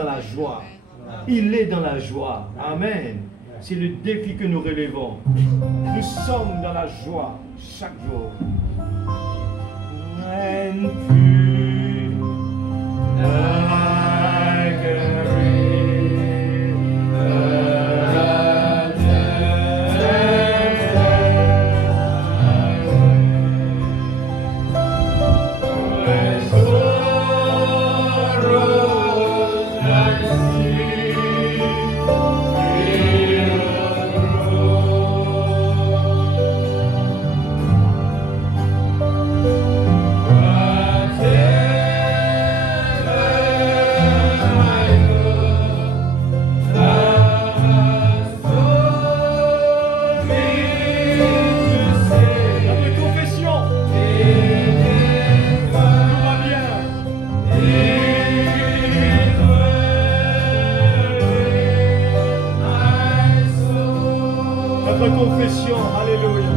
dans la joie. Il est dans la joie. Amen. C'est le défi que nous relevons. Nous sommes dans la joie chaque jour. And like a confession, alléluia.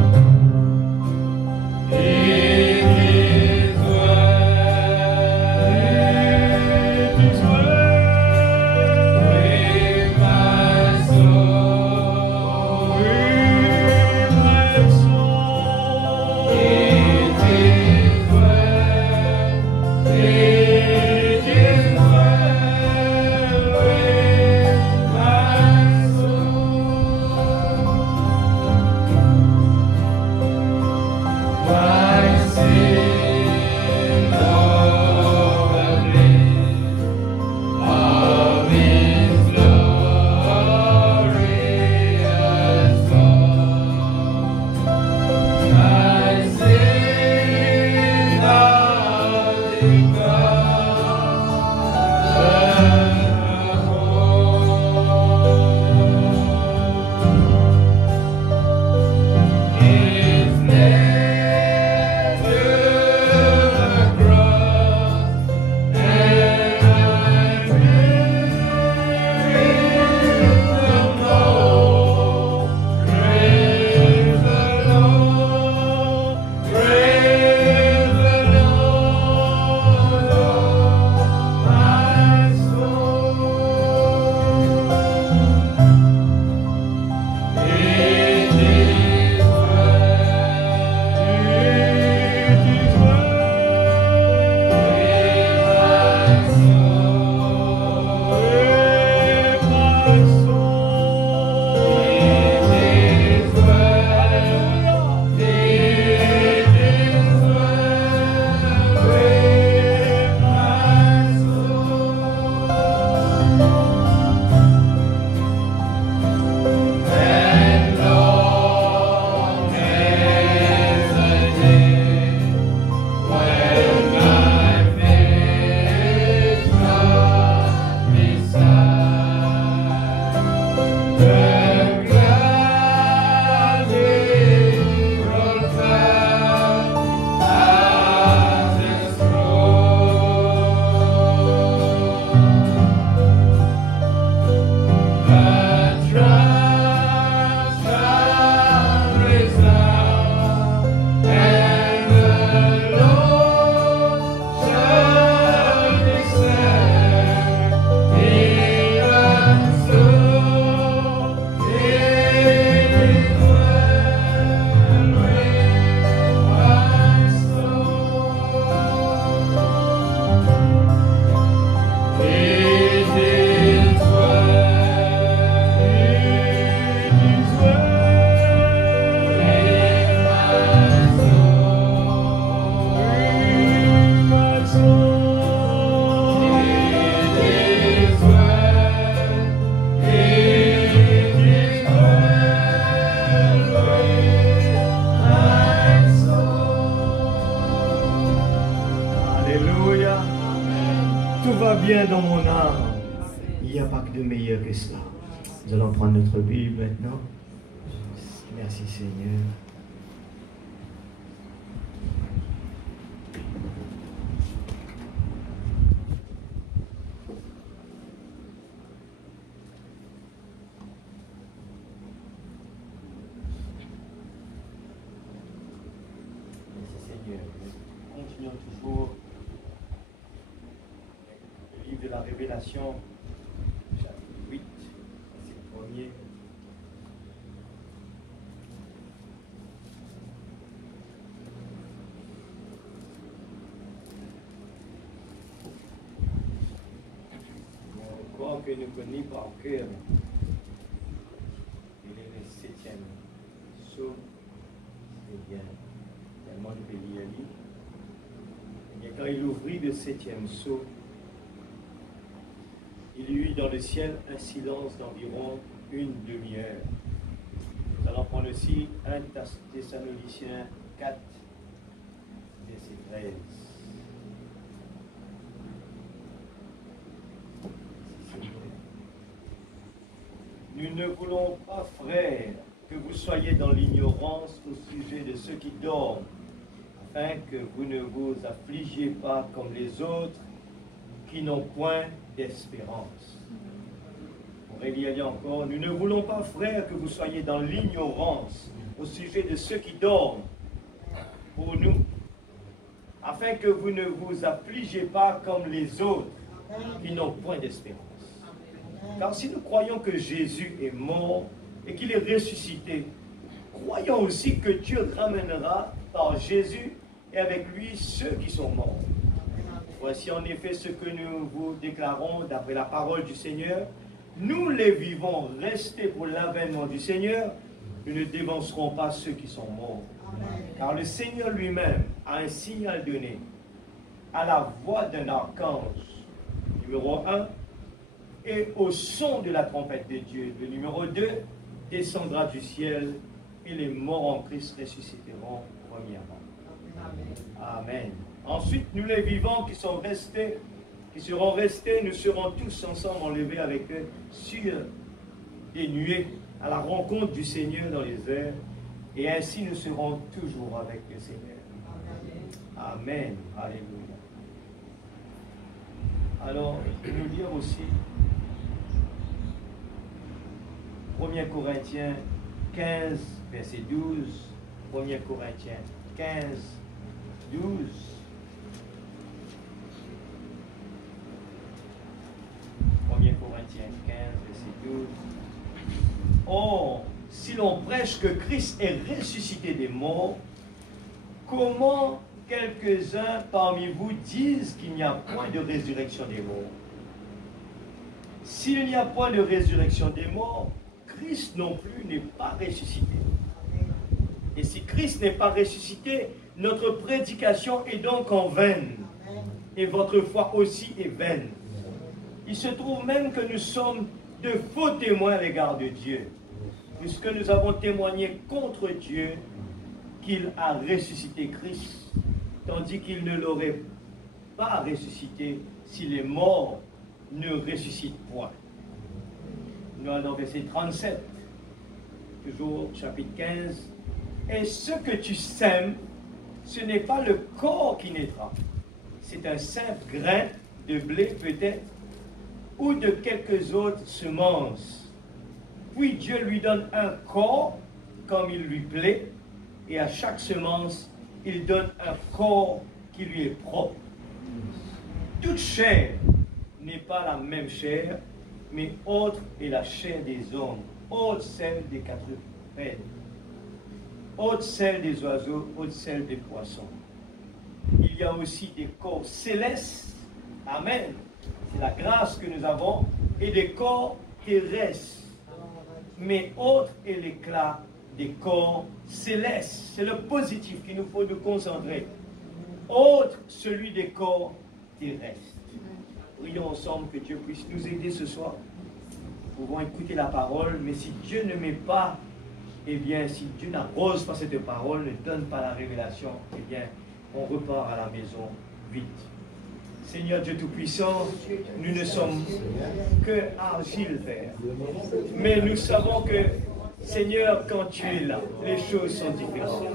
Bien dans mon âme. Il n'y a pas que de meilleur que cela. Nous allons prendre notre Bible maintenant. Merci Seigneur. Merci Seigneur. Continuons toujours de la révélation dernier. Je crois que nous connaissons par cœur. Il est le 7e psaume. C'est bien. Tellement de pays à lire. Et quand il ouvrit le 7e psaume, il y eut dans le ciel un silence d'environ une demi-heure. Nous allons prendre aussi 1 Thessaloniciens 4, verset 13. Nous ne voulons pas, frères, que vous soyez dans l'ignorance au sujet de ceux qui dorment, afin que vous ne vous affligiez pas comme les autres qui n'ont point d'espérance. On relire encore, nous ne voulons pas, frères, que vous soyez dans l'ignorance au sujet de ceux qui dorment pour nous, afin que vous ne vous affligiez pas comme les autres qui n'ont point d'espérance. Car si nous croyons que Jésus est mort et qu'il est ressuscité, croyons aussi que Dieu ramènera par Jésus et avec lui ceux qui sont morts. Voici en effet ce que nous vous déclarons d'après la parole du Seigneur. Nous les vivants, restés pour l'avènement du Seigneur, nous ne dévancerons pas ceux qui sont morts. Car le Seigneur lui-même a un signal donné à la voix d'un archange, numéro 1, et au son de la trompette de Dieu. Le numéro 2 descendra du ciel et les morts en Christ ressusciteront premièrement. Amen. Ensuite, nous les vivants qui seront restés, nous serons tous ensemble enlevés avec eux sur des nuées à la rencontre du Seigneur dans les airs, et ainsi nous serons toujours avec le Seigneur. Amen. Alléluia. Alors, je vais nous lire aussi 1 Corinthiens 15, verset 12. 1 Corinthiens 15, 12. 1 Corinthiens 15, verset 12. Or, si l'on prêche que Christ est ressuscité des morts, comment quelques-uns parmi vous disent qu'il n'y a point de résurrection des morts? S'il n'y a point de résurrection des morts, Christ non plus n'est pas ressuscité. Et si Christ n'est pas ressuscité, notre prédication est donc en vaine. Et votre foi aussi est vaine. Il se trouve même que nous sommes de faux témoins à l'égard de Dieu, puisque nous avons témoigné contre Dieu qu'il a ressuscité Christ, tandis qu'il ne l'aurait pas ressuscité si les morts ne ressuscitent point. Nous allons verset 37, toujours chapitre 15. Et ce que tu sèmes, ce n'est pas le corps qui naîtra, c'est un simple grain de blé peut-être, ou de quelques autres semences. Puis Dieu lui donne un corps comme il lui plaît, et à chaque semence, il donne un corps qui lui est propre. Toute chair n'est pas la même chair, mais autre est la chair des hommes, autre celle des quadrupèdes, autre celle des oiseaux, autre celle des poissons. Il y a aussi des corps célestes, amen, c'est la grâce que nous avons, et des corps terrestres, mais autre est l'éclat des corps célestes. C'est le positif qu'il nous faut nous concentrer. Autre, celui des corps terrestres. Prions ensemble que Dieu puisse nous aider ce soir. Nous pouvons écouter la parole, mais si Dieu ne met pas, eh bien, si Dieu n'arrose pas cette parole, ne donne pas la révélation, eh bien, on repart à la maison vite. Seigneur Dieu Tout-Puissant, nous ne sommes que argile, Père. Mais nous savons que, Seigneur, quand tu es là, les choses sont différentes.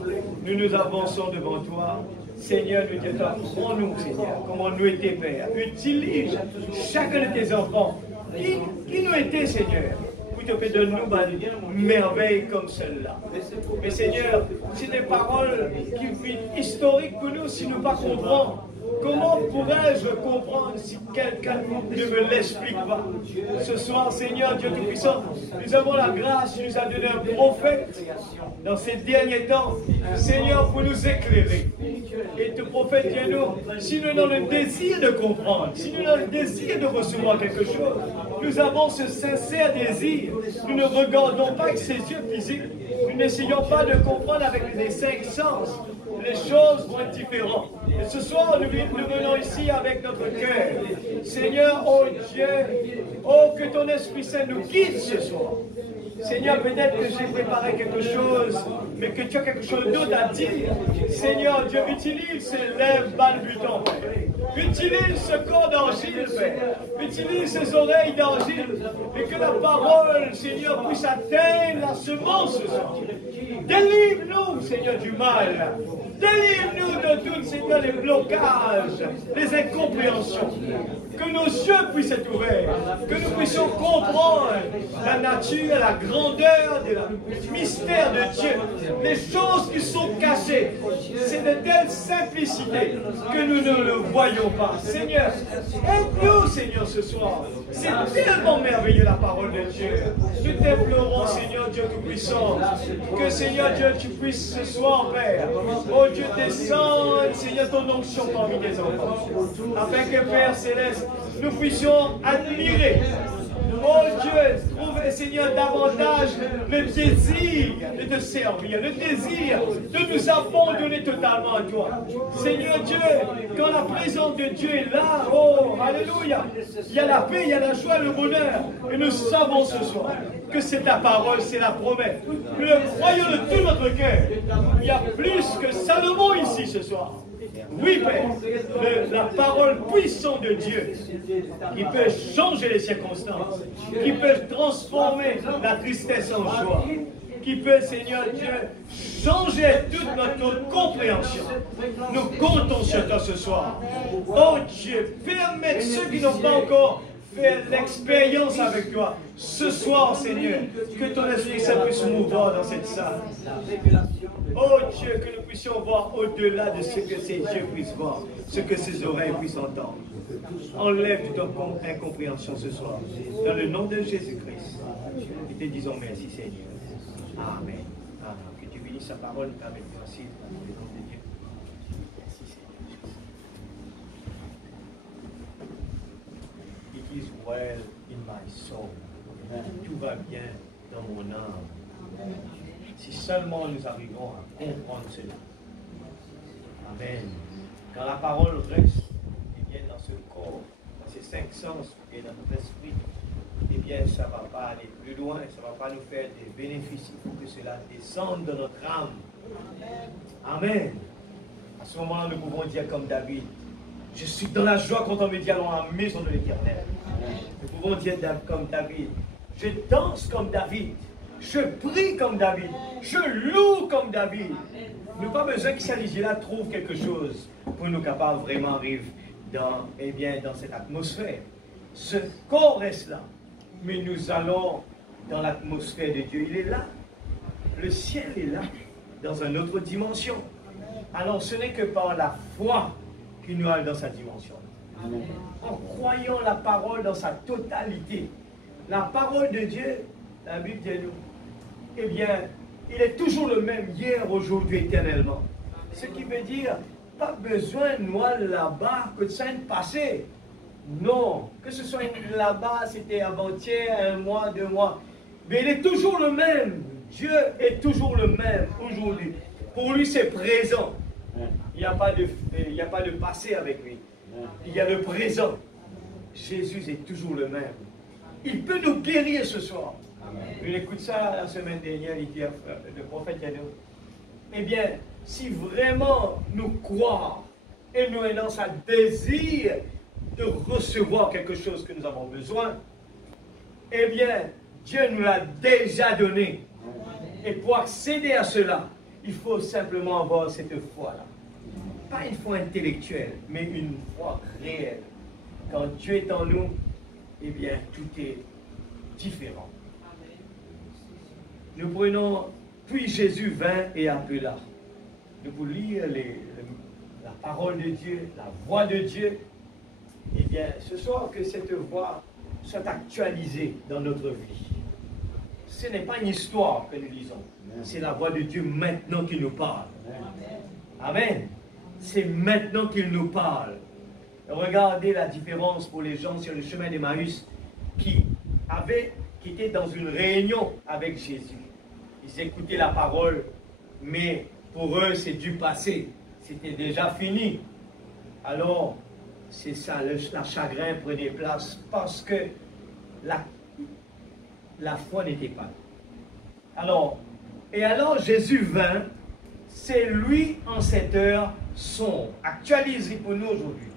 Nous nous avançons devant toi. Seigneur, nous disons, prends-nous, Seigneur, comment nous était, Père. Utilise chacun de tes enfants. Qui nous était, Seigneur, pour te faire de nous une merveille comme celle-là. Mais Seigneur, c'est des paroles qui sont historiques pour nous si nous ne pas comprendre. Comment pourrais-je comprendre si quelqu'un ne me l'explique pas? Ce soir, Seigneur Dieu Tout-Puissant, nous avons la grâce, tu nous as donné un prophète dans ces derniers temps, Seigneur, pour nous éclairer. Et te prophète, dis-nous, si nous avons le désir de comprendre, si nous avons le désir de recevoir quelque chose, nous avons ce sincère désir. Nous ne regardons pas avec ses yeux physiques, nous n'essayons pas de comprendre avec les 5 sens. Les choses vont être différentes. Et ce soir, nous venons ici avec notre cœur. Seigneur, oh Dieu, oh que ton Esprit Saint nous guide ce soir. Seigneur, peut-être que j'ai préparé quelque chose, mais que tu as quelque chose d'autre à dire. Seigneur, Dieu, utilise ces lèvres balbutants, Père. Utilise ce corps d'argile, Père. Utilise ces oreilles d'argile. Et que la parole, Seigneur, puisse atteindre la semence ce soir. Délivre-nous, Seigneur, du mal. Délivre-nous de tout, Seigneur, les blocages, les incompréhensions. Que nos yeux puissent être ouverts. Que nous puissions comprendre la nature, la grandeur du mystère de Dieu. Les choses qui sont cachées. C'est de telle simplicité que nous ne le voyons pas. Seigneur, aide-nous, Seigneur, ce soir. C'est tellement merveilleux la parole de Dieu. Nous t'implorons, Seigneur Dieu Tout-Puissant, que Seigneur Dieu, tu puisses ce soir, Père, oh Dieu, descendre, Seigneur, ton onction parmi tes enfants, afin que, Père Céleste, nous puissions admirer, oh Dieu, trouver, Seigneur, davantage le désir de te servir, le désir de nous abandonner totalement à toi. Seigneur Dieu, quand la présence de Dieu est là, oh, alléluia, il y a la paix, il y a la joie, le bonheur. Et nous savons ce soir que c'est ta parole, c'est la promesse. Nous le croyons de tout notre cœur. Il y a plus que Salomon ici ce soir. Oui, Père, la parole puissante de Dieu qui peut changer les circonstances, qui peut transformer la tristesse en joie, qui peut, Seigneur Dieu, changer toute notre compréhension. Nous comptons sur toi ce soir. Oh Dieu, permets que ceux qui n'ont pas encore fait l'expérience avec toi, ce soir, Seigneur, que ton Esprit Saint puisse mouvoir dans cette salle. Oh Dieu, que nous puissions voir au-delà de ce que ces yeux puissent voir, ce que ces oreilles puissent entendre. Enlève toute incompréhension ce soir. Dans le nom de Jésus-Christ, nous te disons merci, Seigneur. Amen. Amen. Que tu bénisses sa parole, permette merci dans le nom de Dieu. Merci, Seigneur. It is well in my soul. Tout va bien dans mon âme. Si seulement nous arrivons à comprendre cela. Amen. Quand la parole reste, eh bien, dans ce corps, dans ces 5 sens et dans notre esprit, eh bien, ça ne va pas aller plus loin, ça ne va pas nous faire des bénéfices. Il faut que cela descende dans notre âme. Amen. À ce moment-là, nous pouvons dire comme David, je suis dans la joie quand on me dit allons à la maison de l'Éternel. Nous pouvons dire comme David, je danse comme David. Je prie comme David. Je loue comme David. Nous n'avons pas besoin que Saint-Ligier-là trouve quelque chose pour nous capables vraiment arriver dans, eh bien, dans cette atmosphère. Ce corps reste là. Mais nous allons dans l'atmosphère de Dieu. Il est là. Le ciel est là. Dans une autre dimension. Alors ce n'est que par la foi que nous allons dans sa dimension. En croyant la parole dans sa totalité. La parole de Dieu, la Bible dit nous, eh bien, il est toujours le même hier, aujourd'hui, éternellement. Ce qui veut dire, pas besoin de moi là-bas que ça ait passé. Non, que ce soit là-bas, c'était avant-hier, 1 mois, 2 mois. Mais il est toujours le même. Dieu est toujours le même aujourd'hui. Pour lui, c'est présent. Il n'y a pas de passé avec lui. Il y a le présent. Jésus est toujours le même. Il peut nous guérir ce soir. On écoute ça la semaine dernière, le prophète Yano. Eh bien, si vraiment nous croyons et nous ayons un désir de recevoir quelque chose que nous avons besoin, eh bien, Dieu nous l'a déjà donné. Et pour accéder à cela, il faut simplement avoir cette foi-là. Pas une foi intellectuelle, mais une foi réelle. Quand Dieu est en nous, eh bien, tout est différent. Nous prenons, puis Jésus vint et appela. Nous pouvons lire la parole de Dieu, la voix de Dieu, eh bien, ce soir, que cette voix soit actualisée dans notre vie. Ce n'est pas une histoire que nous lisons, c'est la voix de Dieu maintenant qui nous parle. Amen. C'est maintenant qu'il nous parle. Regardez la différence pour les gens sur le chemin d'Emmaüs qui étaient dans une réunion avec Jésus. Ils écoutaient la parole, mais pour eux, c'est du passé. C'était déjà fini. Alors, c'est ça, le chagrin prenait place parce que la foi n'était pas là. Alors Jésus vint, c'est lui en cette heure sombre. Actualisé pour nous aujourd'hui.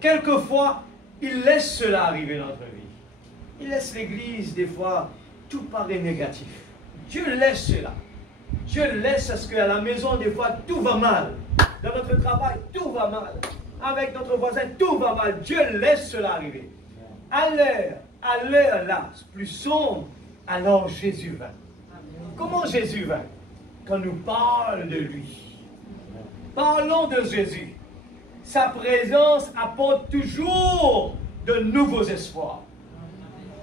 Quelquefois, il laisse cela arriver dans notre vie. Il laisse l'Église, des fois, tout paraît négatif. Dieu laisse cela. Dieu laisse parce qu'à la maison, des fois, tout va mal. Dans notre travail, tout va mal. Avec notre voisin, tout va mal. Dieu laisse cela arriver. À l'heure là, plus sombre, alors Jésus vint. Comment Jésus vint? Quand nous parlons de lui. Parlons de Jésus. Sa présence apporte toujours de nouveaux espoirs.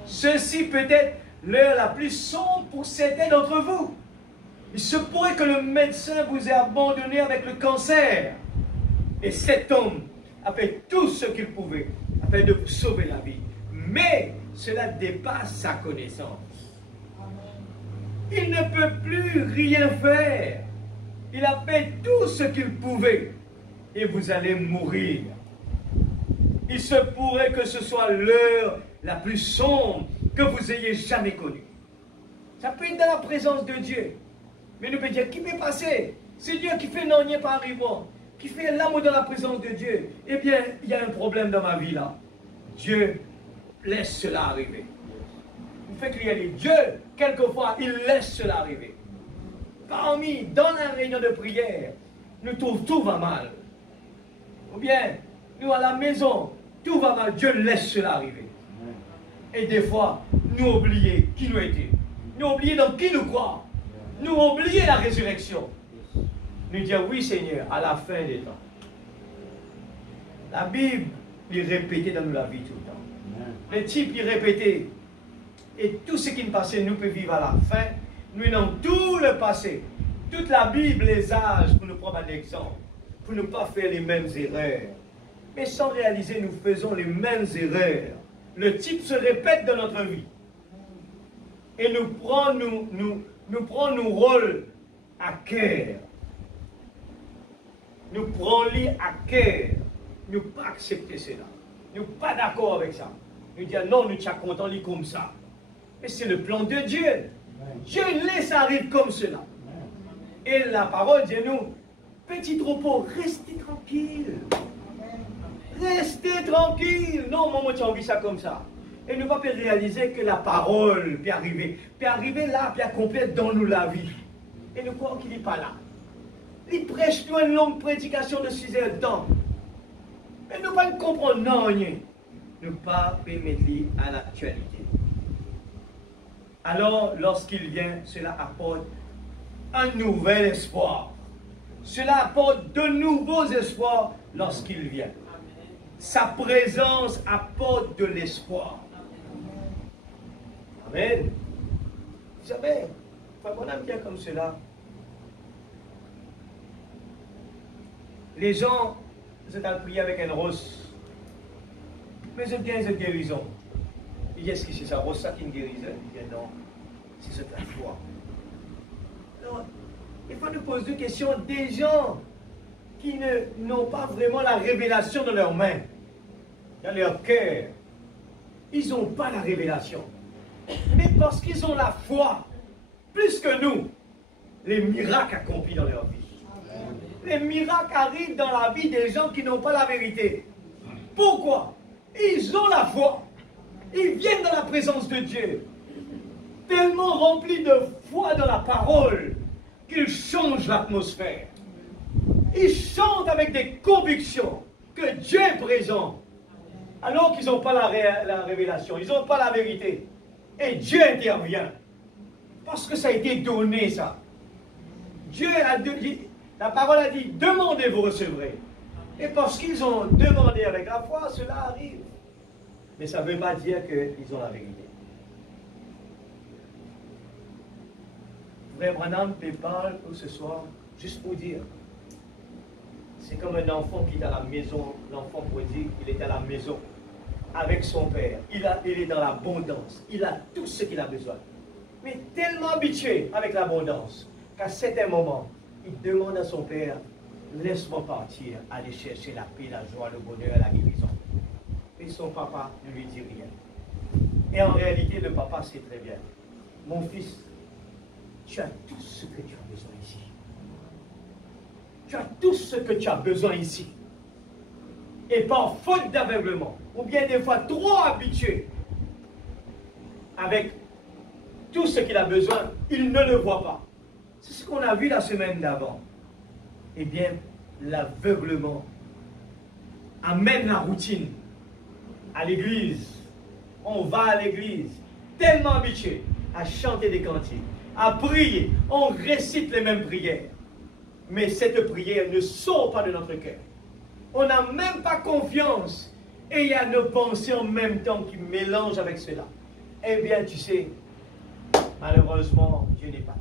Ceci peut être l'heure la plus sombre pour certains d'entre vous. Il se pourrait que le médecin vous ait abandonné avec le cancer. Et cet homme a fait tout ce qu'il pouvait afin de vous sauver la vie. Mais cela dépasse sa connaissance. Il ne peut plus rien faire. Il a fait tout ce qu'il pouvait. Et vous allez mourir. Il se pourrait que ce soit l'heure la plus sombre que vous ayez jamais connue. Ça peut être dans la présence de Dieu. Mais nous pouvons dire, qui peut passer? C'est Dieu qui fait non, il n'y a pas arrivant. Qui fait l'amour dans la présence de Dieu. Eh bien, il y a un problème dans ma vie là. Dieu laisse cela arriver. Vous faites qu'il y a les Dieu, quelquefois, il laisse cela arriver. Dans la réunion de prière, nous trouvons tout va mal. Ou bien, nous à la maison, tout va mal, Dieu laisse cela arriver. Et des fois, nous oublions qui nous était. Nous oublions dans qui nous croit. Nous oublions la résurrection. Nous disons, oui Seigneur, à la fin des temps. La Bible, il répétait dans nous la vie tout le temps. Les types, il répétait. Et tout ce qui nous passait, nous pouvons vivre à la fin. Nous avons tout le passé. Toute la Bible, les âges, pour nous prendre un exemple. Pour ne pas faire les mêmes erreurs. Mais sans réaliser, nous faisons les mêmes erreurs. Le type se répète dans notre vie. Et nous prend nos rôles à cœur. Nous prenons à cœur. Nous ne pas accepter cela. Nous ne pas d'accord avec ça. Nous disons non, nous sommes contents comme ça. Mais c'est le plan de Dieu. Dieu laisse arriver comme cela. Et la parole dit nous, petit troupeau, restez tranquille. Restez tranquille. Non, maman, tu as envie ça comme ça. Et nous ne pouvons pas réaliser que la parole peut arriver là, peut accomplir dans nous la vie. Et nous croyons qu'il n'est pas là. Il prêche nous une longue prédication de 6 heures de temps. Mais nous ne pouvons pas comprendre, non, rien. Nous ne pouvons pas mettre à l'actualité. Alors, lorsqu'il vient, cela apporte un nouvel espoir. Cela apporte de nouveaux espoirs lorsqu'il vient. Sa présence apporte de l'espoir. Amen. Vous savez, quand on aime bien comme cela, les gens, ils ont prié avec un rose. Mais ils ont bien une guérison. Ils disent, est-ce que c'est ça, rose, ça qui est une guérison? Ils disent, non, c'est cette foi. Alors, il faut nous poser des questions. Des gens qui n'ont pas vraiment la révélation dans leurs mains, dans leur cœur. Ils n'ont pas la révélation. Mais parce qu'ils ont la foi, plus que nous, les miracles accomplis dans leur vie. Les miracles arrivent dans la vie des gens qui n'ont pas la vérité. Pourquoi? Ils ont la foi. Ils viennent dans la présence de Dieu. Tellement remplis de foi dans la parole qu'ils changent l'atmosphère. Ils chantent avec des convictions que Dieu est présent. Alors qu'ils n'ont pas la révélation. Ils n'ont pas la vérité. Et Dieu intervient. Parce que ça a été donné, ça. Dieu a dit, La parole a dit, demandez, vous recevrez. Et parce qu'ils ont demandé avec la foi, cela arrive. Mais ça ne veut pas dire qu'ils ont la vérité. Frère Branham te parle ce soir, juste pour dire, c'est comme un enfant qui est à la maison, l'enfant prodigue, il est à la maison avec son père. Il est dans l'abondance, il a tout ce qu'il a besoin. Mais tellement habitué avec l'abondance, qu'à certains moments, il demande à son père, laisse-moi partir, aller chercher la paix, la joie, le bonheur, la guérison. Et son papa ne lui dit rien. Et en réalité, le papa sait très bien, mon fils, tu as tout ce que tu as besoin ici. Tu as tout ce que tu as besoin ici. Et par faute d'aveuglement, ou bien des fois trop habitué avec tout ce qu'il a besoin, il ne le voit pas. C'est ce qu'on a vu la semaine d'avant. Eh bien, l'aveuglement amène la routine à l'église. On va à l'église, tellement habitué à chanter des cantiques, à prier. On récite les mêmes prières. Mais cette prière ne sort pas de notre cœur. On n'a même pas confiance. Et il y a nos pensées en même temps qui mélangent avec cela. Eh bien, tu sais, malheureusement, Dieu n'est pas là.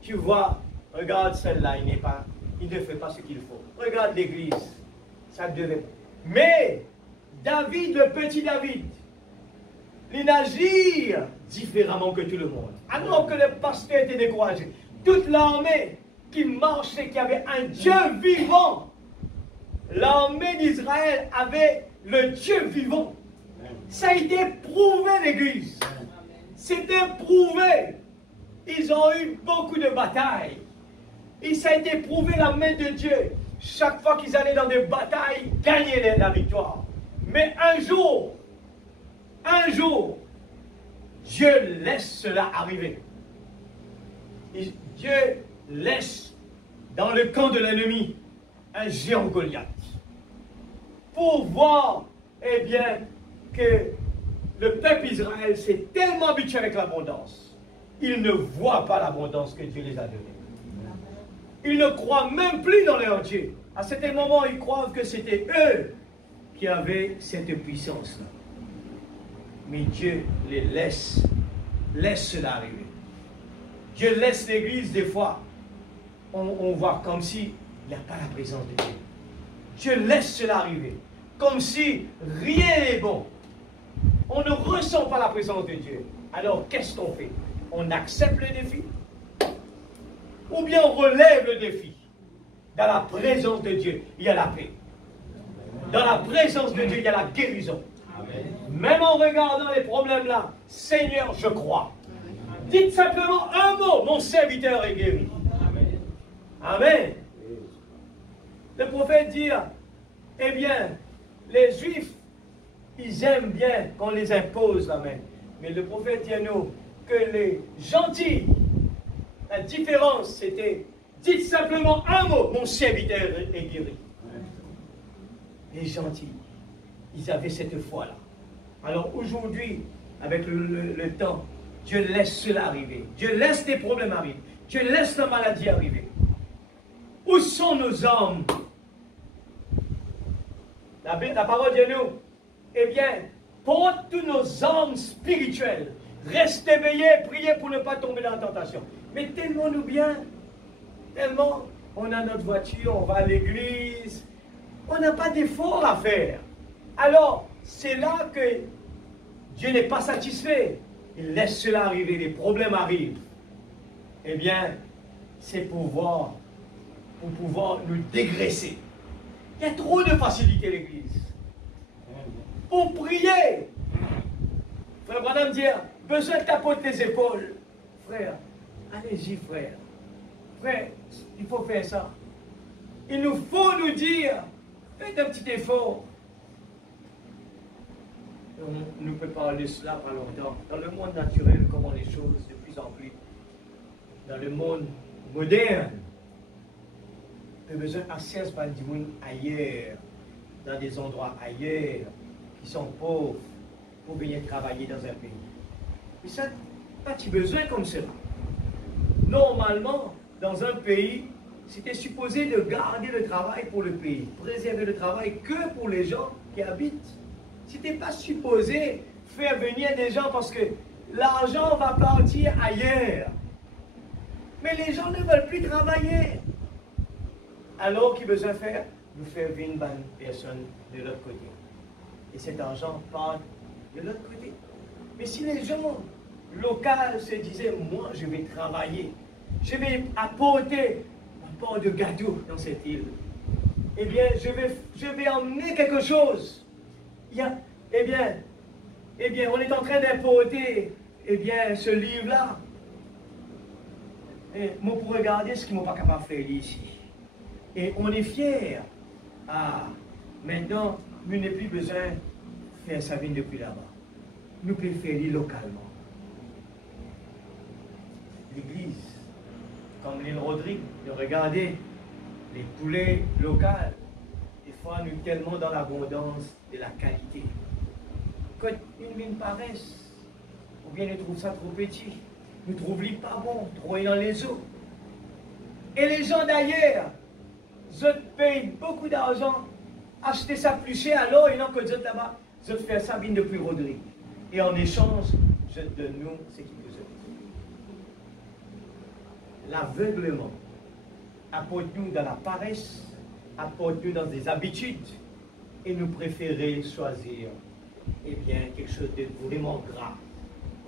Tu vois, regarde celle-là, il ne fait pas ce qu'il faut. Regarde l'église, ça devait. Mais, David, le petit David, il agit différemment que tout le monde. Alors que le pasteur était découragé, toute l'armée qui marchait, qui avait un Dieu vivant, l'armée d'Israël avait le Dieu vivant. Ça a été prouvé, l'église. C'était prouvé. Ils ont eu beaucoup de batailles. Et ça a été prouvé, la main de Dieu. Chaque fois qu'ils allaient dans des batailles, ils gagnaient la victoire. Mais un jour, Dieu laisse cela arriver. Et Dieu laisse dans le camp de l'ennemi un géant Goliath. Pour voir, eh bien, que le peuple Israël s'est tellement habitué avec l'abondance. Ils ne voient pas l'abondance que Dieu les a donnée. Ils ne croient même plus dans leur Dieu. À certains moments, ils croient que c'était eux qui avaient cette puissance-là. Mais Dieu les laisse cela arriver. Dieu laisse l'église des fois. On voit comme s'il n'y a pas la présence de Dieu. Dieu laisse cela arriver. Comme si rien n'est bon. On ne ressent pas la présence de Dieu. Alors, qu'est-ce qu'on fait? On accepte le défi? Ou bien on relève le défi? Dans la présence de Dieu, il y a la paix. Dans la présence de Dieu, il y a la guérison. Amen. Même en regardant les problèmes là, Seigneur, je crois. Dites simplement un mot, mon serviteur est guéri. Amen. Amen. Le prophète dit, eh bien, les Juifs, ils aiment bien qu'on les impose la main. Mais le prophète dit à nous que les gentils, la différence c'était, dites simplement un mot, mon serviteur est guéri. Les gentils, ils avaient cette foi-là. Alors aujourd'hui, avec le temps, Dieu laisse cela arriver. Dieu laisse les problèmes arriver. Dieu laisse la maladie arriver. Où sont nos âmes? La parole de nous, eh bien, pour tous nos âmes spirituelles, restez éveillés, priez pour ne pas tomber dans la tentation. Mais tellement nous bien, tellement, on a notre voiture, on va à l'église, on n'a pas d'effort à faire. Alors, c'est là que Dieu n'est pas satisfait. Il laisse cela arriver, les problèmes arrivent. Eh bien, c'est pour pouvoir nous dégraisser. Il y a trop de facilité à l'église. Pour prier, frère Branham dit, besoin de tapoter les épaules. Frère, allez-y frère. Frère, il faut faire ça. Il nous faut nous dire, faites un petit effort. On ne peut pas parler cela pas longtemps. Dans le monde naturel, comment les choses de plus en plus. Dans le monde moderne, on a besoin d'accès par du monde ailleurs, dans des endroits ailleurs, qui sont pauvres, pour venir travailler dans un pays. Mais ça, pas de besoin comme cela. Normalement, dans un pays, c'était supposé de garder le travail pour le pays, préserver le travail que pour les gens qui habitent. C'était pas supposé faire venir des gens parce que l'argent va partir ailleurs. Mais les gens ne veulent plus travailler. Alors, qu'ils besoin faire? Nous faire venir une personne de l'autre côté. Et cet argent part de l'autre côté. Mais si les gens locaux se disaient, moi je vais travailler, je vais apporter un port de gâteau dans cette île, eh bien je vais emmener quelque chose. Eh bien, on est en train d'importer ce livre-là. Et moi, pour regarder ce qu'ils ne m'ont pas capable de faire ici. Et on est fiers. Ah, maintenant, nous n'avons plus besoin de faire sa vie depuis là-bas. Nous pouvons faire localement. L'église, comme l'île Rodrigue, de regarder les poulets locaux. Des fois, nous sommes tellement dans l'abondance de la qualité. Quand une mine paraisse, ou bien nous trouvons ça trop petit, nous trouvons pas bon, trop dans les eaux. Et les gens d'ailleurs, je paye beaucoup d'argent, acheter ça plus cher, alors ils n'ont que d'autres là-bas, je fais ça bien depuis Rodrigue. Et en échange, je donne nous ce qu'ils nous ont. L'aveuglement apporte-nous dans la paresse, apporte-nous dans des habitudes, et nous préférons choisir quelque chose de vraiment gras,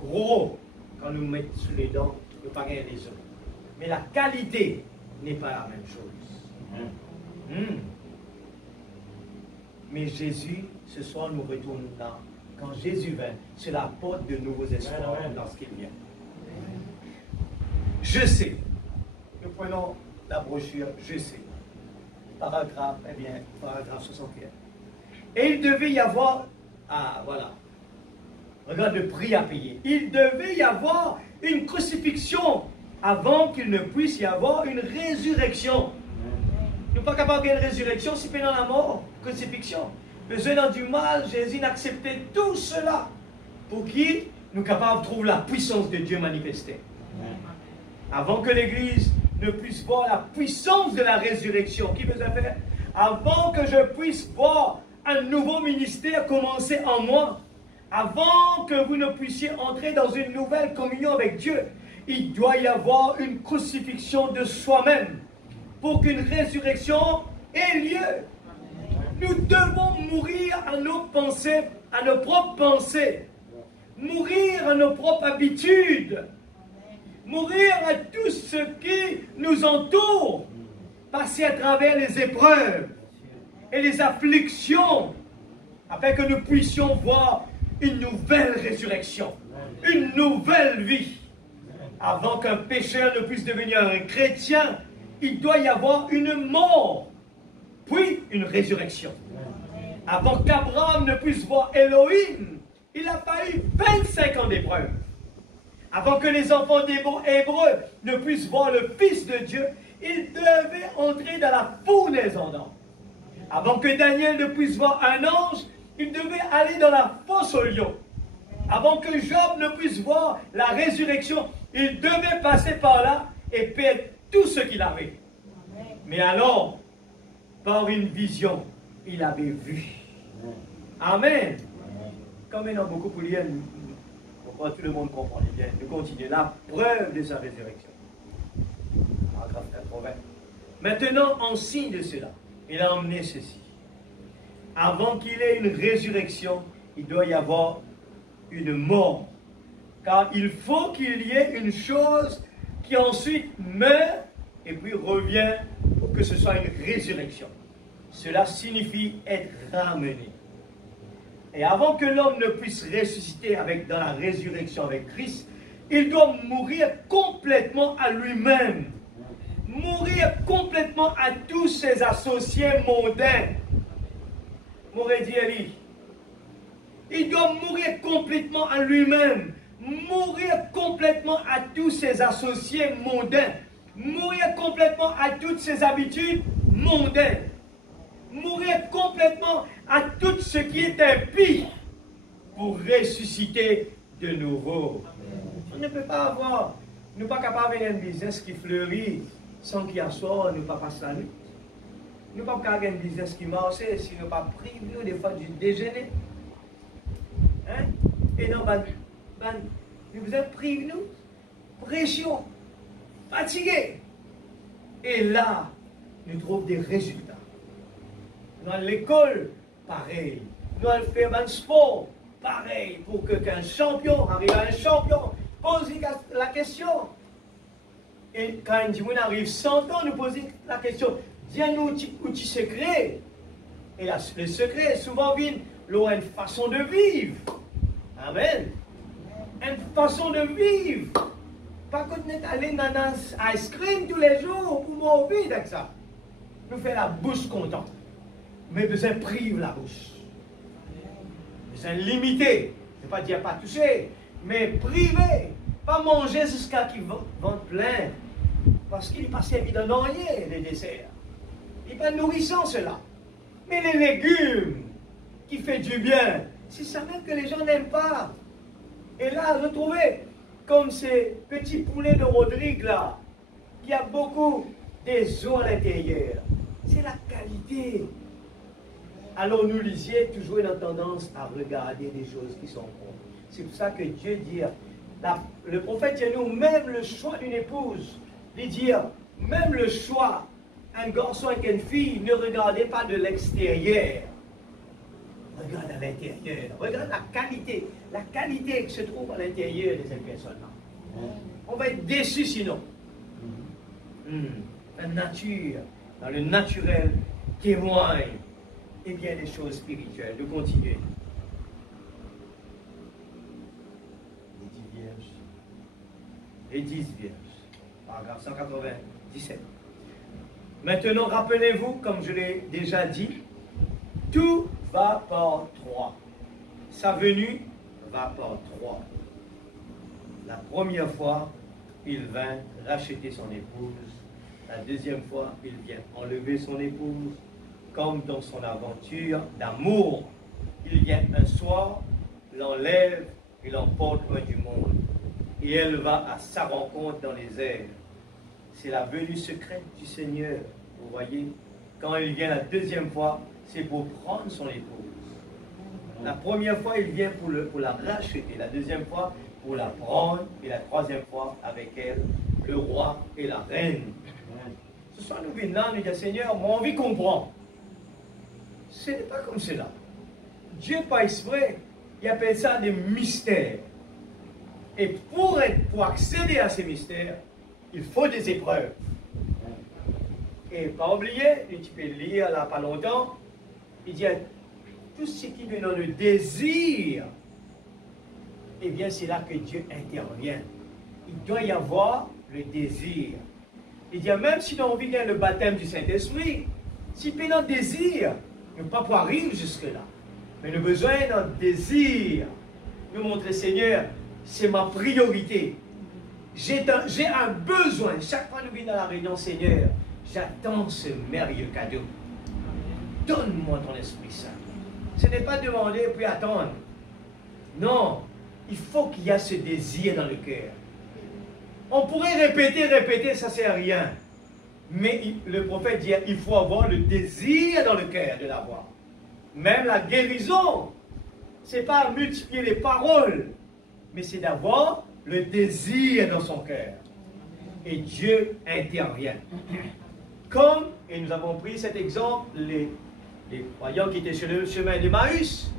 gros, quand nous mettons sous les dents, nous ne pas gagner les autres. Mais la qualité n'est pas la même chose. Mais Jésus, ce soir, nous retournons là. Quand Jésus vient, c'est la porte de nouveaux espoirs lorsqu'il vient. Je sais. Nous prenons la brochure, je sais. Paragraphe, paragraphe 61. Et il devait y avoir, voilà. Regarde le prix à payer. Il devait y avoir une crucifixion avant qu'il ne puisse y avoir une résurrection. Nous ne sommes pas capables d'une résurrection si pendant la mort, crucifixion. Besoin dans du mal, Jésus n'acceptait tout cela pour qui nous sommes capables de trouver la puissance de Dieu manifestée. Avant que l'Église ne puisse voir la puissance de la résurrection, qui besoin faire? Avant que je puisse voir un nouveau ministère commencer en moi, avant que vous ne puissiez entrer dans une nouvelle communion avec Dieu, il doit y avoir une crucifixion de soi-même pour qu'une résurrection ait lieu. Nous devons mourir à nos pensées, à nos propres pensées, mourir à nos propres habitudes, mourir à tout ce qui nous entoure, passer à travers les épreuves et les afflictions, afin que nous puissions voir une nouvelle résurrection, une nouvelle vie. Avant qu'un pécheur ne puisse devenir un chrétien, il doit y avoir une mort, puis une résurrection. Avant qu'Abraham ne puisse voir Elohim, il a fallu 25 ans d'épreuve. Avant que les enfants d'Hébreux ne puissent voir le Fils de Dieu, ils devaient entrer dans la fournaise ardente. Avant que Daniel ne puisse voir un ange, il devait aller dans la fosse au lion. Avant que Job ne puisse voir la résurrection, il devait passer par là et perdre tout ce qu'il avait. Mais alors, par une vision, il avait vu. Amen. Comme il y en a beaucoup pour lire, tout le monde comprend bien. Nous continuons la preuve de sa résurrection. Paragraphe 80. Maintenant, en signe de cela, il a emmené ceci. Avant qu'il ait une résurrection, il doit y avoir une mort. Car il faut qu'il y ait une chose qui ensuite meurt et puis revient pour que ce soit une résurrection. Cela signifie être ramené. Et avant que l'homme ne puisse ressusciter dans la résurrection avec Christ, il doit mourir complètement à lui-même. Mourir complètement à tous ses associés mondains. M'aurait dit Élie. Il doit mourir complètement à lui-même. Mourir complètement à tous ses associés mondains. Mourir complètement à toutes ses habitudes mondaines. Mourir complètement à tout ce qui est impie pour ressusciter de nouveau. On ne peut pas avoir, nous ne sommes pas capables d'avoir un business qui fleurit sans qu'il y a soir, nous ne pas passer la nuit. Nous ne pouvons pas avoir un business qui marche si nous ne pas priver nous des fois du déjeuner. Hein? Et non, nous vous êtes privés, nous, pression, fatigués. Et là, nous trouvons des résultats. Dans l'école, pareil. Nous allons faire un sport, pareil. Pour qu'un champion arrive à un champion, pose la question. Et quand un monde arrive 100 ans, nous posons la question, dis-nous où tu secret. Et là, le secret, souvent, vient une façon de vivre. Amen. Une façon de vivre. Pas qu'on est allé dans un ice cream tous les jours pour m'envie avec ça. Nous faisons la bouche contente. Mais besoin prive la bouche. Besoin limiter. Je ne veux pas dire pas toucher, mais priver. Pas manger jusqu'à qu'il vente plein. Parce qu'il n'est pas servi d'un rien, les desserts. Il n'est pas nourrissant, cela. Mais les légumes, qui fait du bien, c'est ça même que les gens n'aiment pas. Et là, retrouvez, comme ces petits poulets de Rodrigue, là, qui a beaucoup des os à l'intérieur. C'est la qualité. Alors nous lisiez toujours une tendance à regarder des choses qui sont bonnes. C'est pour ça que Dieu dit, le prophète dit à nous, même le choix d'une épouse, il dit, même le choix, un garçon avec une fille, ne regardez pas de l'extérieur. Regarde à l'intérieur. Regarde la qualité qui se trouve à l'intérieur de cette personne-là. On va être déçus sinon. La nature, dans le naturel, témoigne et bien des choses spirituelles. De continuer. Les 10 vierges. Paragraphe 197. Maintenant, rappelez-vous, comme je l'ai déjà dit, tout va par 3. Sa venue va par 3. La première fois, il vint racheter son épouse. La deuxième fois, il vient enlever son épouse. Comme dans son aventure d'amour, il vient un soir, l'enlève et l'emporte loin du monde. Et elle va à sa rencontre dans les airs. C'est la venue secrète du Seigneur. Vous voyez, quand il vient la deuxième fois, c'est pour prendre son épouse. La première fois, il vient pour la racheter. La deuxième fois, pour la prendre. Et la troisième fois, avec elle, le roi et la reine. Ce soir, nous venons là, nous disons, Seigneur, moi, envie qu'on comprend. Ce n'est pas comme cela. Dieu, pas exprès, il appelle ça des mystères. Et pour accéder à ces mystères, il faut des épreuves. Et pas oublier, et tu peux lire là pas longtemps, il dit tout ce qui vient dans le désir, eh bien c'est là que Dieu intervient. Il doit y avoir le désir. Il dit même si on vit le baptême du Saint-Esprit, si tu as un désir, nous ne pouvons pas arriver jusque-là. Mais nous avons besoin d'un désir. Nous montrer, Seigneur, c'est ma priorité. J'ai un besoin. Chaque fois que nous venons dans la réunion, Seigneur, j'attends ce merveilleux cadeau. Donne-moi ton Esprit Saint. Ce n'est pas demander puis attendre. Non, il faut qu'il y ait ce désir dans le cœur. On pourrait répéter, ça ne sert à rien. Mais le prophète dit, il faut avoir le désir dans le cœur de l'avoir. Même la guérison, ce n'est pas multiplier les paroles, mais c'est d'avoir le désir dans son cœur. Et Dieu intervient. Comme, et nous avons pris cet exemple, les croyants qui étaient sur le chemin d'Emmaüs,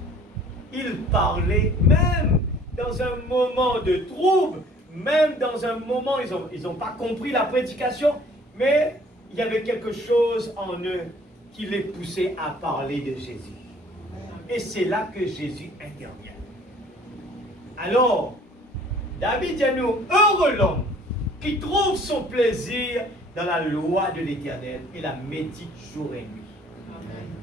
ils parlaient même dans un moment de trouble, même dans un moment, ils n'ont pas compris la prédication, mais il y avait quelque chose en eux qui les poussait à parler de Jésus. Et c'est là que Jésus intervient. Alors, David dit à nous, heureux l'homme qui trouve son plaisir dans la loi de l'Éternel et la médite jour et nuit.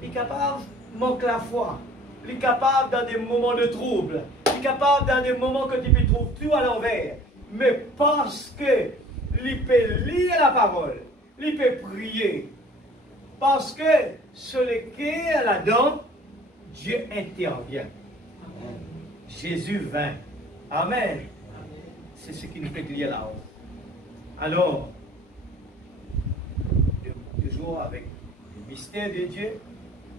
Il est capable de manquer la foi. Il est capable dans des moments de trouble. Il est capable dans des moments que tu peux trouver tout à l'envers. Mais parce que il peut lire la parole, il peut prier. Parce que sur le cœur là-dedans, Dieu intervient. Amen. Jésus vint. Amen. C'est ce qui nous fait lire là-haut. Alors, toujours avec les mystères de Dieu.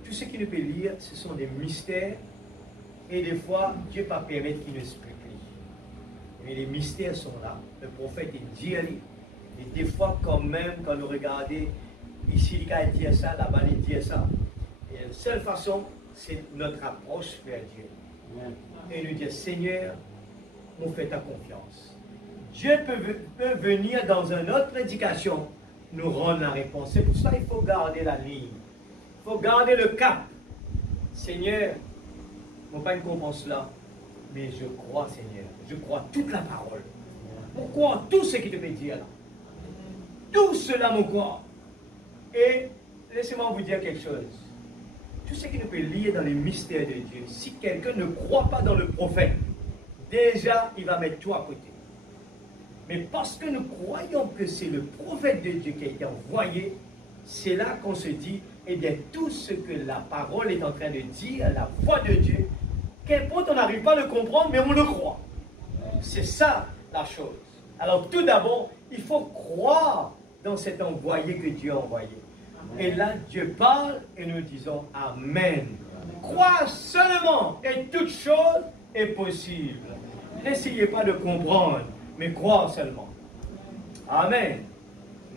Tout ce qu'il peut lire, ce sont des mystères. Et des fois, Dieu ne peut pas permettre qu'il ne explique. Mais les mystères sont là. Le prophète est dit. Et des fois, quand même, quand nous regardons, ici, il a dit ça, là-bas, il dit ça. Et la seule façon, c'est notre approche vers Dieu. Et nous dire, Seigneur, on fait ta confiance. Dieu peut venir dans une autre prédication, nous rendre la réponse. C'est pour ça qu'il faut garder la ligne. Il faut garder le cap. Seigneur, mon Père comprend cela, mais je crois, Seigneur. Je crois toute la parole. Pourquoi tout ce qu'il te peut dire là? Tout cela me croit. Et laissez-moi vous dire quelque chose. Tout ce qui nous peut lire dans les mystères de Dieu, si quelqu'un ne croit pas dans le prophète, déjà, il va mettre tout à côté. Mais parce que nous croyons que c'est le prophète de Dieu qui a été envoyé, c'est là qu'on se dit, eh bien, tout ce que la parole est en train de dire, la voix de Dieu, qu'importe on n'arrive pas à le comprendre, mais on le croit. C'est ça la chose. Alors tout d'abord, il faut croire dans cet envoyé que Dieu a envoyé. Et là, Dieu parle et nous disons Amen. Croire seulement et toute chose est possible. N'essayez pas de comprendre, mais croire seulement. Amen.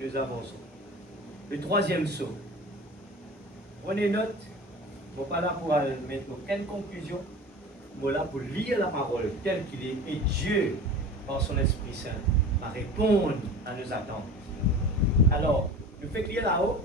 Nous avançons. Le troisième saut. Prenez note. Je ne suis pas là pour mettre aucune conclusion. Je suis là pour lire la parole telle qu'il est. Et Dieu, par son Esprit Saint, va répondre à nos attentes. Alors, nous fait lire là-haut.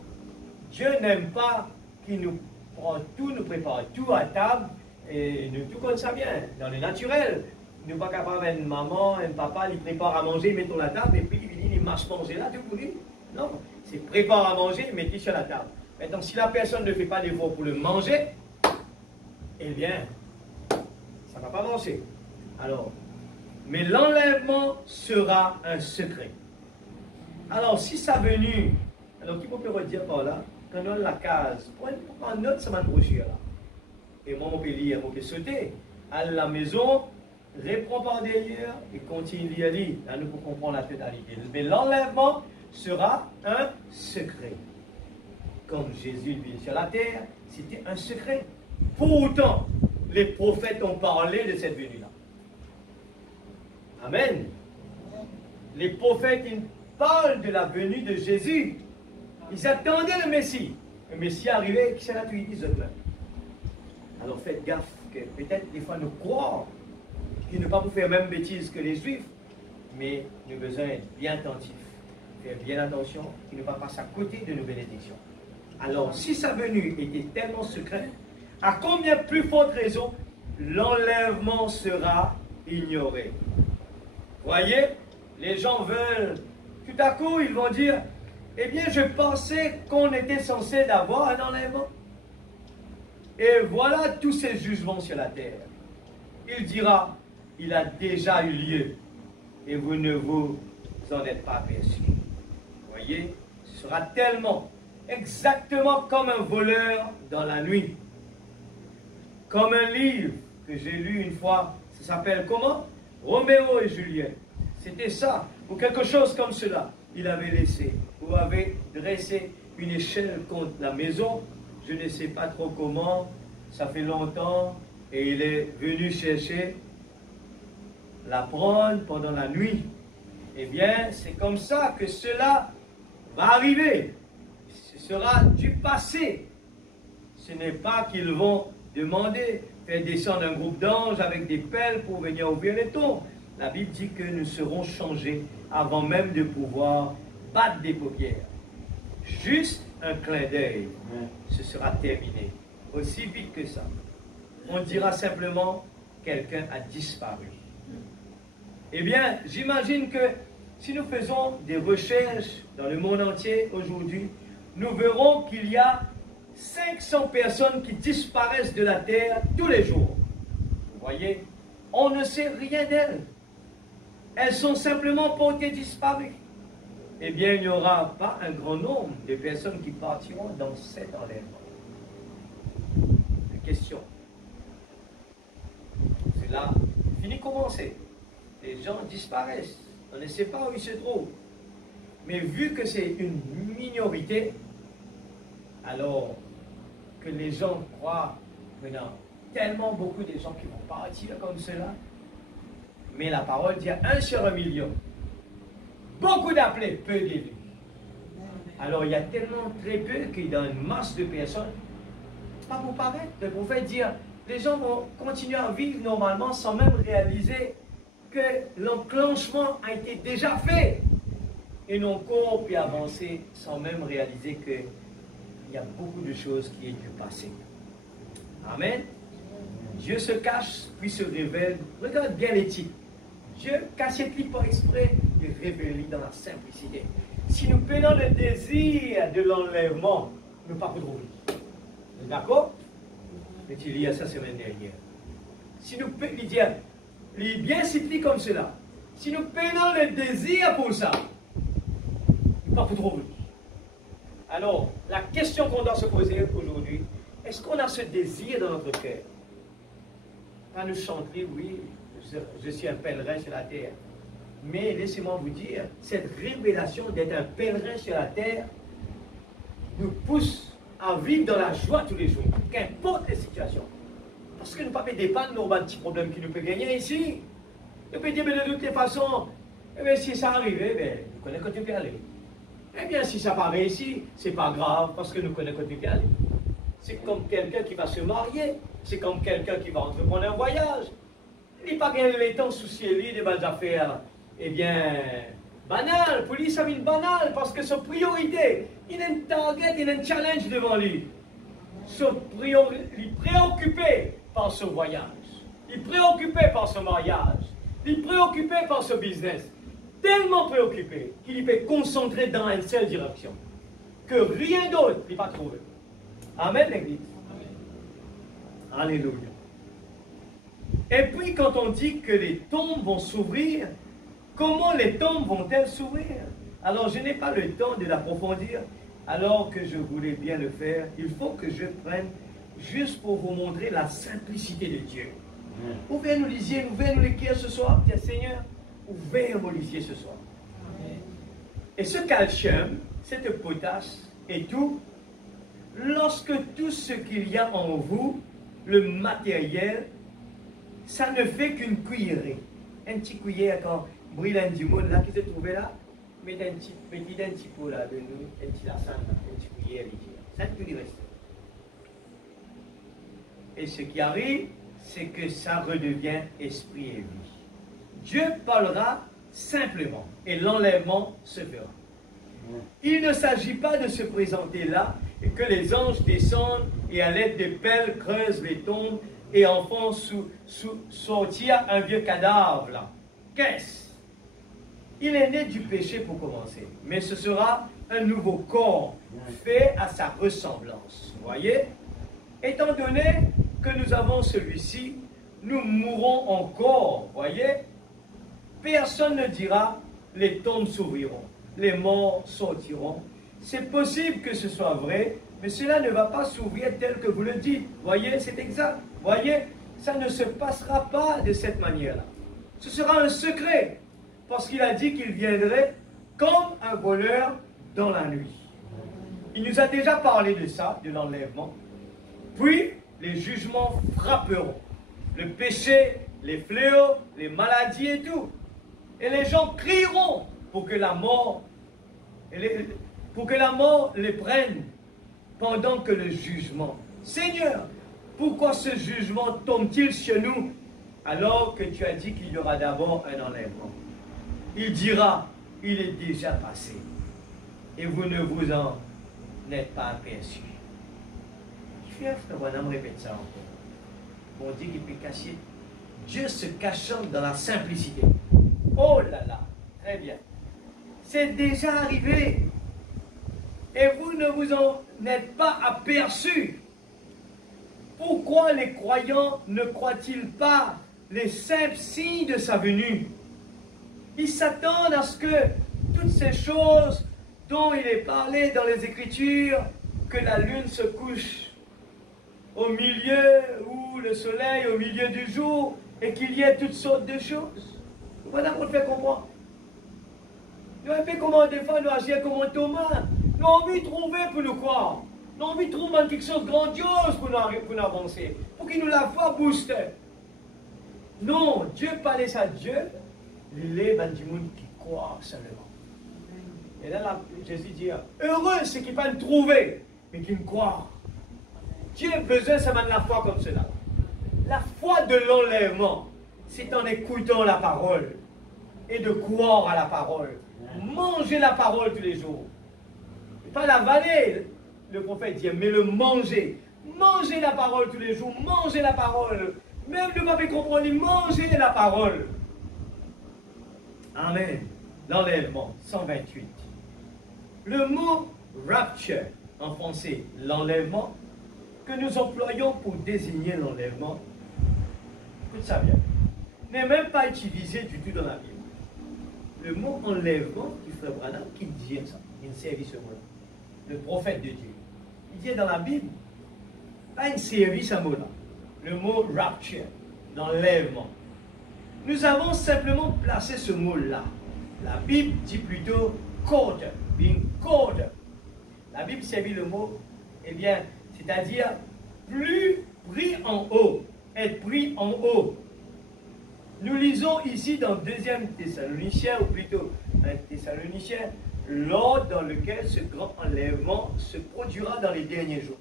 Dieu n'aime pas qu'il nous prend tout, nous prépare tout à table et nous tout comme ça bien. Dans le naturel, nous ne sommes pas capables une maman, un papa, ils préparent à manger, ils mettent sur la table et puis ils marchent manger là, tout pour lui. Non, c'est prépare à manger, mettez sur la table. Maintenant, si la personne ne fait pas d'effort pour le manger, eh bien, ça ne va pas marcher. Alors, mais l'enlèvement sera un secret. Alors, si ça venu, alors qui peut redire par là, quand on a la case, prends note sur ma brochure là. Et moi, on peut lire, on peut sauter. À la maison, reprends par derrière et continue à lire. Là, nous pouvons comprendre la totalité. Mais l'enlèvement sera un secret. Comme Jésus vit sur la terre, c'était un secret. Pour autant, les prophètes ont parlé de cette venue-là. Amen. Les prophètes, ils parlent de la venue de Jésus. Ils attendaient le Messie. Le Messie arrivait, qui s'est là, ils disent eux-mêmes. Alors faites gaffe, que peut-être des fois nous croyons qu'il ne pas vous faire la même bêtise que les Juifs, mais nous avons besoin d'être bien attentifs, faire bien attention, qu'il ne va pas passer à côté de nos bénédictions. Alors, si sa venue était tellement secrète, à combien plus forte raison l'enlèvement sera ignoré? Voyez, les gens veulent, tout à coup, ils vont dire, eh bien, je pensais qu'on était censé avoir un enlèvement. Et voilà tous ces jugements sur la terre. Il dira, il a déjà eu lieu, et vous ne vous en êtes pas aperçus. Voyez, ce sera tellement, exactement comme un voleur dans la nuit. Comme un livre que j'ai lu une fois, ça s'appelle comment? Roméo et Juliette. C'était ça, ou quelque chose comme cela. Il avait laissé, ou avait dressé une échelle contre la maison, je ne sais pas trop comment, ça fait longtemps, et il est venu chercher la prendre pendant la nuit. Eh bien, c'est comme ça que cela va arriver. Ce sera du passé. Ce n'est pas qu'ils vont demander, faire descendre un groupe d'anges avec des pelles pour venir ouvrir les tombes. La Bible dit que nous serons changés avant même de pouvoir battre des paupières. Juste un clin d'œil, ce sera terminé. Aussi vite que ça. On dira simplement, quelqu'un a disparu. Eh bien, j'imagine que si nous faisons des recherches dans le monde entier aujourd'hui, nous verrons qu'il y a 500 personnes qui disparaissent de la terre tous les jours. Vous voyez, on ne sait rien d'elles. Elles sont simplement portées disparues. Eh bien, il n'y aura pas un grand nombre de personnes qui partiront dans cet enlèvement. La question. C'est là, fini commencer. Les gens disparaissent. On ne sait pas où ils se trouvent. Mais vu que c'est une minorité, Alors que les gens croient maintenant, tellement beaucoup de gens qui vont partir comme cela. Mais la parole dit 1 sur 1 million. Beaucoup d'appelés, peu d'élus. Alors il y a tellement très peu que dans une masse de personnes, pas vous paraître, le prophète dit, les gens vont continuer à vivre normalement sans même réaliser que l'enclenchement a été déjà fait. Et nos corps puis avancer sans même réaliser qu'il y a beaucoup de choses qui ont dû passer. Amen. Dieu se cache, puis se révèle. Regarde bien les titres. Dieu cache les pas exprès et révèle dans la simplicité. Si nous prenons le désir de l'enlèvement, nous ne pas trouver. D'accord? Mais tu lis ça la semaine dernière. Si nous prenons, il bien s'écrit comme cela. Si nous prenons le désir pour ça, nous ne pas trouver. Alors, la question qu'on doit se poser aujourd'hui, est-ce qu'on a ce désir dans notre cœur? Pas nous chanter, oui, je suis un pèlerin sur la terre. Mais laissez-moi vous dire, cette révélation d'être un pèlerin sur la terre nous pousse à vivre dans la joie tous les jours, qu'importe les situations. Parce que nous ne pouvons pas dépendre de nos petits problèmes qui nous peuvent gagner ici. Nous pouvons dire, mais de toutes les façons, eh bien, si ça arrive, eh bien, nous connaissons quand tu peux aller. Eh bien, si ça paraît ici, ce n'est pas grave, parce que nous connaissons quand tu peux aller. C'est comme quelqu'un qui va se marier, c'est comme quelqu'un qui va entreprendre un voyage. Il n'est pas gagné les temps soucier lui des bonnes affaires, eh bien, banales. Pour lui, ça vient banal, parce que sa priorité, il a un target, il a un challenge devant lui. Il est préoccupé par ce voyage, il est préoccupé par ce mariage, il est préoccupé par ce business. Tellement préoccupé qu'il peut concentrer dans une seule direction, que rien d'autre il va trouver. Amen, l'Église. Alléluia. Et puis, quand on dit que les tombes vont s'ouvrir, comment les tombes vont-elles s'ouvrir? Alors, je n'ai pas le temps de l'approfondir, alors que je voulais bien le faire. Il faut que je prenne juste pour vous montrer la simplicité de Dieu. Ouvrez nous lisiez, ouvrez nous l'écrire ce soir. Tiens, Seigneur, ouvrez nous lisiez ce soir. Et ce calcium, cette potasse et tout, lorsque tout ce qu'il y a en vous, le matériel, ça ne fait qu'une cuillerée. Un petit cuillère quand brûle du monde là qui se trouvait là, mettez un petit pot là de nous, un petit lasagne, un petit cuillère liquide. Ça ne peut y rester. Et ce qui arrive, c'est que ça redevient esprit et vie. Dieu parlera simplement et l'enlèvement se fera. Il ne s'agit pas de se présenter là et que les anges descendent et à l'aide des pelles creusent les tombes et en font sortir un vieux cadavre là. Qu'est-ce? Il est né du péché pour commencer, mais ce sera un nouveau corps fait à sa ressemblance. Vous voyez? Étant donné que nous avons celui-ci, nous mourrons encore. Voyez? Personne ne dira les tombes s'ouvriront, les morts sortiront. C'est possible que ce soit vrai, mais cela ne va pas s'ouvrir tel que vous le dites. Voyez, c'est exact. Voyez, ça ne se passera pas de cette manière-là. Ce sera un secret, parce qu'il a dit qu'il viendrait comme un voleur dans la nuit. Il nous a déjà parlé de ça, de l'enlèvement. Puis, les jugements frapperont. Le péché, les fléaux, les maladies et tout. Et les gens crieront pour que la mort les prenne pendant que le jugement. Seigneur, pourquoi ce jugement tombe-t-il sur nous alors que tu as dit qu'il y aura d'abord un enlèvement? Il dira, il est déjà passé et vous ne vous en êtes pas aperçu. Frère, madame, répète ça encore. On dit qu'il peut cacher Dieu se cachant dans la simplicité. Oh là là, très bien. C'est déjà arrivé. Et vous ne vous en êtes pas aperçus. Pourquoi les croyants ne croient-ils pas les simples signes de sa venue? Ils s'attendent à ce que toutes ces choses dont il est parlé dans les Écritures, que la lune se couche au milieu, ou le soleil au milieu du jour, et qu'il y ait toutes sortes de choses. Voilà pour le faire comprendre. Nous avons fait comment des fois nous agir comme Thomas. Nous avons envie de trouver pour nous croire. Nous avons envie de trouver quelque chose de grandiose pour nous avancer, pour qu'il nous la voie booster. Non, Dieu parlait ça, Dieu, il est dans du monde qui croit seulement. Et là, Jésus dit, heureux ceux qui ne peuvent trouver, mais qui me croient. Dieu a besoin seulement de la foi comme cela. La foi de l'enlèvement, c'est en écoutant la parole et de croire à la parole. Manger la parole tous les jours. Et pas l'avaler, le prophète dit, mais le manger. Manger la parole tous les jours, manger la parole. Même le pape comprend, manger la parole. Amen. L'enlèvement, 128. Le mot rapture, en français, l'enlèvement, que nous employons pour désigner l'enlèvement, écoute ça bien, n'est même pas utilisé du tout dans la Bible. Le mot enlèvement du frère Branham, qui dit ça, il servit ce mot-là. Le prophète de Dieu. Il dit dans la Bible, pas une série ce mot-là. Le mot rapture, l'enlèvement. Nous avons simplement placé ce mot-là. La Bible dit plutôt code, being code. La Bible servit le mot, eh bien, c'est-à-dire plus pris en haut, être pris en haut. Nous lisons ici dans 2 Thessaloniciens, ou plutôt 1 Thessaloniciens, l'ordre dans lequel ce grand enlèvement se produira dans les derniers jours.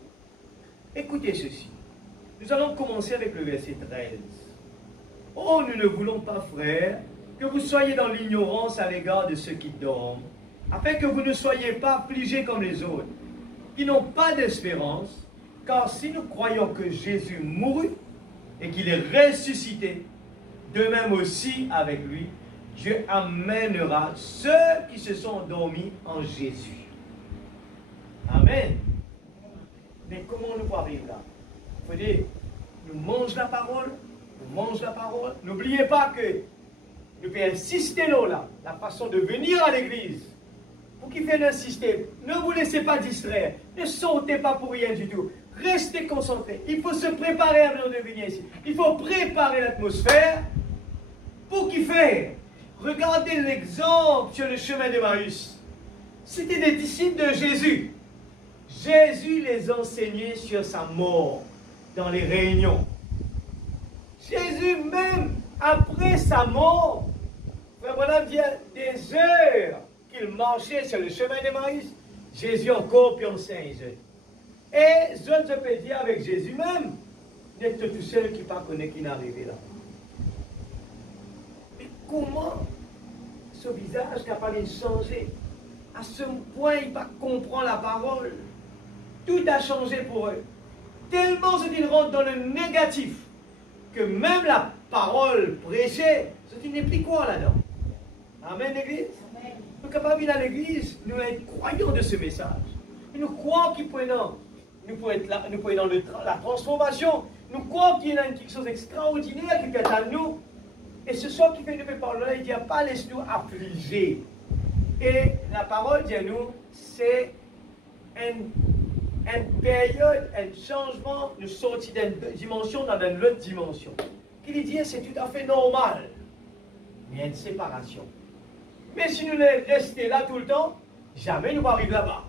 Écoutez ceci. Nous allons commencer avec le verset 13. Oh, nous ne voulons pas, frères, que vous soyez dans l'ignorance à l'égard de ceux qui dorment, afin que vous ne soyez pas affligés comme les autres, qui n'ont pas d'espérance, car si nous croyons que Jésus mourut et qu'il est ressuscité, de même aussi avec lui, Dieu amènera ceux qui se sont endormis en Jésus. Amen. Mais comment nous arrivons là? Il faut dire, nous mangeons la parole, N'oubliez pas que nous pouvons insister là, la façon de venir à l'église. Pour qu'il vienne insister, ne vous laissez pas distraire, ne sautez pas pour rien du tout. Restez concentrés. Il faut se préparer avant de venir ici. Il faut préparer l'atmosphère pour qu'il fasse. Regardez l'exemple sur le chemin d'Emmaüs. C'était des disciples de Jésus. Jésus les enseignait sur sa mort dans les réunions. Jésus même, après sa mort, Frère dit des heures qu'il marchait sur le chemin d'Emmaüs, Jésus encore puis enseigne. Et je peux dire avec Jésus même, n'êtes tout seul qui ne connaît qui n'est arrivé là. Mais comment ce visage capable de changer? À ce point, il ne comprend pas la parole. Tout a changé pour eux. Tellement ils rentrent dans le négatif que même la parole prêchée, c'est n'est plus quoi là-dedans. Amen, l'église. Nous sommes capables d'aller à l'église, nous être croyants de ce message. Et nous croyons qu'il peut être dans la transformation. Nous croyons qu'il y a quelque chose d'extraordinaire qui peut être à nous. Et ce soir qui fait de mes paroles, il dit pas laisse-nous affliger. Et la parole dit à nous, c'est une période, un changement, nous sortir d'une dimension dans une autre dimension. Qu'il dit, c'est tout à fait normal. Mais il y a une séparation. Mais si nous restons là tout le temps, jamais nous arrivons là-bas.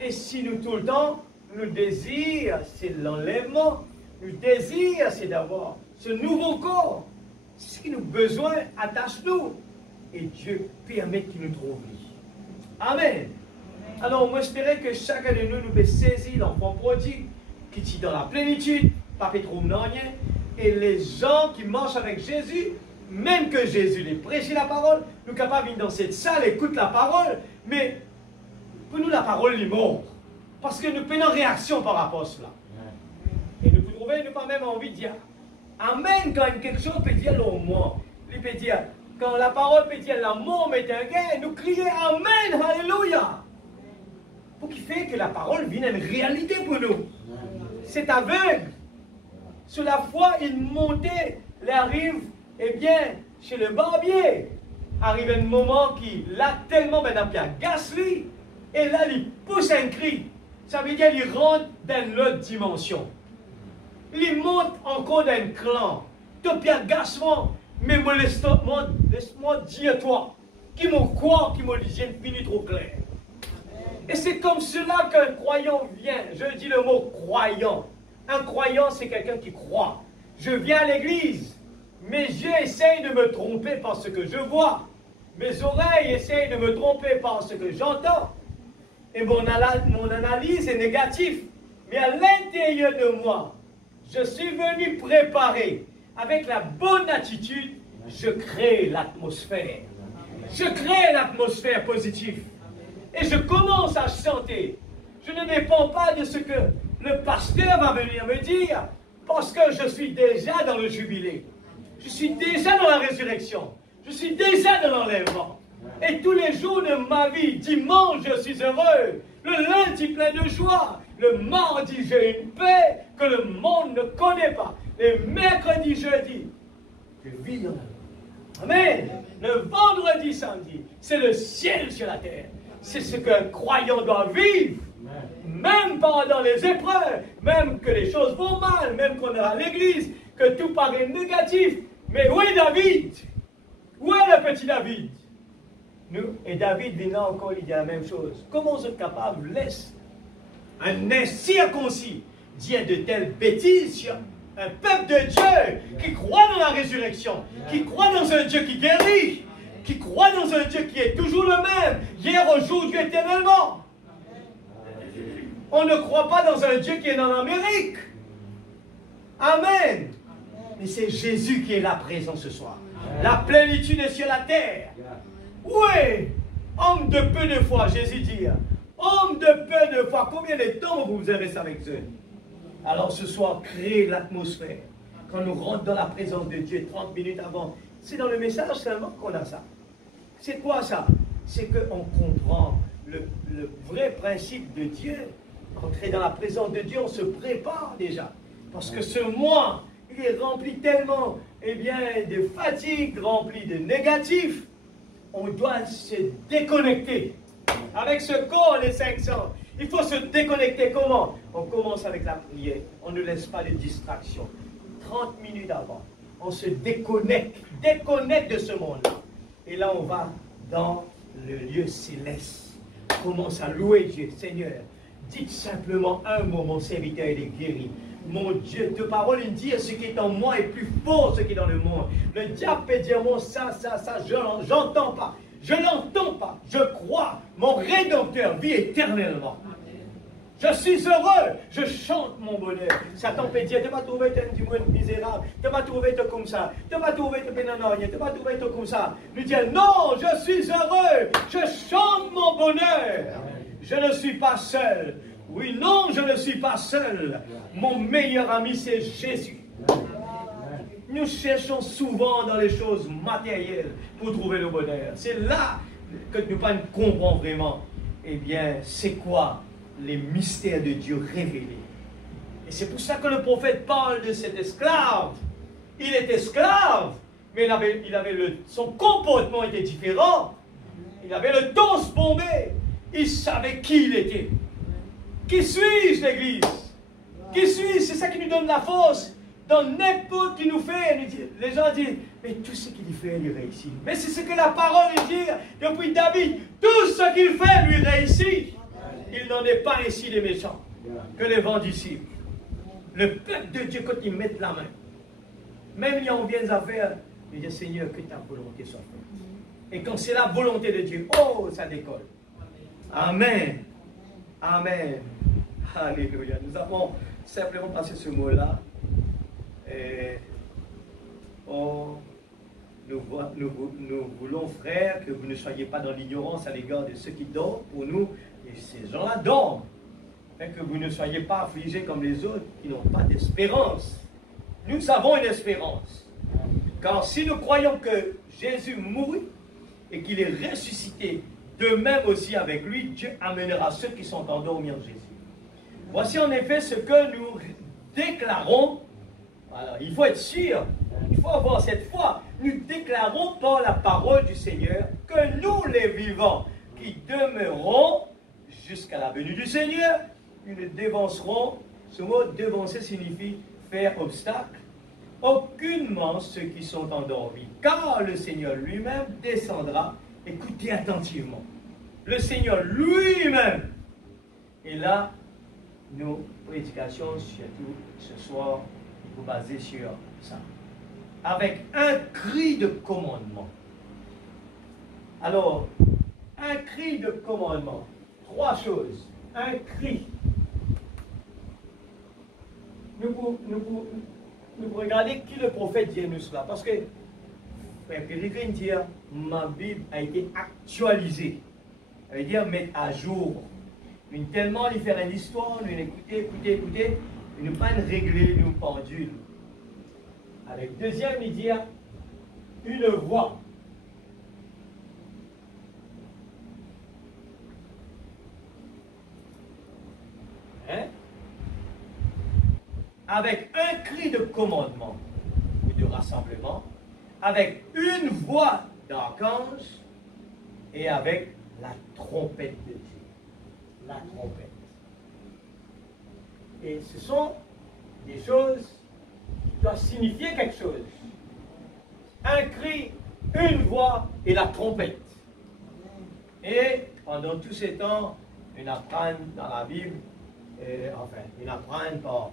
Et si nous tout le temps, nous désirons, c'est l'enlèvement, nous désirons, c'est d'avoir ce nouveau corps. Ce qui nous besoin, attache-nous. Et Dieu permet qu'il nous trouve. Amen. Alors, moi, j'espère que chacun de nous peut saisir l'enfant prodigue qui est dans la plénitude, pas trop rien. Et les gens qui marchent avec Jésus, même que Jésus les prêchait la parole, nous sommes capables de venir dans cette salle, écouter la parole, mais pour nous, la parole lui montre. Parce que nous prenons réaction par rapport à cela. Et nous pouvons trouver, nous pas même envie de dire Amen quand quelque chose peut dire le moi. Il peut dire, quand la parole peut dire l'amour met un gain, nous crions Amen, Alléluia. Pour qu'il fait que la parole vienne une réalité pour nous. C'est aveugle. Sur la foi, il montait, il arrive, eh bien, chez le barbier. Arrive un moment qui, là, tellement maintenant, il agace lui. Et là, il pousse un cri. Ça veut dire qu'il rentre dans l'autre dimension. Il monte encore dans un clan. Tu as agacement. Mais laisse-moi dire toi, qui m'ont quoi, qui m'ont dit, fini trop clair. Et c'est comme cela qu'un croyant vient. Je dis le mot croyant. Un croyant, c'est quelqu'un qui croit. Je viens à l'église. Mes yeux essayent de me tromper par ce que je vois. Mes oreilles essayent de me tromper par ce que j'entends. Et mon analyse est négative. Mais à l'intérieur de moi, je suis venu préparer. Avec la bonne attitude, je crée l'atmosphère. Je crée l'atmosphère positive. Et je commence à chanter. Je ne dépends pas de ce que le pasteur va venir me dire, parce que je suis déjà dans le jubilé. Je suis déjà dans la résurrection. Je suis déjà dans l'enlèvement. Et tous les jours de ma vie, dimanche, je suis heureux. Le lundi, plein de joie. Le mardi, j'ai une paix que le monde ne connaît pas. Et mercredi, jeudi, je vis dans la vie. Amen. Le vendredi, samedi, c'est le ciel sur la terre. C'est ce qu'un croyant doit vivre. Même pendant les épreuves, même que les choses vont mal, même qu'on est à l'église, que tout paraît négatif. Mais où est David? Où est le petit David? Nous, et David venant encore, il dit la même chose. Comment vous êtes capable, laisse un incirconcis dire de telles bêtises sur un peuple de Dieu qui croit dans la résurrection, qui croit dans un Dieu qui guérit, qui croit dans un Dieu qui est toujours le même, hier, aujourd'hui, éternellement. On ne croit pas dans un Dieu qui est dans l'Amérique. Amen. Mais c'est Jésus qui est là présent ce soir. La plénitude est sur la terre. Oui, homme de peu de foi, Jésus dit. Homme de peu de foi, combien de temps vous avez resté avec eux? Alors ce soir, créez l'atmosphère. Quand nous rentrons dans la présence de Dieu 30 minutes avant, c'est dans le message seulement qu'on a ça. C'est quoi ça? C'est qu'on comprend le vrai principe de Dieu. Entrer dans la présence de Dieu, on se prépare déjà. Parce que ce mois, il est rempli tellement, eh bien, de fatigue, rempli de négatifs. On doit se déconnecter. Avec ce corps, les 500, il faut se déconnecter. Comment? On commence avec la prière. On ne laisse pas de distractions. 30 minutes avant, on se déconnecte de ce monde-là. Et là, on va dans le lieu céleste. On commence à louer Dieu. Seigneur, dites simplement un mot, mon serviteur il est guéri. Mon Dieu, de parole, il dit ce qui est en moi est plus fort que ce qui est dans le monde. Le diable peut dire moi ça, j'entends pas. Je n'entends pas. Je crois. Mon Rédempteur vit éternellement. Je suis heureux. Je chante mon bonheur. Satan peut dire, tu vas trouver un dimanche misérable. Tu vas trouver comme ça. Tu vas trouver pénanoïe. Tu vas trouver comme ça. Lui dire, non, je suis heureux. Je chante mon bonheur. Je ne suis pas seul. Oui, non, je ne suis pas seul. Mon meilleur ami, c'est Jésus. Nous cherchons souvent dans les choses matérielles pour trouver le bonheur. C'est là que nous comprenons vraiment, eh bien, c'est quoi les mystères de Dieu révélés. Et c'est pour ça que le prophète parle de cet esclave. Il est esclave, mais son comportement était différent. Il avait le torse bombé. Il savait qui il était. Qui suis-je, l'Église? Qui suis-je? C'est ça qui nous donne la force. Dans n'importe qui nous fait, les gens disent, mais tout ce qu'il fait, il réussit. Mais c'est ce que la parole dit depuis David. Tout ce qu'il fait, lui réussit. Il n'en est pas ainsi des méchants que les vents disciples. Le peuple de Dieu, quand ils mettent la main, même quand on vient à faire, il dit, Seigneur, que ta volonté soit faite. Et quand c'est la volonté de Dieu, oh, ça décolle. Amen. Amen. Alléluia. Nous avons simplement passé ce mot-là. Nous voulons, frères, que vous ne soyez pas dans l'ignorance à l'égard de ceux qui dorment pour nous. Et ces gens-là dorment. Afin que vous ne soyez pas affligés comme les autres qui n'ont pas d'espérance. Nous avons une espérance. Car si nous croyons que Jésus mourut et qu'il est ressuscité, de même aussi avec lui, Dieu amènera ceux qui sont endormis en Jésus. Voici en effet ce que nous déclarons. Voilà, il faut être sûr, il faut avoir cette foi. Nous déclarons par la parole du Seigneur que nous les vivants qui demeurons jusqu'à la venue du Seigneur, nous ne dévancerons, ce mot dévancer signifie faire obstacle, aucunement ceux qui sont endormis, car le Seigneur lui-même descendra. Écoutez attentivement. Le Seigneur lui-même Et là, nos prédications, surtout ce soir, vont baser sur ça. Avec un cri de commandement. Alors, un cri de commandement. Trois choses. Un cri. Nous pouvons regarder qui le prophète dit nous cela. Parce que, frère Pérégrine dit, ma Bible a été actualisée. Ça veut dire mettre à jour. Une tellement différente histoire, nous écoutez, nous pas régler nos pendules. Avec deuxième, il dit une voix. Hein? Avec un cri de commandement et de rassemblement, avec une voix d'archange et avec la trompette de Dieu. La trompette. Et ce sont des choses qui doivent signifier quelque chose. Un cri, une voix et la trompette. Et pendant tous ces temps, on apprend dans la Bible, on apprend par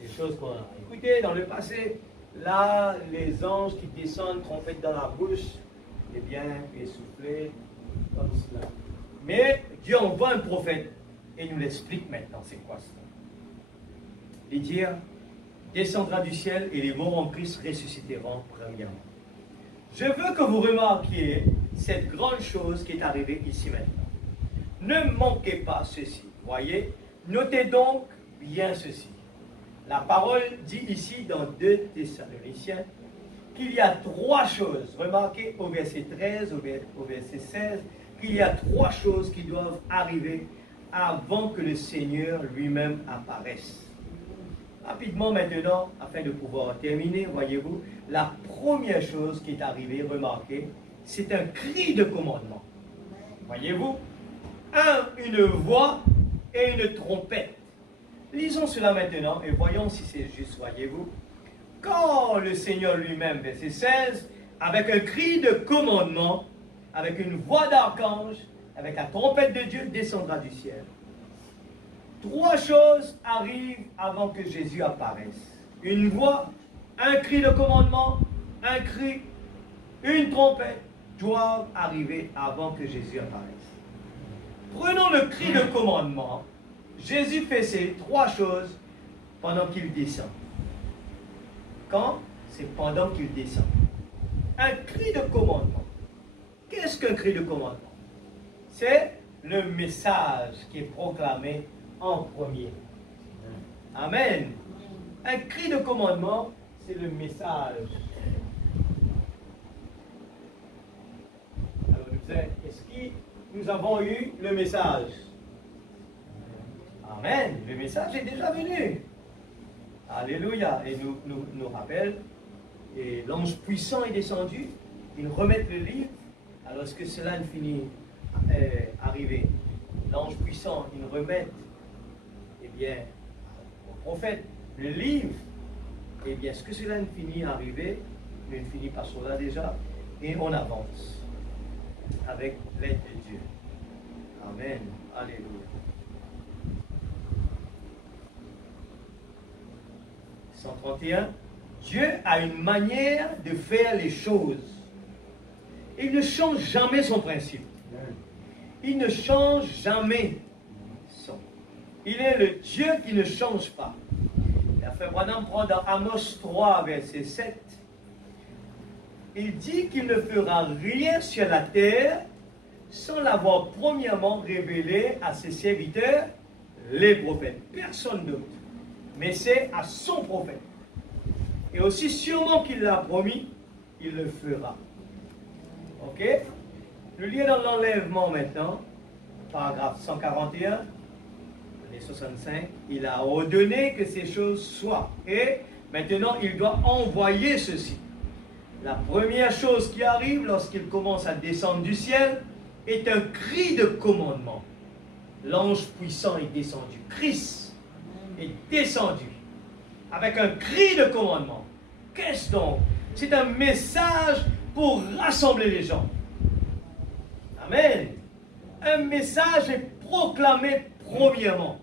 des choses qu'on a écoutées dans le passé. Là, les anges qui descendent, trompette dans la bouche, eh bien, essoufflés comme cela. Mais Dieu envoie un prophète et nous l'explique maintenant. C'est quoi ça? Il dit, descendra du ciel et les morts en Christ ressusciteront premièrement. Je veux que vous remarquiez cette grande chose qui est arrivée ici maintenant. Ne manquez pas ceci. Voyez, notez donc bien ceci. La parole dit ici dans 2 Thessaloniciens qu'il y a trois choses. Remarquez au verset 13, au verset 16, qu'il y a trois choses qui doivent arriver avant que le Seigneur lui-même apparaisse. Rapidement maintenant, afin de pouvoir terminer, voyez-vous, la première chose qui est arrivée, remarquez, c'est un cri de commandement. Voyez-vous, une voix et une trompette. Lisons cela maintenant et voyons si c'est juste, voyez-vous. Quand le Seigneur lui-même, verset 16, avec un cri de commandement, avec une voix d'archange, avec la trompette de Dieu, descendra du ciel. Trois choses arrivent avant que Jésus apparaisse. Une voix, un cri de commandement, un cri, une trompette doivent arriver avant que Jésus apparaisse. Prenons le cri de commandement. Jésus fait ces trois choses pendant qu'il descend. Quand? C'est pendant qu'il descend. Un cri de commandement. Qu'est-ce qu'un cri de commandement? C'est le message qui est proclamé en premier. Amen. Un cri de commandement, c'est le message. Alors, est-ce que nous avons eu le message? Amen. Le message est déjà venu. Alléluia. Et nous rappelle, et l'ange puissant est descendu, il remet le livre, alors que cela ne finit arrivé. L'ange puissant, il remet, eh bien, au prophète, le livre, eh bien, ce que cela ne finit arrivé, mais il finit par cela déjà, et on avance avec l'aide de Dieu. Amen. Alléluia. « 131. Dieu a une manière de faire les choses. Il ne change jamais son principe. Il ne change jamais son. Il est le Dieu qui ne change pas. La frère Branham prend dans Amos 3, verset 7. Il dit qu'il ne fera rien sur la terre sans l'avoir premièrement révélé à ses serviteurs, les prophètes. Personne d'autre. Mais c'est à son prophète. Et aussi sûrement qu'il l'a promis, il le fera. Ok? Nous lisons dans l'enlèvement maintenant, paragraphe 141, les 65. Il a ordonné que ces choses soient. Et maintenant, il doit envoyer ceci. La première chose qui arrive lorsqu'il commence à descendre du ciel est un cri de commandement. L'ange puissant est descendu. Christ est descendu avec un cri de commandement. Qu'est-ce donc? C'est un message pour rassembler les gens. Amen. Un message est proclamé premièrement.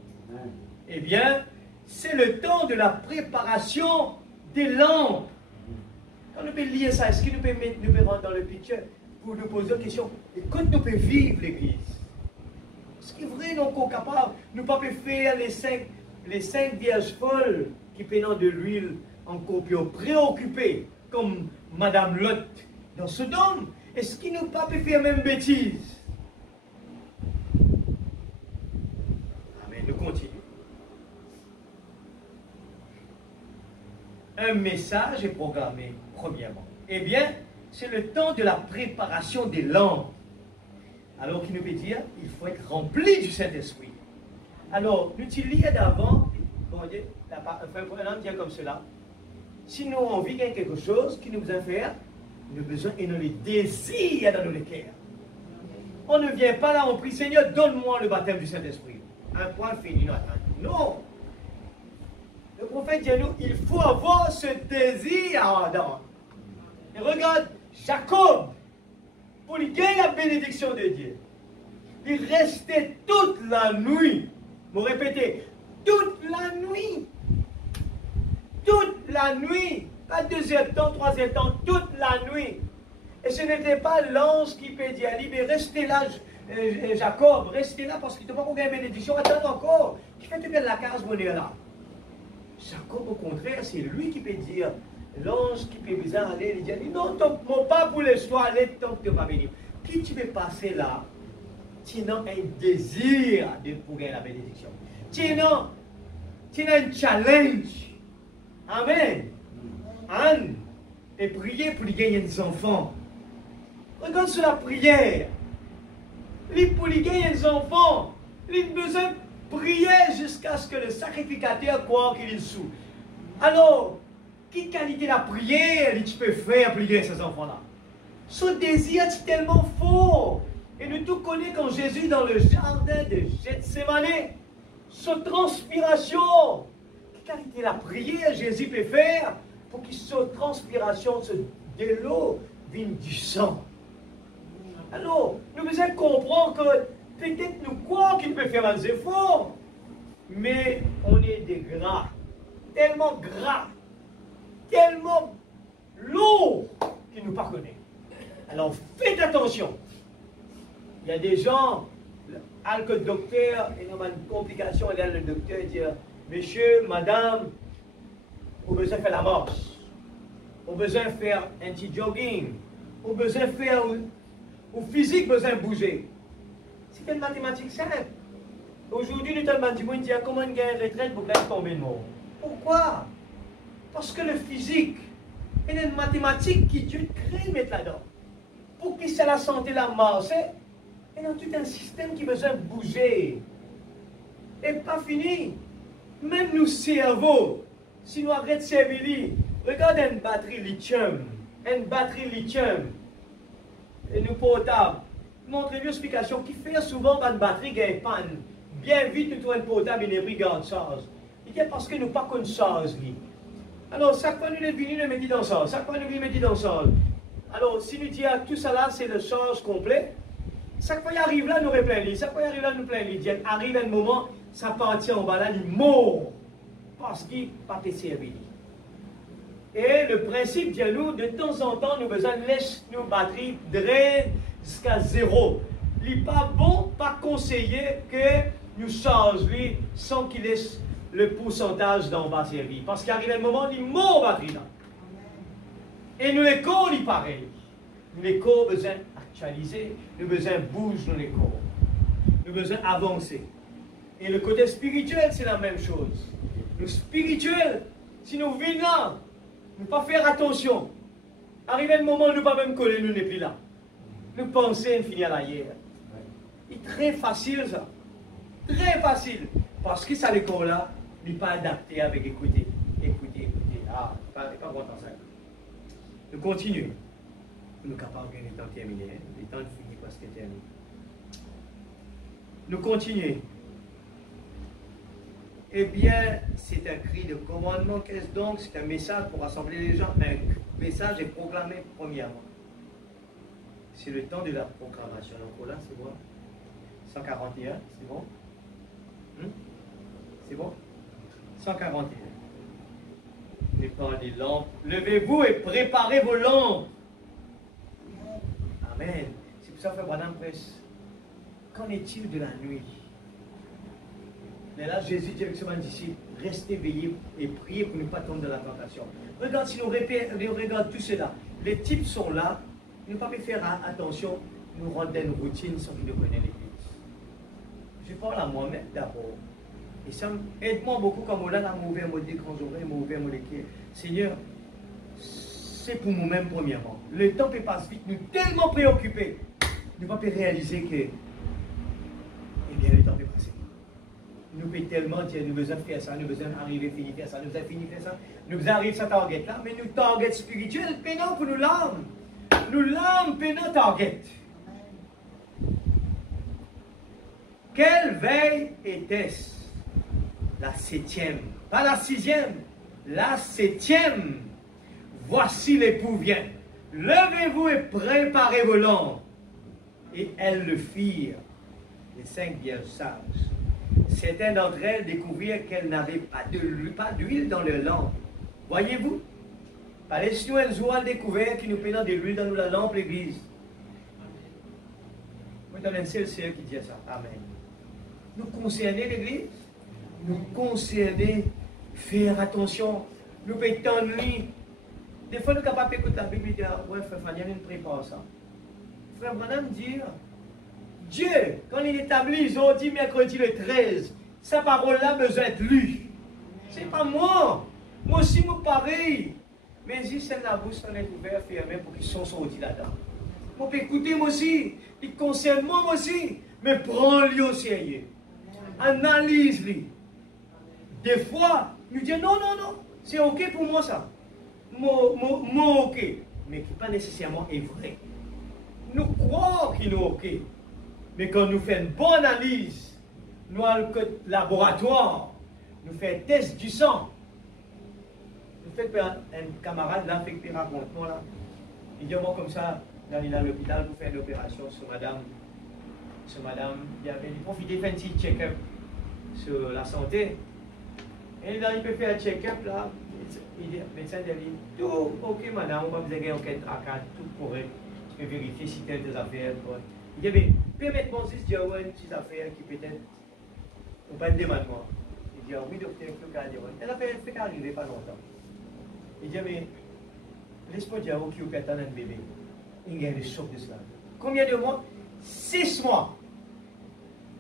Eh bien, c'est le temps de la préparation des lampes. Quand nous pouvons lire ça, est-ce que nous pouvons rentrer dans le picture pour nous poser la question, et quand nous pouvons vivre l'Église? Ce qui est vrai, nous sommes capables, nous ne pouvons pas faire les cinq vierges folles qui peinent de l'huile en copie, préoccupées, comme Madame Lot dans Sodome. Est-ce qu'il nous pas peut faire même bêtise? Amen, nous continuons. Un message est programmé, premièrement. Eh bien, c'est le temps de la préparation des lampes. Alors, qui nous peut dire, il faut être rempli du Saint-Esprit. Alors, nous lisons d'avant, bon Dieu, un homme dit comme cela. Si nous on vit quelque chose qui nous besoin faire, nous avons besoin et nous le désir dans nos cœurs. On ne vient pas là, on prie, Seigneur, donne-moi le baptême du Saint-Esprit. Un point fini, non, attends. Non. Le prophète dit à nous, il faut avoir ce désir ardent. Et regarde, Jacob, pour lui gagner la bénédiction de Dieu, il restait toute la nuit. Vous répétez, toute la nuit. Toute la nuit. Pas deuxième temps, troisième temps, toute la nuit. Et ce n'était pas l'ange qui peut dire, mais restez là, Jacob, restez là parce qu'il ne doit pas gagner la bénédiction. Attends encore. Qui fait bien la case, mon là? Jacob, au contraire, c'est lui qui peut dire, l'ange qui peut bien aller, il dit, non, mon pas pour l'histoire, allez tant que tu vas venir. Qui tu veux passer là, tu as un désir de gagner la bénédiction. Tu as un challenge. Amen. Anne, et prier pour gagner des enfants. Regarde sur la prière. Pour gagner des enfants, il a besoin de prier jusqu'à ce que le sacrificateur croit qu'il est sous. Alors, quelle qualité la prière tu peux faire pour gagner ces enfants-là? Ce désir est tellement fort. Et nous tous connaissons quand Jésus dans le jardin de Gethsémane, sa transpiration. Quelle qualité la prière Jésus peut faire pour que cette transpiration de l'eau vienne du sang. Alors, nous devons comprendre que peut-être nous croyons qu'il peut faire des efforts, mais on est des gras, tellement lourds qu'ils ne nous pas connaissent. Alors, faites attention. Il y a des gens, alors que le docteur, il y a une complication, et là le docteur dit, monsieur, madame, on a besoin de faire la marche, on a besoin de faire un petit jogging, on a besoin de faire, au physique, besoin de bouger. C'est une mathématique simple. Aujourd'hui, nous avons dit, comment on gagne une retraite pour gagner tomber de mort. Pourquoi? Parce que le physique, il y a une mathématique qui Dieu crée mettre là-dedans. Pour que c'est la santé, la marche, il y a tout un système qui a besoin de bouger. Et pas fini. Même nos cerveaux, si nous arrêtons de servir, regardez une batterie lithium. Une batterie lithium. Et nous portables. Montre une explication qui fait souvent une batterie qui est panne. Bien vite, nous trouvons un portable et nous regardons charge. Et parce que nous n'avons pas qu'une charge. Alors, chaque fois nous sommes venus, nous mettons dans ça. Chaque fois nous mettons dans ça. Alors, si nous disons tout ça là, c'est le charge complet. Chaque fois qu'il arrive là, nous reprenons. Chaque fois qu'il arrive là, nous prenons. Il arrive un moment, ça partit en bas là, il mort. Parce qu'il n'a pas été servi. Et le principe dit à nous, de temps en temps, nous avons besoin de laisser nos batteries drainer jusqu'à zéro. Il n'est pas bon, pas conseillé que nous changeons sans qu'il laisse le pourcentage d'en bas servi. Parce qu'il arrive un moment, il mort batterie là. Et nous les corps, il pareil. Nous les corps besoin actualiser, nous besoin bouger dans les corps. Nous besoin avancer. Et le côté spirituel, c'est la même chose. Le spirituel, si nous venons là, nous ne pas faire attention. Arrivé un moment, nous ne pas même coller, nous n'est plus là. Nous pensons, nous finissons à l'ailleurs. C'est très facile ça. Très facile. Parce que ça, les corps là, n'est pas adapté avec écouter. Ah, pas bon dans ça. Nous continuons. Nous sommes capables de gagner le temps terminé. Le temps fini parce que c'est terminé. Nous continuons. Eh bien, c'est un cri de commandement. Qu'est-ce donc? C'est un message pour rassembler les gens. Un message est proclamé premièrement. C'est le temps de la proclamation. Donc là, c'est bon. 141, c'est bon. C'est bon? 141. N'est pas des lampes. Levez-vous et préparez vos lampes. Amen. C'est pour ça que Frère Branham presse. Qu'en est-il de la nuit? Mais là, Jésus dit avec ses disciples, restez veillés et priez pour ne pas tomber dans la tentation. Regarde, si nous regardons tout cela, les types sont là, nous ne pouvons pas faire attention, nous rendons une routine sans qu'ils nous connaissent l'église. Je parle à moi-même d'abord. Et ça aide-moi beaucoup quand on a la mauvaise mode quand j'aurai mauvais mode qui Seigneur, c'est pour nous-mêmes premièrement. Le temps peut passer vite, nous sommes tellement préoccupés, nous ne pouvons pas réaliser que, eh bien, le temps peut passer. Nous pouvons tellement dire, nous besoin faire ça, nous besoin arriver, finir faire ça, nous besoin finir faire ça, nous besoin arriver à ce target là, mais nous target spirituel, pénant pour nous l'âme. Nous l'âme, pénant target. Quelle veille était-ce? La 7e, pas la 6e, la 7e. Voici l'époux vient. Levez-vous et préparez vos lampes. Et elles le firent, les 5 vierges sages. Certaines d'entre elles découvrirent qu'elles n'avaient pas d'huile dans leurs lampes. Voyez-vous? Palestiniens, elles ont découvert qu'ils nous prenaient de l'huile dans la lampe, l'église. Moi, dans un seul Seigneur qui dit ça. Amen. Nous concernons l'église. Nous concerner, faire attention, nous pouvons tendre. Des fois, nous sommes capables d'écouter la Bible et dire, ouais, frère Fania, nous préparons ça. Frère Branham dit, Dieu, quand il établit, ils ont dit mercredi le 13, sa parole-là besoin d'être lue. Ce n'est pas moi. Moi aussi, moi pareil. Mais si c'est la bouche, on est ouvert, fermé pour qu'ils soient sortis là-dedans. Moi, peux écouter moi aussi. Il concerne moi aussi. Mais prends-le au sérieux. Analyse-le. Des fois, nous disons non, non, non, c'est ok pour moi ça. Moi ok. Mais qui pas nécessairement est vrai. Nous croyons qu'il est ok. Mais quand nous faisons une bonne analyse, nous allons au laboratoire, nous faisons un test du sang. Nous faisons un camarade là, fait que raconte moi là. Il dit moi comme ça, dans l'hôpital pour faire une opération sur madame. Il avait profité de faire un petit check-up sur la santé. Et là, il peut faire un check-up là. Il dit, médecin dit, tout ok madame, on va vous avoir aucun tracas, tout correct. Je peux vérifier si telle des affaires. Il dit, mais permettez-moi aussi de dire une petite affaire qui peut-être, on va me demander moi. Il dit, oui docteur, il faut qu'elle dise. Elle a fait qu'arriver pas longtemps. Il dit, mais laisse-moi dire qui peut attendre un bébé. Il y a le choc de cela. Combien de mois? 6 mois.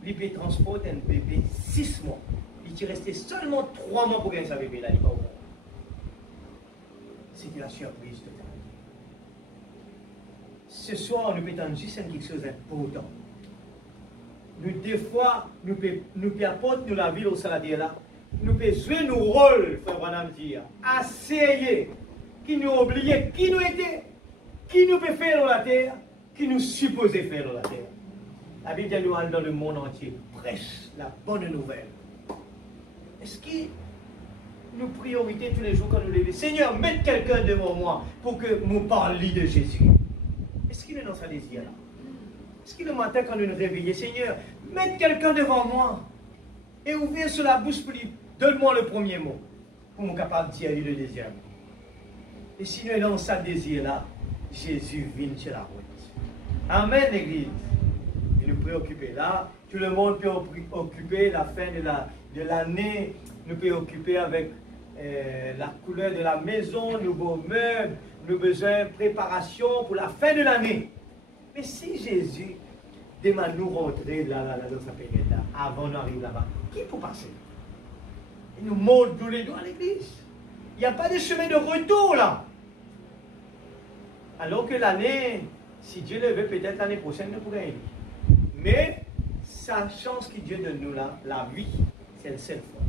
Il peut transporter un bébé 6 mois. Il est resté seulement 3 mois pour gagner sa bébé. Là, il n'est pas au monde. C'est la surprise totale. Ce soir, nous peut juste quelque chose d'important. Nous, des fois, nous pouvons apporter la vie au saladier là. Nous pouvons jouer nos rôles, frère Branham dire. Essayer. Qui nous oubliait, qui nous était, qui nous peut faire dans la terre, qui nous supposait faire dans la terre. La Bible nous allons dans le monde entier, prêche la bonne nouvelle. Est-ce que nous priorité tous les jours quand nous levons, Seigneur, mets quelqu'un devant moi pour que nous parlions de Jésus? Est-ce qu'il est dans sa désir là? Est-ce qu'il le matin quand nous nous réveillons, Seigneur, mets quelqu'un devant moi et ouvrir sur la bouche pour lui, donne-moi le premier mot pour nous capable de dire le deuxième. Et si nous sommes dans sa désir là, Jésus vient sur la route. Amen, l'église. Et nous préoccuper là, tout le monde peut occuper la fin de l'année, nous peut occuper avec la couleur de la maison, nouveaux meubles, nous besoin de préparation pour la fin de l'année. Mais si Jésus demande nous rentrer là, dans sa période là, avant d'arriver là-bas, qui peut passer? Il nous montre tous les doigts à l'église. Il n'y a pas de chemin de retour là. Alors que l'année, si Dieu le veut, peut-être l'année prochaine, nous pourrions aller. Mais sa chance que Dieu donne nous là, la vie, c'est une seule fois.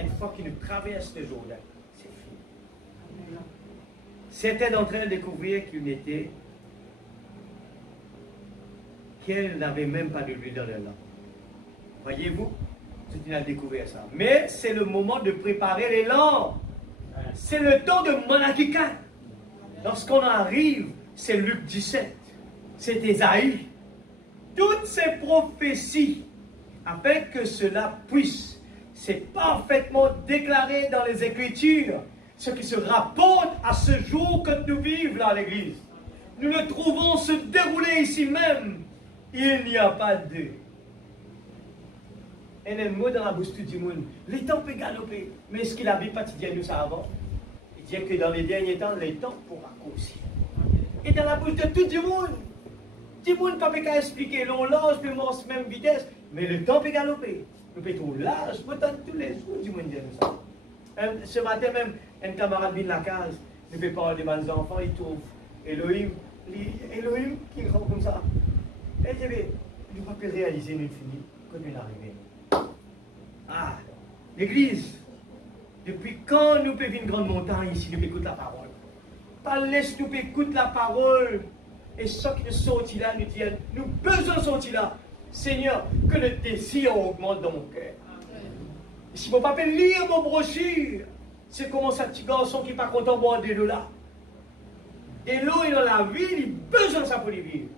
Une fois qu'il nous traverse le Jourdain, c'est fini. Certains d'entre elles découvrirent qu'elles n'avaient même pas de l'huile dans leur lampe. Voyez-vous, c'est une a découvert ça. Mais c'est le moment de préparer les lampes. C'est le temps de Malachie. Lorsqu'on arrive, c'est Luc 17, c'est Ésaïe. Toutes ces prophéties afin que cela puisse, c'est parfaitement déclaré dans les Écritures, ce qui se rapporte à ce jour que nous vivons là à l'Église. Nous le trouvons se dérouler ici même. Il n'y a pas de... Et un mot dans la bouche du monde. Les temps peuvent galoper. Mais est-ce qu'il a pas dit nous ça avant? Il dit que dans les derniers temps, les temps pourront raccourcir. Et dans la bouche de tout le monde ne peut pas expliquer. L'on lâche, puis on se même vitesse. Mais le temps peut galoper. Nous pouvons tout lâche, pourtant tous les jours, du monde dit nous ça. Ce matin même, un camarade vient de la case. Nous pouvons parler des enfants, il trouve Elohim qui rentre comme ça. Et il dit, nous ne pouvons pas réaliser une fini quand nous arrivons. Ah, l'Église, depuis quand nous pouvons une grande montagne ici, nous pouvons écouter la parole? Pas laisse nous écouter la parole. Et ce qui nous sortit là, nous dit, nous besoin de sortir là. Seigneur, que le désir augmente dans mon cœur. Et si mon papa lire mon brochure, c'est comment ça petit garçon qui n'est pas content de boire de l'eau là. Et l'eau est dans la ville, il a besoin de ça pour vivre.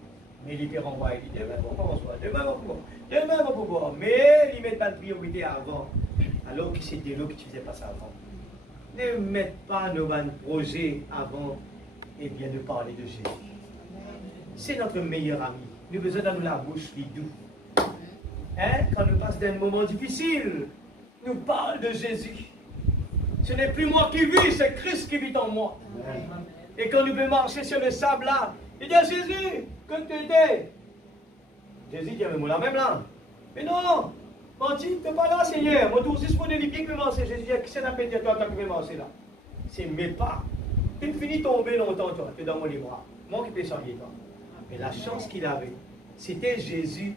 Mais il peut renvoyer, il dit, demain on va boire, demain on va boire, demain on va boire. Mais il ne met pas de priorité avant. Alors que c'était l'eau que tu ne faisais pas ça avant. Ne mettez pas nos projets avant, et bien de parler de Jésus. C'est notre meilleur ami. Nous avons besoin de la bouche les doux. Hein? Quand nous passons d'un moment difficile, nous parlons de Jésus. Ce n'est plus moi qui vis, c'est Christ qui vit en moi. Et quand nous pouvons marcher sur le sable là, il dit à Jésus, que tu étais. Jésus dit, mais moi la même là. Mais non, menti, tu n'es pas là, Seigneur. Moi, tout juste pour des pieds que je Jésus dit, qui c'est la peine de toi qui peux marcher là? C'est mes pas. Tu finis de tomber longtemps, toi, tu es dans mon bras. Moi qui peux changer toi. Mais la chance qu'il avait, c'était Jésus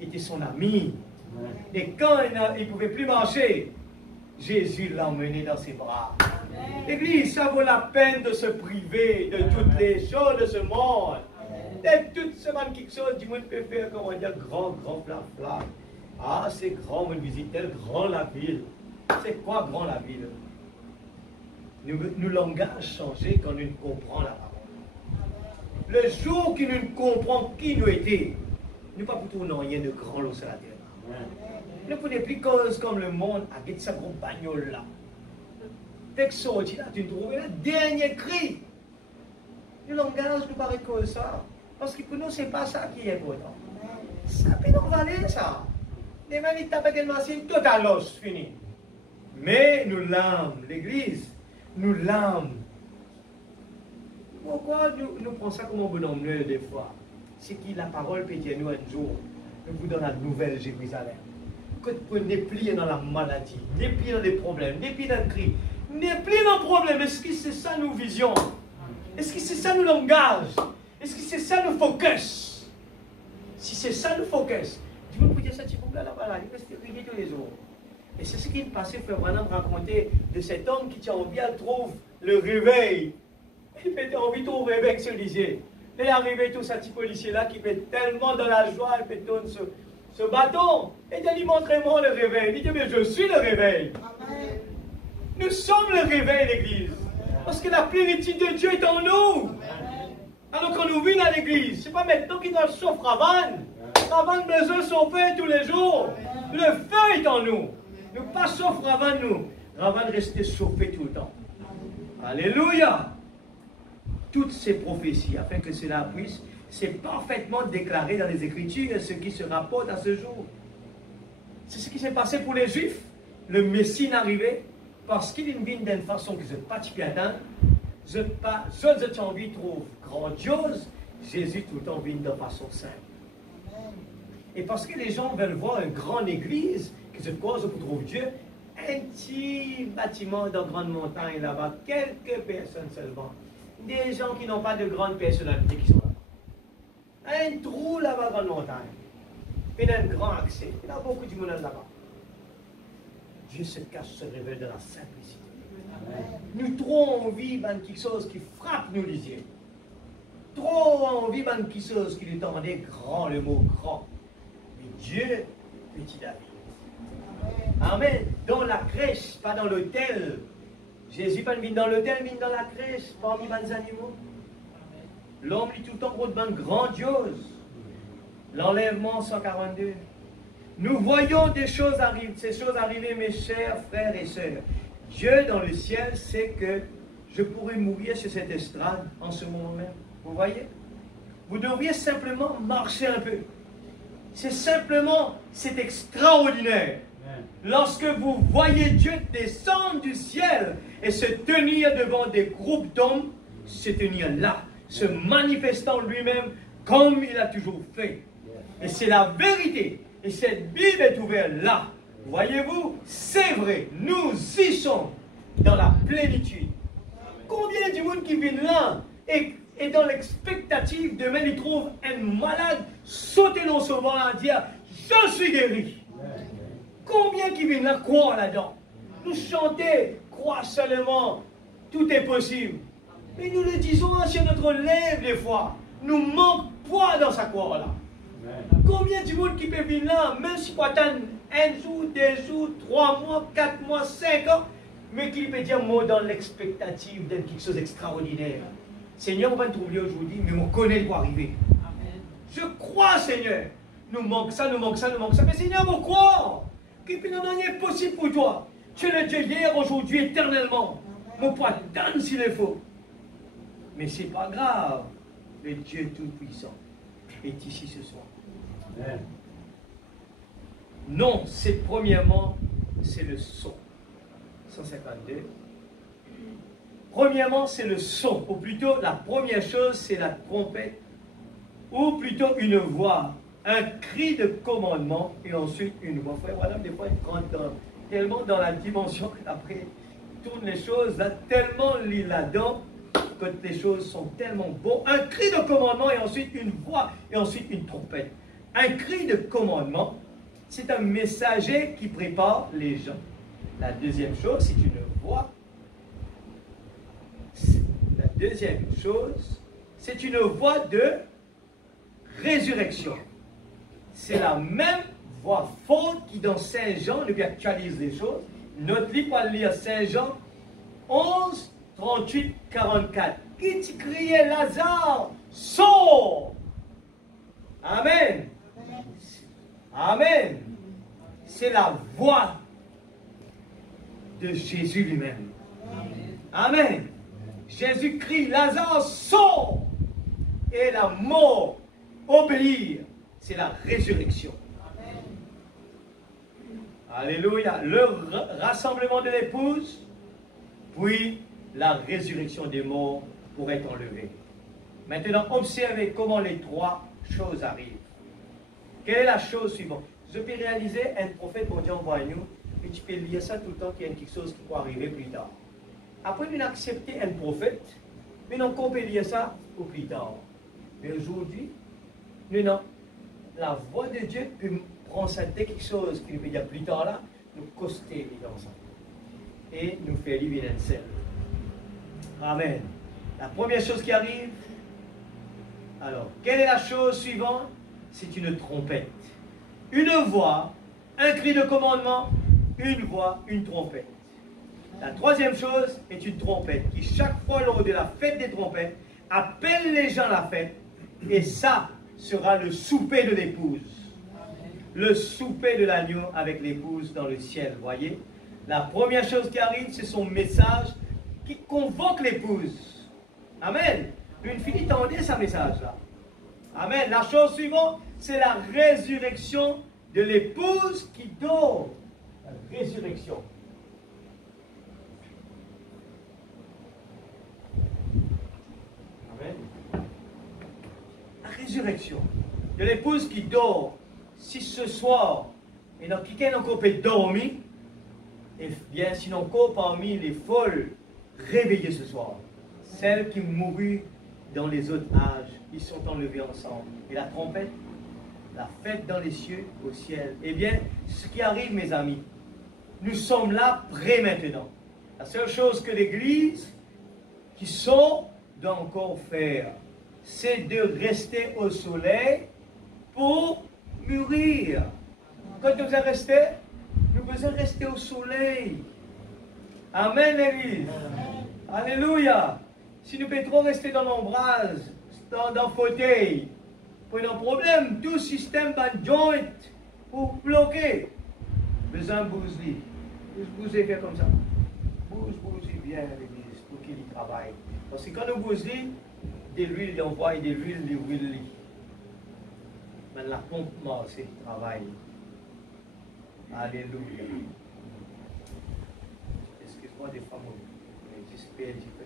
était son ami. Et quand il ne pouvait plus marcher, Jésus l'a emmené dans ses bras. L'Église, ça vaut la peine de se priver de toutes les choses de ce monde. Et toute semaine, quelque chose, du monde peut faire, comment dire, grand flafla. Ah, c'est grand, on visite tel grand la ville. C'est quoi grand la ville? Nous langage changé quand nous comprenons la parole. Le jour que nous ne comprenons qui nous étions, nous ne pouvons pas pour rien de grand l'eau sur la terre. Nous ne pouvons plus cause comme le monde avec sa grosse bagnole là. Dès que sorti là, tu trouves le dernier cri. Le langage nous paraît comme ça. Parce que pour nous, ce n'est pas ça qui est important. Ça peut nous valer ça. Les mains, ils tapent une machine totale l'os, fini. Mais nous l'âmes, l'Église, nous l'âmes. Pourquoi nous prenons ça comme un bonhomme des fois? C'est que la parole peut dire nous un jour, nous vous donne la nouvelle Jérusalem. Que vous n'êtes plié dans la maladie, n'êtes plié dans les problèmes, n'êtes plié dans le cri, n'êtes plié dans le problème. Est-ce que c'est ça nos visions? Est-ce que c'est ça nos langages? Est-ce que c'est ça nos focus? Si c'est ça nos focus, tu peux dire ça, tu peux là-bas, il peut se réveiller tous les jours. Et c'est ce qui est passé, Frère Branham raconter de cet homme qui tient envie à trouver le réveil. Il fait envie de trouver avec ce lycée. Et arrivé tout ce petit policier-là qui fait tellement de la joie, il fait tourner ce bâton. Et il dit, montrez-moi le réveil. Il dit, mais je suis le réveil. Amen. Nous sommes le réveil, l'Église. Parce que la plénitude de Dieu est en nous. Amen. Alors quand nous venons à l'Église, ce n'est pas maintenant qu'il doit sauver Ravan. Ravan a besoin de sauver tous les jours. Le feu est en nous. Nous pas sauf Ravan, nous. Ravan restait sauvé tout le temps. Alléluia. Toutes ces prophéties, afin que cela puisse, c'est parfaitement déclaré dans les Écritures, ce qui se rapporte à ce jour. C'est ce qui s'est passé pour les Juifs. Le Messie n'arrivait parce qu'il vient d'une façon que je n'ai pas pu atteindre. Je n'ai envie de trouver grandiose. Jésus tout le temps vient de façon simple. Et parce que les gens veulent voir une grande église, que je cause pour trouver Dieu, un petit bâtiment dans grande montagne là-bas, quelques personnes seulement. Des gens qui n'ont pas de grande personnalité qui sont là-bas. Un trou là-bas dans la montagne. Et un grand accès. Il y a beaucoup de monde là-bas. Dieu se cache, se révèle dans la simplicité. Amen. Nous trop envie de quelque chose qui frappe nous les yeux. Trop envie de quelque chose qui nous tendait grand, le mot grand. Mais Dieu, petit David. Amen. Dans la crèche, pas dans l'hôtel. Jésus pas venu dans l'hôtel, il vient dans la crèche, parmi les animaux. L'homme est tout le temps pour de grandiose. L'enlèvement 142. Nous voyons des choses arriver, ces choses arriver, mes chers frères et sœurs. Dieu dans le ciel sait que je pourrais mourir sur cette estrade en ce moment même. Vous voyez? Vous devriez simplement marcher un peu. C'est extraordinaire. Lorsque vous voyez Dieu descendre du ciel et se tenir devant des groupes d'hommes, se tenir là, se manifestant lui-même comme il a toujours fait. Et c'est la vérité. Et cette Bible est ouverte là. Voyez-vous, c'est vrai, nous y sommes dans la plénitude. Combien de monde qui vient là et dans l'expectative, demain il trouve un malade sauter dans son ventre à dire « Je suis guéri ». Combien qui viennent là croire là-dedans? Nous chanter, croire seulement, tout est possible. Mais nous le disons sur notre lèvre des fois. Nous manquons poids dans sa croix là. Combien de monde qui peut venir là, même si pour attendre un jour, 2 jours, 3 mois, 4 mois, 5 ans, mais qui peut dire moi dans l'expectative d'être quelque chose d'extraordinaire. Seigneur, on va nous trouver aujourd'hui, mais on connaît quoi arriver. Amen. Je crois, Seigneur. Nous manque ça, nous manque ça, nous manque ça. Mais Seigneur, on croit. Qu'il peut nous donner possible pour toi. Tu es le Dieu hier, aujourd'hui, éternellement. Mon poids donne s'il est faux. Mais c'est pas grave. Le Dieu Tout-Puissant est ici ce soir. Amen. Non, c'est premièrement, c'est le son. 152. Premièrement, c'est le son. Ou plutôt, la première chose, c'est la trompette. Ou plutôt une voix. Un cri de commandement et ensuite une voix. Frère, voilà, des fois, il rentre tellement dans la dimension qu'après, tourne les choses, là, tellement là-dedans, que les choses sont tellement beaux. Un cri de commandement et ensuite une voix et ensuite une trompette. Un cri de commandement, c'est un messager qui prépare les gens. La deuxième chose, c'est une voix. La deuxième chose, c'est une voix de résurrection. C'est la même voix forte qui dans Saint Jean, nous actualise les choses. Notre livre va lire Saint Jean 11, 38, 44. Qui criait Lazare, sors! Amen. Amen. C'est la voix de Jésus lui-même. Amen. Jésus crie, Lazare, sors! Et la mort, obéir, c'est la résurrection. Amen. Alléluia. Le rassemblement de l'épouse, puis la résurrection des morts pour être enlevée. Maintenant, observez comment les trois choses arrivent. Quelle est la chose suivante? Je peux réaliser un prophète, bon Dieu envoie nous, et tu peux lire ça tout le temps qu'il y a quelque chose qui peut arriver plus tard. Après, nous accepter un prophète, mais non, on peut lire ça au plus tard. Mais aujourd'hui, nous non. La voix de Dieu peut prendre ça dès quelque chose qui nous peut dire plus tard là, nous coster dans ça. Et nous faire vivre un seul. Amen. La première chose qui arrive, alors, quelle est la chose suivante? C'est une trompette. Une voix, un cri de commandement, une voix, une trompette. La troisième chose est une trompette qui, chaque fois lors de la fête des trompettes, appelle les gens à la fête. Et ça sera le souper de l'épouse. Le souper de l'agneau avec l'épouse dans le ciel, voyez. La première chose qui arrive, c'est son message qui convoque l'épouse. Amen. Une fille tendait ce message-là. Amen. La chose suivante, c'est la résurrection de l'épouse qui dort. La résurrection. Amen. La résurrection de l'épouse qui dort. Si ce soir, et dans quelqu'un encore peut dormir, et bien sinon encore parmi les folles réveillées ce soir, celles qui moururent dans les autres âges, ils sont enlevés ensemble. Et la trompette, la fête dans les cieux, au ciel. Eh bien, ce qui arrive, mes amis, nous sommes là prêts maintenant. La seule chose que l'Église qui sort doit encore faire, c'est de rester au soleil pour mûrir. Quand nous devons rester, nous devons rester au soleil. Amen, l'Église. Alléluia. Si nous pouvons trop rester dans l'ombrage, dans le fauteuil, pas de problème. Tout système va joint pour bloquer. Besoin de bouger. Bouger, faire comme ça. Bouger bien l'église pour qu'il y travaille. Parce que quand nous bougeons, de l'huile d'envoi et de l'huile de l'huile. Mais la pompe marche, travaille. Alléluia. Excuse-moi des femmes, mais j'espère que tu peux.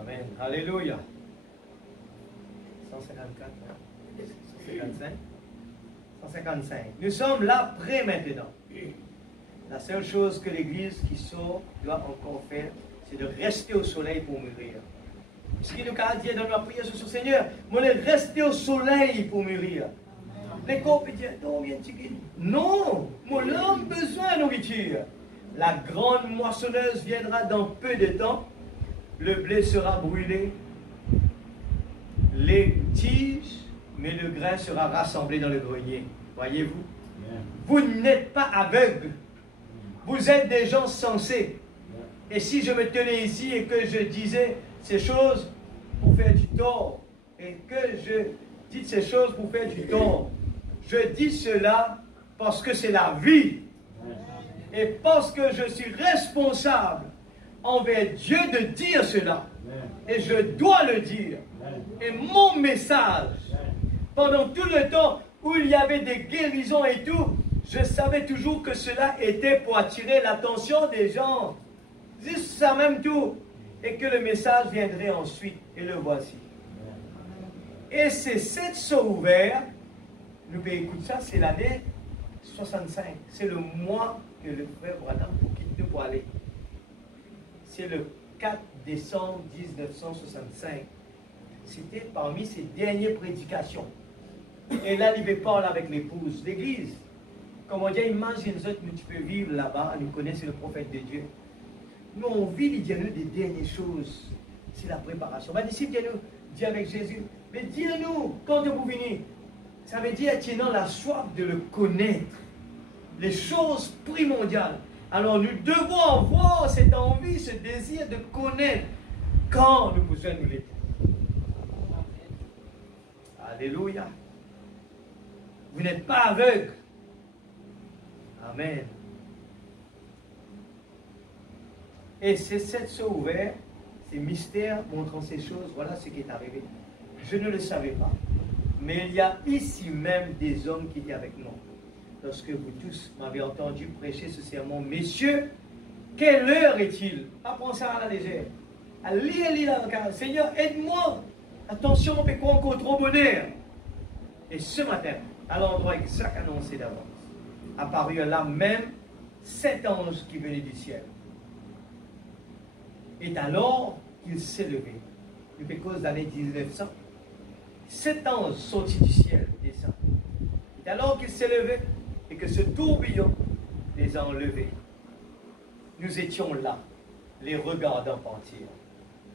Amen. Alléluia. 154, 155. 155. Nous sommes là prêts maintenant. La seule chose que l'Église qui sort doit encore faire, c'est de rester au soleil pour mûrir. Ce qui nous a dit dans la prière sur ce Seigneur, moi, rester au soleil pour mûrir. Les corps peuvent dire, non, mon homme a besoin de nourriture. La grande moissonneuse viendra dans peu de temps. Le blé sera brûlé. Les tiges, mais le grain sera rassemblé dans le grenier. Voyez-vous? Vous n'êtes pas aveugles. Vous êtes des gens sensés. Et si je me tenais ici et que je disais ces choses pour faire du tort, et que je dis ces choses pour faire du tort, je dis cela parce que c'est la vie. Et parce que je suis responsable envers Dieu de dire cela. Et je dois le dire. Et mon message, pendant tout le temps où il y avait des guérisons et tout, je savais toujours que cela était pour attirer l'attention des gens. Juste ça même tout. Et que le message viendrait ensuite. Et le voici. Et c'est cette saut ouvert. Nous écoutez ça, c'est l'année 65. C'est le mois que le frère Branham quitte nous pour aller. C'est le 4 décembre 1965. C'était parmi ses dernières prédications. Et là, il parle avec l'épouse. L'église, comme on dit, imagine que tu peux vivre là-bas, nous connaissons le prophète de Dieu. Nous, on vit, il dit nous des dernières choses. C'est la préparation. Ma disciple nous dit avec Jésus, mais dis-nous, quand vous venez, ça veut dire tenant la soif de le connaître. Les choses primordiales. Alors nous devons avoir cette envie, ce désir de connaître quand nous besoin nous l'aider. Alléluia. Vous n'êtes pas aveugle. Amen. Et c'est cette chose ouverte, ces mystères montrant ces choses, voilà ce qui est arrivé. Je ne le savais pas. Mais il y a ici même des hommes qui étaient avec moi. Lorsque vous tous m'avez entendu prêcher ce sermon, messieurs, quelle heure est-il? Pas penser à la légère. À lire la Seigneur, aide-moi. Attention, on peut quoi encore trop bonheur. Et ce matin, à l'endroit exact annoncé d'avance, apparurent là même 7 anges qui venaient du ciel. Et alors qu'il s'est levé, depuis cause de l'année 1900, 7 anges sortis du ciel, descendent. Et alors qu'il s'est levé, et que ce tourbillon les a enlevés, nous étions là, les regardant partir.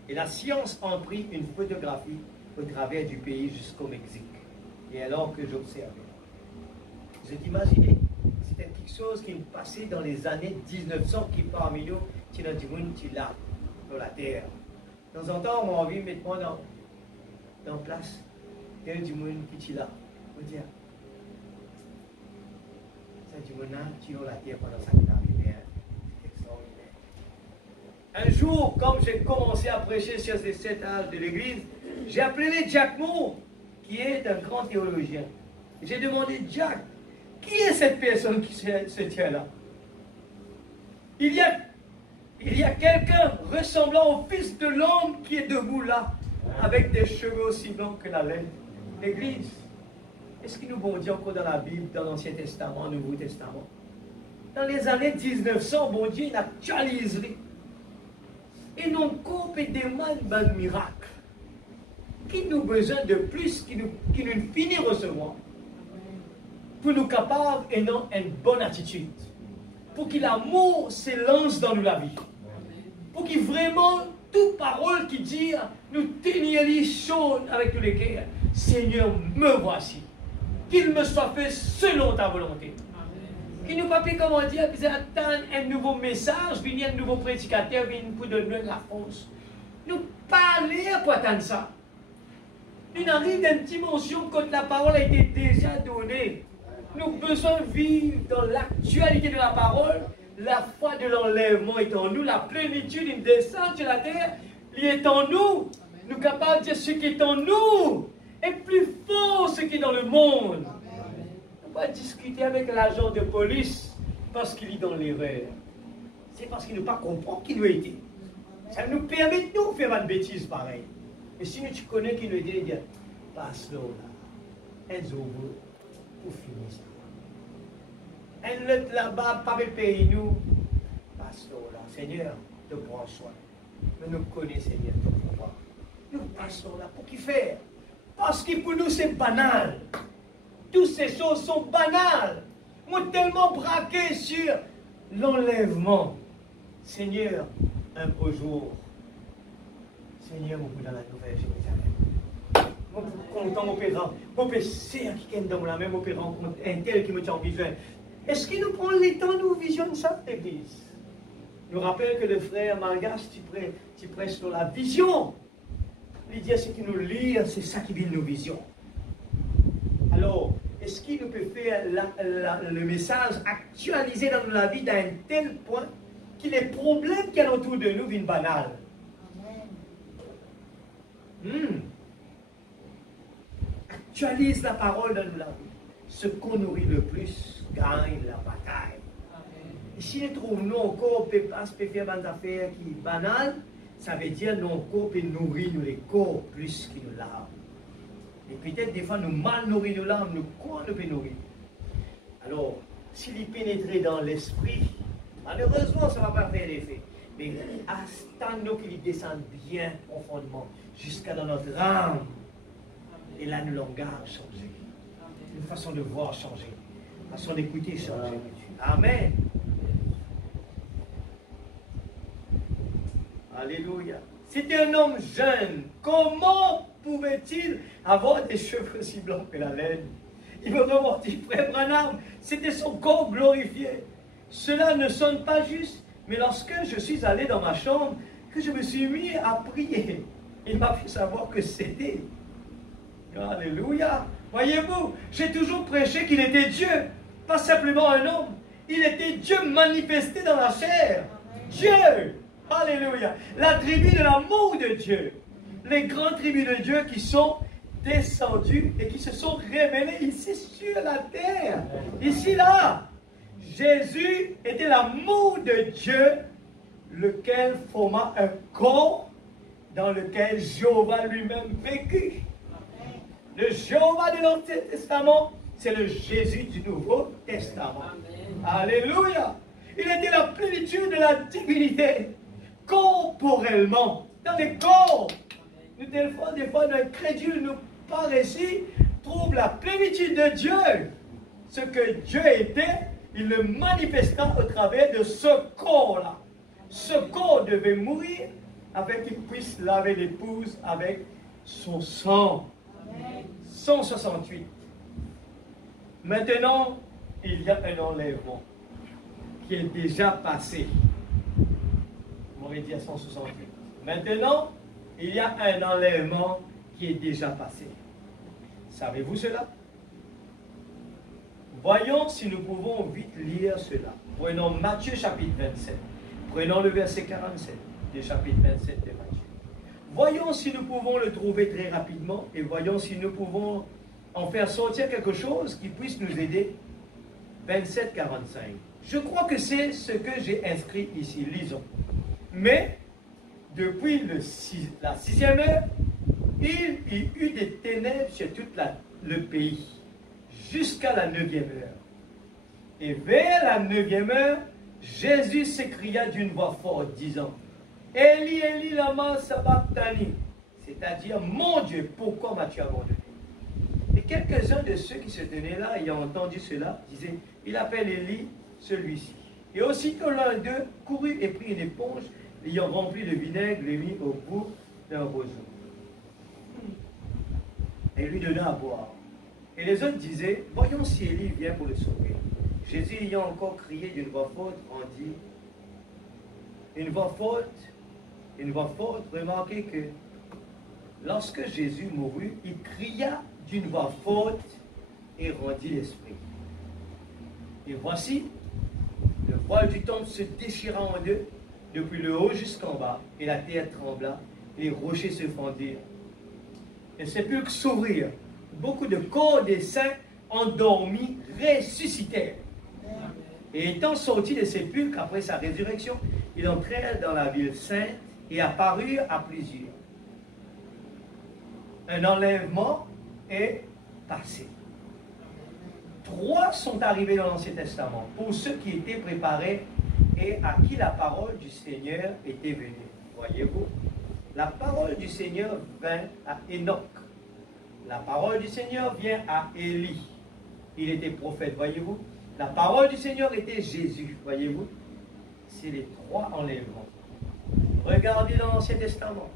Et la science en prit une photographie au travers du pays jusqu'au Mexique. Et alors que j'observais, je t'imaginais, c'était quelque chose qui me passait dans les années 1900, qui parmi nous, qui n'a du monde, qui là, dans la terre. De temps en temps, on a envie de mettre moi dans place. Il y a du monde qui est là. On dit, ça du monde qui est dans la terre pendant ça qui est arrivé. C'est extraordinaire. Un jour, comme j'ai commencé à prêcher sur ces 7 âges de l'église, j'ai appelé Jack Moore, qui est un grand théologien. J'ai demandé, Jack, qui est cette personne qui se tient là? Il y a quelqu'un ressemblant au Fils de l'homme qui est debout là, avec des cheveux aussi blancs que la laine. L'Église, est-ce qu'il nous bon Dieu encore dans la Bible, dans l'Ancien Testament, Nouveau Testament? Dans les années 1900, bon Dieu, il actualiserait. Et non qu'on peut demander un miracle. Qui nous besoin de plus, qui nous finit recevoir, pour nous capables et non une bonne attitude. Pour que l'amour s'élance dans nous la vie. Pour que vraiment, toute parole qui dit, nous tenions les choses avec tous les cœurs. Seigneur, me voici. Qu'il me soit fait selon ta volonté. Qu'il nous pas pu comment dire, qu'ils attendent un nouveau message, venir un nouveau prédicateur, venir pour donner la force. Nous parler pour attendre ça. Il arrive d'une dimension quand la parole a été déjà donnée. Nous avons besoin de vivre dans l'actualité de la parole. La foi de l'enlèvement est en nous. La plénitude, une descente sur la terre, il est en nous. Nous sommes capables de dire ce qui est en nous est plus fort ce qui est dans le monde. On ne peut pas discuter avec l'agent de police parce qu'il est dans l'erreur. C'est parce qu'il ne pas comprend qui nous a été. Ça nous permet de nous faire une bêtise pareille. Et si tu connais qui nous a été, dire, passe là, elles ouvrent pour finir ça. Elles là-bas, pas le pays, nous, passe là, Seigneur, te prends soin. Mais nous connaissons, Seigneur, ton pouvoir. Nous passons là pour qui faire? Parce que pour nous, c'est banal. Toutes ces choses sont banales. Nous sommes tellement braqués sur l'enlèvement. Seigneur, un beau jour, Seigneur, vous dans la nouvelle Jérusalem. Mon content, mon père, mon péché qui est dans la même opérant, un tel qui me tient en vision. Est-ce qu'il nous prend le temps de nous visionner ça, l'Église? Nous rappelle que le frère Malgas, tu prêches sur la vision. Il dit, ce qui nous lit, c'est ça qui vient de nos visions. Alors, est-ce qu'il nous peut faire le message actualisé dans la vie d'un tel point que les problèmes qu'il y a autour de nous viennent banals? Actualise la parole dans la vie. Ce qu'on nourrit le plus gagne la bataille. Et si nous trouvons encore peut faire des affaires qui sont banales, ça veut dire que nos corps peuvent nourrir nous les corps plus que nos larmes. Et peut-être des fois nous mal nourrir nos larmes, nos corps ne peuvent nourrir. Alors, s'il est pénétré dans l'esprit, malheureusement ça ne va pas faire l'effet. Mais attendons qu'il descende bien profondément, jusqu'à dans notre âme. Et là, nos langages changent. Une façon de voir changer. Une façon d'écouter changer. Amen. Alléluia. C'était un homme jeune. Comment pouvait-il avoir des cheveux si blancs que la laine? Il me remontit, frère Branham. C'était son corps glorifié. Cela ne sonne pas juste. Mais lorsque je suis allé dans ma chambre, que je me suis mis à prier, il m'a fait savoir que c'était. Alléluia. Voyez-vous, j'ai toujours prêché qu'il était Dieu, pas simplement un homme. Il était Dieu manifesté dans la chair. Dieu. Alléluia. La tribu de l'amour de Dieu. Les grandes tribus de Dieu qui sont descendues et qui se sont révélées ici sur la terre. Ici, là. Jésus était l'amour de Dieu, lequel forma un corps dans lequel Jéhovah lui-même vécut. Le Jéhovah de l'Ancien Testament, c'est le Jésus du Nouveau Testament. Alléluia. Il était la plénitude de la divinité, corporellement, dans les corps. Nous, des fois, nos incrédules, nous paraissent, trouvent la plénitude de Dieu. Ce que Dieu était, il le manifesta au travers de ce corps-là. Ce corps devait mourir afin qu'il puisse laver l'épouse avec son sang. 168. Maintenant, il y a un enlèvement qui est déjà passé. Vous m'aurez dit à 168. Maintenant, il y a un enlèvement qui est déjà passé. Savez-vous cela? Voyons si nous pouvons vite lire cela. Prenons Matthieu chapitre 27. Prenons le verset 47 du chapitre 27 de Matthieu. Voyons si nous pouvons le trouver très rapidement et voyons si nous pouvons en faire sortir quelque chose qui puisse nous aider. 27, 45. Je crois que c'est ce que j'ai inscrit ici. Lisons. Mais, depuis la 6e heure, il y eut des ténèbres sur tout le pays, jusqu'à la 9e heure. Et vers la 9e heure, Jésus s'écria d'une voix forte, disant, Eli, Eli, lama sabachthani, c'est-à-dire, mon Dieu, pourquoi m'as-tu abandonné? Et quelques-uns de ceux qui se tenaient là, ayant entendu cela, disaient, il appelle Eli, celui-ci. Et aussitôt l'un d'eux courut et prit une éponge, l'ayant remplie de vinaigre, le mit au bout d'un roseau. Et lui donna à boire. Et les autres disaient, voyons si Élie vient pour le sauver. Jésus ayant encore crié d'une voix forte, rendit. Une voix forte, remarquez que lorsque Jésus mourut, il cria d'une voix forte et rendit l'esprit. Et voici, le voile du temple se déchira en deux, depuis le haut jusqu'en bas, et la terre trembla, et les rochers se fendirent. Les sépulcres s'ouvrirent. Beaucoup de corps des saints endormis ressuscitèrent. Et étant sortis des sépulcres après sa résurrection, ils entrèrent dans la ville sainte et apparurent à plusieurs. Un enlèvement est passé. 3 sont arrivés dans l'Ancien Testament, pour ceux qui étaient préparés et à qui la parole du Seigneur était venue. Voyez-vous, la parole du Seigneur vint à Enoch. La parole du Seigneur vient à Élie. Il était prophète, voyez-vous. La parole du Seigneur était Jésus, voyez-vous. C'est les 3 enlèvements. Regardez dans l'Ancien Testament.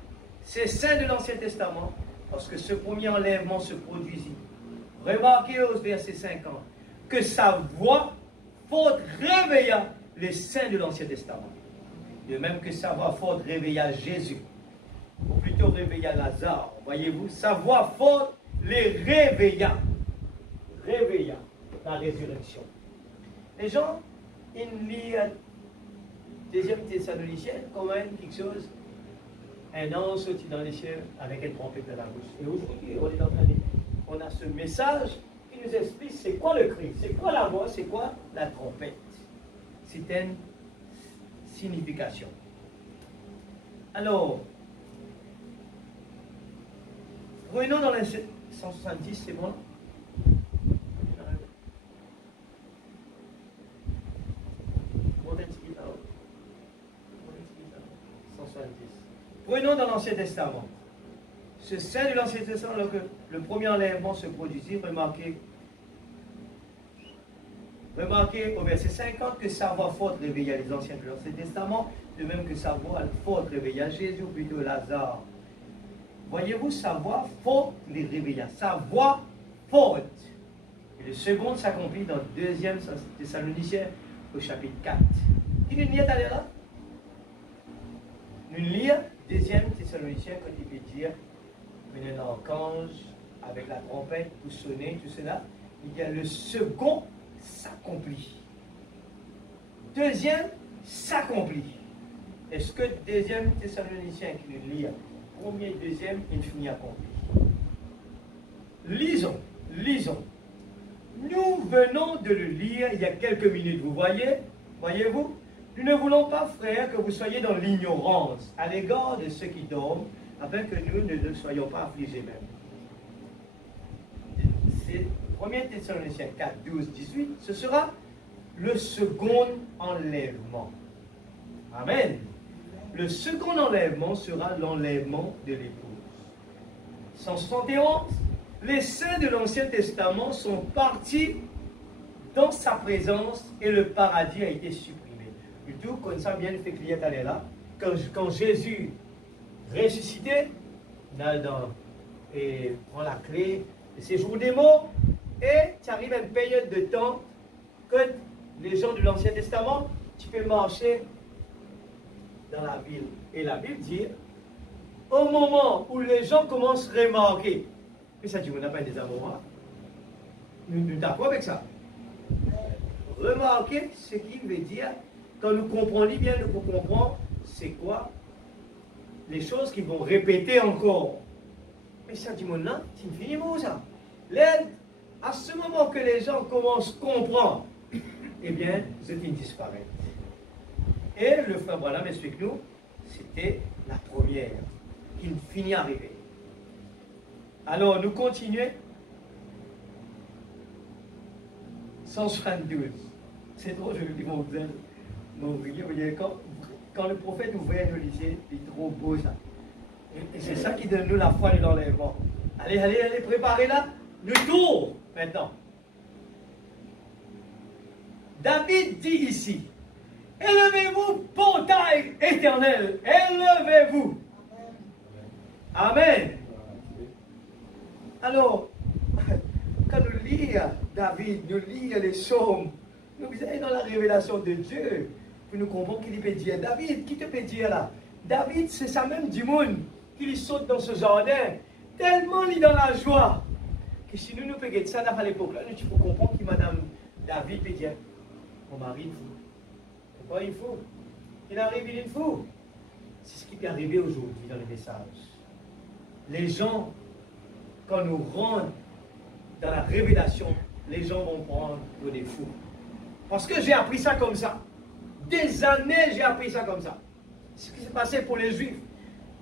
C'est saint de l'Ancien Testament, lorsque ce premier enlèvement se produisit. Remarquez au verset 50 que sa voix forte réveilla les saints de l'Ancien Testament. De même que sa voix forte réveilla Jésus, ou plutôt réveilla Lazare. Voyez-vous, sa voix forte les réveilla. Réveilla la résurrection. Les gens, ils lisent 2 Thessaloniciens comme quelque chose, un ange sorti dans les cieux avec une trompette dans la bouche. Et aujourd'hui, on est en train de... On a ce message qui nous explique c'est quoi le cri, c'est quoi la voix, c'est quoi la trompette. C'est une signification. Alors, revenons dans les 170, c'est bon? 170. Prenons dans l'Ancien Testament. Ce saint de l'Ancien Testament, lorsque le premier enlèvement se produisit, remarquez au verset 50 que sa voix forte réveilla les anciens de l'Ancien Testament, de même que sa voix forte réveilla Jésus, ou plutôt Lazare. Voyez-vous, sa voix forte les réveilla. Sa voix forte. Et le second s'accomplit dans 2 Thessaloniciens au chapitre 4. Qui nous lit à là? Nous lisons 2 Thessaloniciens quand il peut dire un archange avec la trompette pour sonner, tout cela. Il y a le second s'accomplit. Deuxième s'accomplit. Est-ce que 2 Thessaloniciens qui nous lit, premier, deuxième, infini accompli? Lisons, lisons. Nous venons de le lire il y a quelques minutes, vous voyez? Voyez-vous? Nous ne voulons pas, frères, que vous soyez dans l'ignorance à l'égard de ceux qui dorment, afin que nous ne soyons pas affligés même. C'est 1 Thessaloniciens 4, 12, 18. Ce sera le second enlèvement. Amen. Le second enlèvement sera l'enlèvement de l'épouse. 171. Les saints de l'Ancien Testament sont partis dans sa présence et le paradis a été supprimé. Du tout, comme ça, bien fait client aller là. Quand Jésus ressuscité, et prend la clé de séjour des morts, et tu arrives à une période de temps que les gens de l'Ancien Testament, tu peux marcher dans la ville. Et la Bible dit, au moment où les gens commencent à remarquer, mais ça dit, on n'a pas des amours, nous d'accord avec ça. Remarquez ce qui veut dire, quand nous comprenons bien, nous comprenons c'est quoi les choses qui vont répéter encore. Mais ça dit, mon âme, c'est infiniment ça. L'aide, à ce moment que les gens commencent à comprendre, eh bien, c'est une disparaître. Et le frère Branham explique-nous, c'était la première qui finit à arriver. Alors, nous continuons. 172. C'est trop joli, mon frère. Quand le prophète ouvrait le lycée, c'est trop beau ça. Et c'est ça qui donne nous la foi de l'enlèvement. Allez, allez, allez, préparez-la. Nous tournons maintenant. David dit ici, élevez-vous, portail éternel, élevez-vous. Amen. Alors, quand nous lisons David, nous lisons les psaumes, nous allons dans la révélation de Dieu, pour nous comprendre qu'il peut dire. David, qui te peut dire là? David, c'est ça même du monde il saute dans ce jardin, tellement il est dans la joie, que si nous payons ça à l'époque, là, tu peux comprendre que Madame David peut dire, mon mari, il faut. Pourquoi il faut? Il arrive, il faut. C'est ce qui est arrivé aujourd'hui dans les messages. Les gens, quand nous rentrons dans la révélation, les gens vont prendre pour des fous. Parce que j'ai appris ça comme ça. Des années, j'ai appris ça comme ça. C'est ce qui s'est passé pour les Juifs.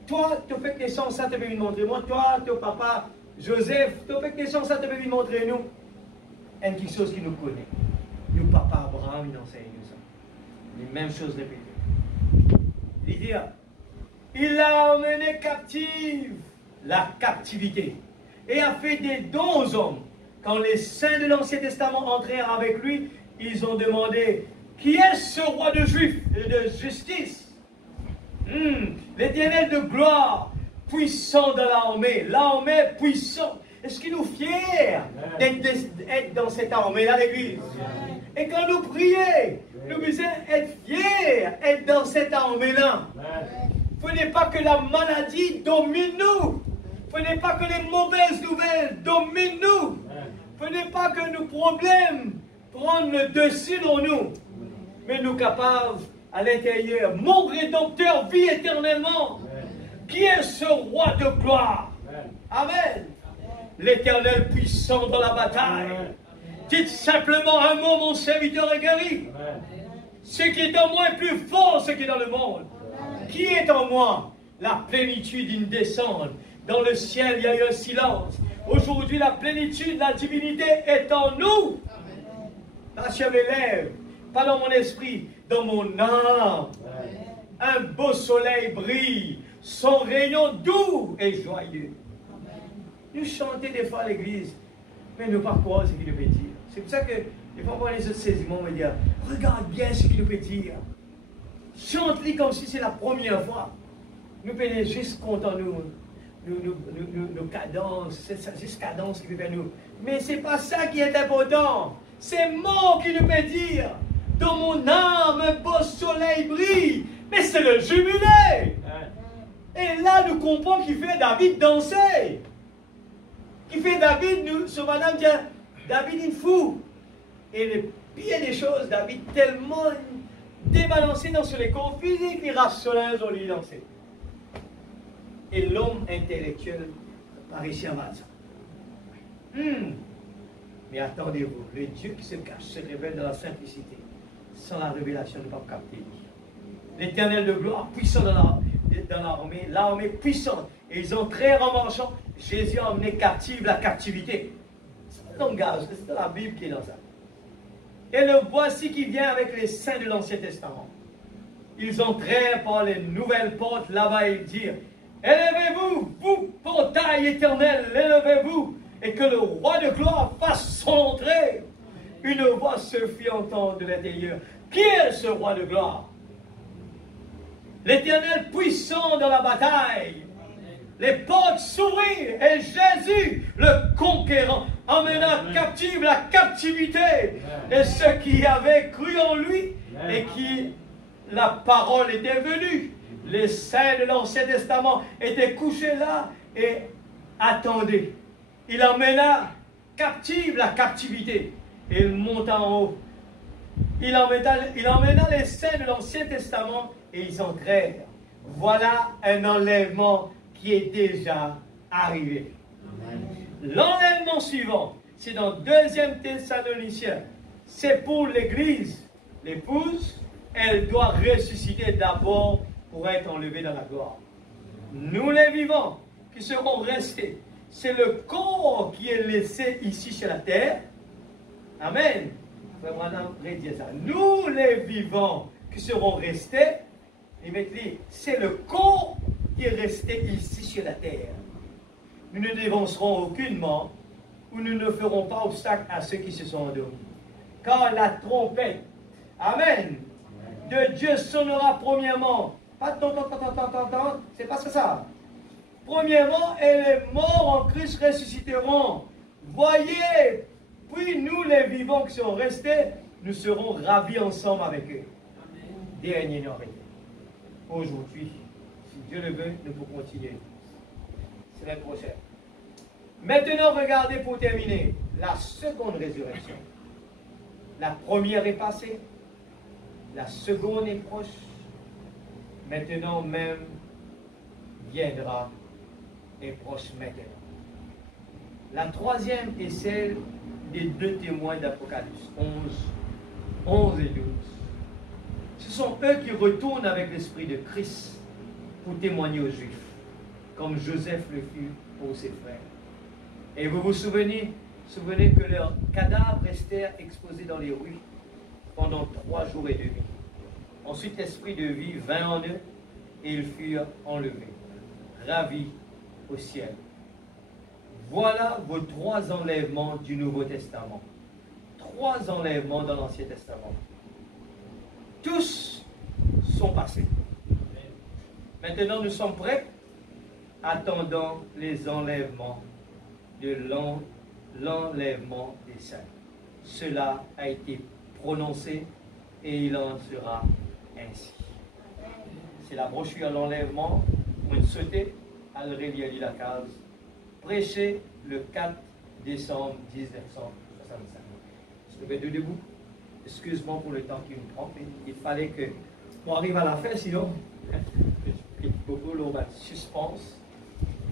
Toi, tu fais naissance, ça te peut lui montrer. Moi, toi, ton papa, Joseph, tu fais naissance, ça te peut lui montrer. Nous, il y a quelque chose qui nous connaît. Nous, papa Abraham, il enseigne nous ça. Les mêmes choses répétées. Il dit, il a emmené captive la captivité et a fait des dons aux hommes. Quand les saints de l'Ancien Testament entrèrent avec lui, ils ont demandé, qui est ce roi de Juifs et de justice? L'Éternel de gloire, puissant dans l'armée puissant. Est-ce qu'il nous fier d'être dans cette armée-là, l'Église? Et quand nous prions, nous devons être fiers d'être dans cette armée-là. Ce n'est pas que la maladie domine nous. Ce n'est pas que les mauvaises nouvelles dominent nous. Ce n'est pas que nos problèmes prennent le dessus sur nous. Mais nous capables à l'intérieur. Mon Rédempteur vit éternellement. Qui est ce roi de gloire? Amen. L'Éternel puissant dans la bataille. Dites simplement un mot, mon serviteur est guéri. Ce qui est en moi est plus fort que ce qui est dans le monde. Qui est en moi? La plénitude d'une descente. Dans le ciel, il y a eu un silence. Aujourd'hui, la plénitude, la divinité est en nous. Pas sur mes lèvres, pas dans mon esprit, dans mon âme. Un beau soleil brille, son rayon doux et joyeux. Nous chantons des fois à l'église, mais nous ne pas croire ce qu'il veut dire. C'est pour ça que des fois, on va les autres saisissements, on va dire, regarde bien ce qu'il veut dire. Chante-les comme si c'est la première fois. Nous pouvons juste compter nos cadences, c'est juste cadence qui peut faire nous. Mais ce n'est pas ça qui est important. C'est mots qui nous peut dire. Dans mon âme, un beau soleil brille. Mais c'est le jubilé. Et là, nous comprenons qu'il fait David danser. Qui fait David, nous, ce madame dit, David est fou. Et le pire des choses, David tellement débalancé dans les corps physiques, irrationnels, on lui danser. Et l'homme intellectuel n'a pas réussi à voir ça. Mais attendez-vous, le Dieu qui se cache se révèle dans la simplicité. Sans la révélation, ne pas capter. L'Éternel de gloire, puissant dans l'armée, l'armée puissante. Et ils entrèrent en marchant. Jésus a emmené captive la captivité. C'est le langage, c'est dans la Bible qui est dans ça. Et le voici qui vient avec les saints de l'Ancien Testament. Ils entrèrent par les nouvelles portes là-bas et dirent, élevez-vous, vous, portail éternel, élevez-vous, et que le roi de gloire fasse son entrée. Une voix se fit entendre de l'intérieur. Qui est ce roi de gloire? L'Éternel puissant dans la bataille. Les portes s'ouvrirent et Jésus, le conquérant, emmena captive la captivité. Et ceux qui avaient cru en lui et qui la parole était venue. Les saints de l'Ancien Testament étaient couchés là et attendaient. Il emmena captive la captivité. Et il monta en haut. Il emmena les saints de l'Ancien Testament et ils entrèrent. Voilà un enlèvement qui est déjà arrivé. L'enlèvement suivant, c'est dans 2 Thessaloniciens. C'est pour l'Église. L'épouse, elle doit ressusciter d'abord pour être enlevée dans la gloire. Nous les vivants qui serons restés, c'est le corps qui est laissé ici sur la terre. Amen. Nous les vivants qui serons restés, c'est le corps qui est resté ici sur la terre. Nous ne dévancerons aucunement ou nous ne ferons pas obstacle à ceux qui se sont endormis. Car la trompette, Amen, de Dieu sonnera premièrement. Pas tant, c'est pas ça. Premièrement, et les morts en Christ ressusciteront. Voyez, puis nous les vivants qui sont restés, nous serons ravis ensemble avec eux. Dernier oreille. Aujourd'hui, si Dieu le veut, nous pouvons continuer. semaine prochaine. Maintenant, regardez pour terminer la seconde résurrection. La première est passée, la seconde est proche. Maintenant même viendra et proche maintenant. La troisième est celle des deux témoins d'Apocalypse 11 et 12. Ce sont eux qui retournent avec l'Esprit de Christ pour témoigner aux Juifs, comme Joseph le fut pour ses frères. Et vous vous souvenez que leurs cadavres restèrent exposés dans les rues pendant 3 jours et demi. Ensuite, l'Esprit de vie vint en eux et ils furent enlevés, ravis au ciel. Voilà vos 3 enlèvements du Nouveau Testament. 3 enlèvements dans l'Ancien Testament. Tous sont passés. Maintenant, nous sommes prêts, attendant les enlèvements de l'enlèvement des saints. Cela a été prononcé et il en sera ainsi. C'est la brochure à l'enlèvement. Vous sautez à relire la case. Prêché le 4 décembre 1965. Je vais debout. Excuse-moi pour le temps qui me prend. Il fallait que on arrive à la fin, sinon beaucoup l'on va suspense.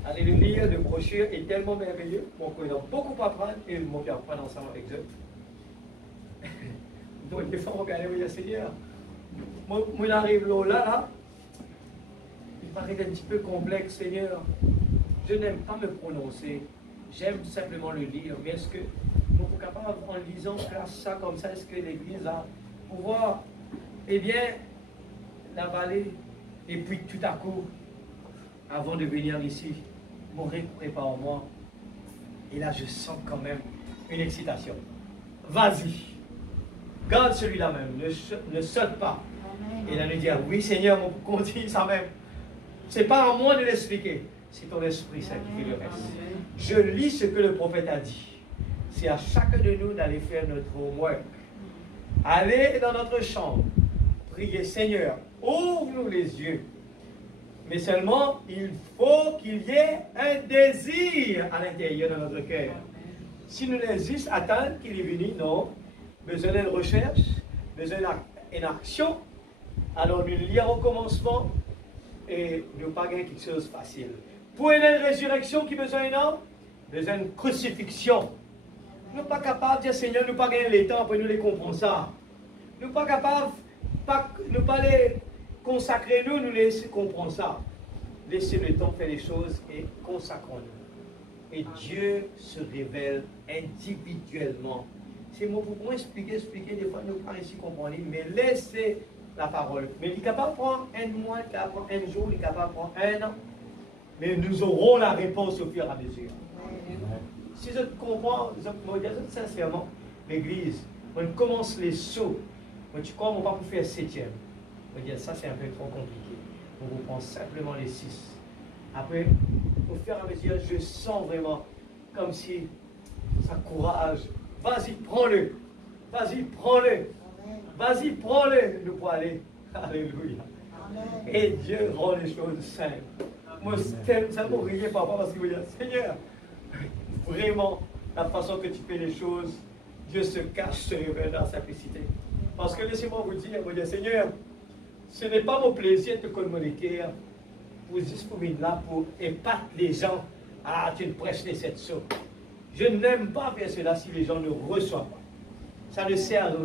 Allez le lire, le brochure est tellement merveilleux. Mon coin a beaucoup à apprendre et mon cœur prendre ensemble avec eux. Donc des fois on regarde le Seigneur. Moi j'arrive là, il paraît un petit peu complexe, Seigneur. Je n'aime pas me prononcer. J'aime simplement le lire. Mais est-ce que nous sommes capables, en lisant, faire ça comme ça, est-ce que l'Église a pouvoir, l'avaler, et puis tout à coup, avant de venir ici, mourir prépare-moi. Et là, je sens quand même une excitation. Vas-y. Garde celui-là même. Ne saute pas. Et là, nous dire, oui Seigneur, on continue ça même. Ce n'est pas à moi de l'expliquer. C'est ton Esprit Saint qui fait le reste. Je lis ce que le prophète a dit. C'est à chacun de nous d'aller faire notre homework. Aller dans notre chambre. Prier, Seigneur, ouvre-nous les yeux. Mais seulement, il faut qu'il y ait un désir à l'intérieur de notre cœur. Si nous les juste attendre qu'il est venu, non. Besoin d'une recherche, besoin d'une action. Alors nous lire au commencement et nous pas gagner quelque chose de facile. Pour une résurrection qui besoin d'un besoin d'une crucifixion. Nous ne sommes pas capables de dire Seigneur, nous ne pas gagner les temps pour nous les comprendre ça. Nous ne sommes pas capables, nous pas les consacrer nous laisser comprendre ça. Laissez le temps faire les choses et consacrons-nous. Et Dieu se révèle individuellement. C'est moi pour moi expliquer, des fois nous ne pas ici comprendre, mais laissez la parole. Mais il est capable de prendre un mois, il est capable de prendre un jour, il est capable de prendre un an. Mais nous aurons la réponse au fur et à mesure. Si je comprends, je me dis sincèrement, l'Église, on commence les sauts. Tu crois qu'on va pas faire 7e. On va dire ça c'est un peu trop compliqué. On vous prend simplement les 6. Après, au fur et à mesure, je sens vraiment comme si ça courage. Vas-y, prends-le. Vas-y, prends-le. Vas-y, prends-le. Nous pouvons aller. Alléluia. Et Dieu rend les choses simples. Moi, ça m'a rié papa parce qu'il me dit, Seigneur, vraiment, la façon que tu fais les choses, Dieu se cache, se révèle dans la simplicité. Parce que laissez-moi vous dire, Seigneur, ce n'est pas mon plaisir de te communiquer pour juste pour venir là pour épater les gens. Ah, tu ne prêches les 7 sauts. Je n'aime pas faire cela si les gens ne reçoivent pas. Ça ne sert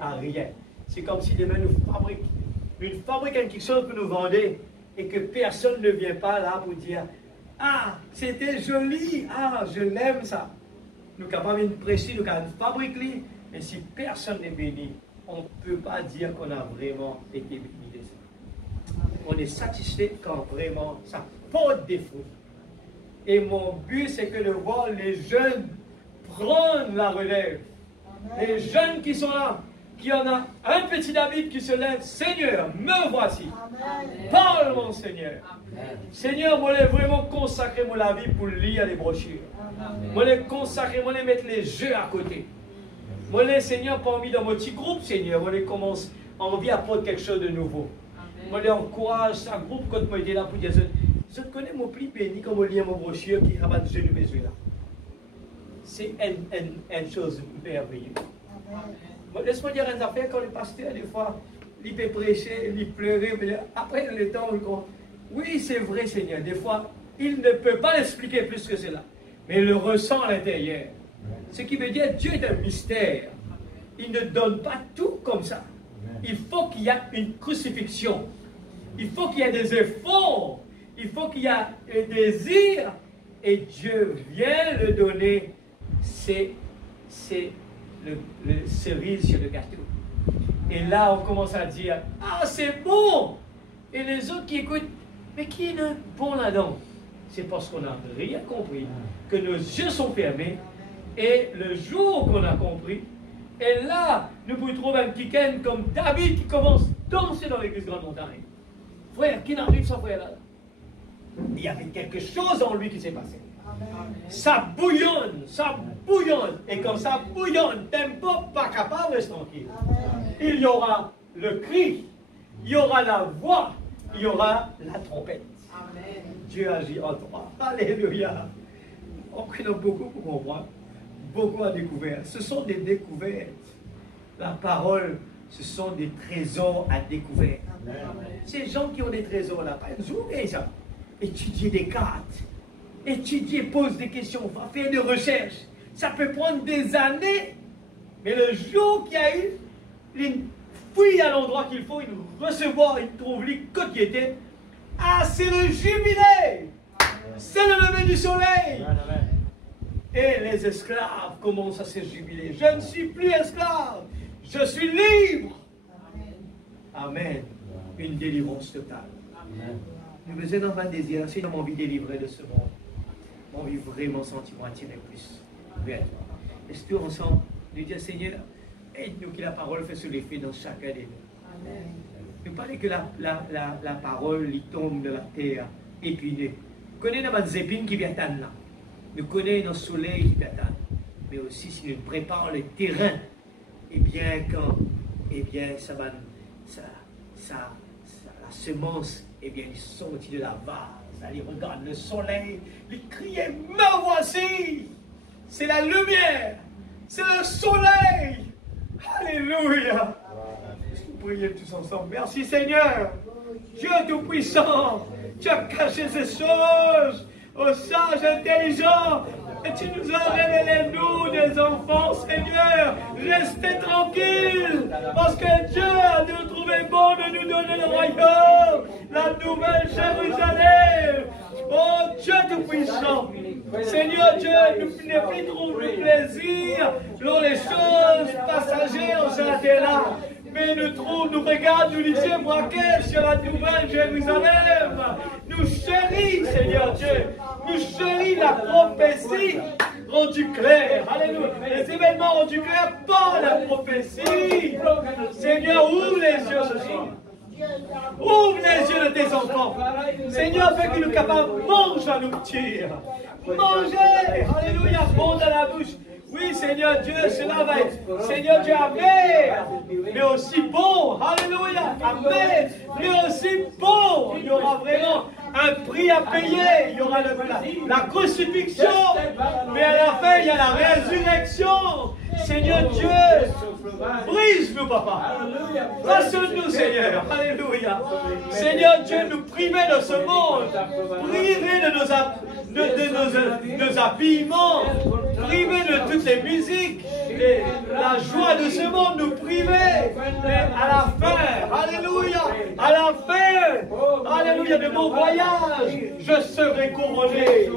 à rien. C'est comme si demain nous fabriquons quelque chose que nous vendons et que personne ne vient pas là pour dire ah, c'était joli, ah, je l'aime ça. Nous sommes capables de prêcher, nous sommes capables de fabriquer, mais si personne n'est béni, on ne peut pas dire qu'on a vraiment été béni de ça. On est satisfait quand vraiment ça porte des fruits. Et mon but, c'est que de voir les jeunes prendre la relève. Les jeunes qui sont là, qui en a un petit David qui se lève, Seigneur, me voici. Amen. Parle mon Seigneur. Amen. Seigneur, moi je vraiment consacrer mon vie pour lire les brochures. Moi je consacrer, moi je mettre les jeux à côté. Moi je Seigneur, pas envie dans mon petit groupe, Seigneur, moi je commence envie d'apporter quelque chose de nouveau. Moi je encourage ce groupe quand moi j'étais là pour dire Je connais mon plus béni comme on lit mon brochure qui rabat Dieu de mes yeux là. C'est une chose merveilleuse. Laisse-moi dire une affaire quand le pasteur, des fois, il peut prêcher, il pleurait, mais après le temps, il compte. Oui, c'est vrai, Seigneur. Des fois, il ne peut pas l'expliquer plus que cela. Mais il le ressent à l'intérieur. Ce qui veut dire Dieu est un mystère. Il ne donne pas tout comme ça. Il faut qu'il y ait une crucifixion. Il faut qu'il y ait des efforts. Il faut qu'il y ait un désir. Et Dieu vient le donner. C'est le cerise sur le gâteau. Et là, on commence à dire, ah, c'est bon. Et les autres qui écoutent, mais qui est le bon là-dedans? C'est parce qu'on n'a rien compris, que nos yeux sont fermés. Et le jour qu'on a compris, et là, nous pouvons trouver un petit Ken comme David qui commence à danser dans l'église Grande Montagne. Frère, qui n'arrive sans frère là? Il y avait quelque chose en lui qui s'est passé. Ça bouillonne, ça bouillonne. Et quand ça bouillonne, tempo pas capable, reste tranquille. Il y aura le cri, il y aura la voix, il y aura la trompette. Amen. Dieu agit en toi. Alléluia. On connaît beaucoup pour comprendre, beaucoup à découvrir. Ce sont des découvertes. La parole, ce sont des trésors à découvrir. Ces gens qui ont des trésors là, pas une journée, ça. Étudier des cartes, étudier, pose des questions, va faire des recherches. Ça peut prendre des années, mais le jour qu'il y a eu, il fouille à l'endroit qu'il faut, il recevoir, il trouve les côtes qui étaient. Ah, c'est le jubilé! C'est le lever du soleil! Et les esclaves commencent à se jubiler. Je ne suis plus esclave, je suis libre! Amen. Une délivrance totale. Amen. Nous besoin d'en faire désir, c'est dans mon vie délivré de ce monde. Mon vie vraiment sentiment attiré plus vers toi. Est-ce que ensemble, nous disons, Seigneur, aide-nous que la parole fasse l'effet dans chacun de nous. Amen. Nous parlons que la parole il tombe de la terre épinée. Nous connaissons nos épines qui viennent là. Nous connaissons nos soleils qui viennent là. Mais aussi si nous préparons le terrain, eh bien quand, eh bien ça va, la semence, eh bien il sortit de la vase. Il regarde le soleil, il criait, me voici! C'est la lumière, c'est le soleil! Alléluia! Priez tous ensemble. Merci Seigneur. Dieu Tout-Puissant, tu as caché ces choses aux sages intelligents et tu nous as révélé, nous, des enfants, Seigneur. Restez tranquilles parce que Dieu a nous trouvé bon de nous donner le royaume, la nouvelle Jérusalem. Oh Dieu Tout-Puissant, Seigneur Dieu, nous ne plus trouver plaisir dans les choses passagères sur la terre là. Mais nous regardons, nous lisons braqués sur la nouvelle Jérusalem. Nous chérissons, Seigneur Dieu. Nous chérissons la prophétie rendue claire. Alléluia. Les événements rendus clairs par la prophétie. Seigneur, ouvre les yeux ce soir. Ouvre les yeux de tes enfants. Seigneur, fais que nous capables de manger à nous tirer. Manger. Alléluia. Bon dans la bouche. Oui, Seigneur Dieu, cela va être, Seigneur Dieu, amer, mais aussi bon. Alléluia, amen, mais aussi bon. Il y aura vraiment un prix à payer. Il y aura la crucifixion, mais à la fin, il y a la résurrection. Seigneur Dieu, brise-nous, papa. Façonne-nous, Seigneur. Alléluia. Seigneur Dieu, nous priver de ce monde, priver de nos habillements, priver de toutes les musiques, la joie de ce monde, nous priver. Mais à la fin, alléluia, à la fin, alléluia, de mon voyage, je serai couronné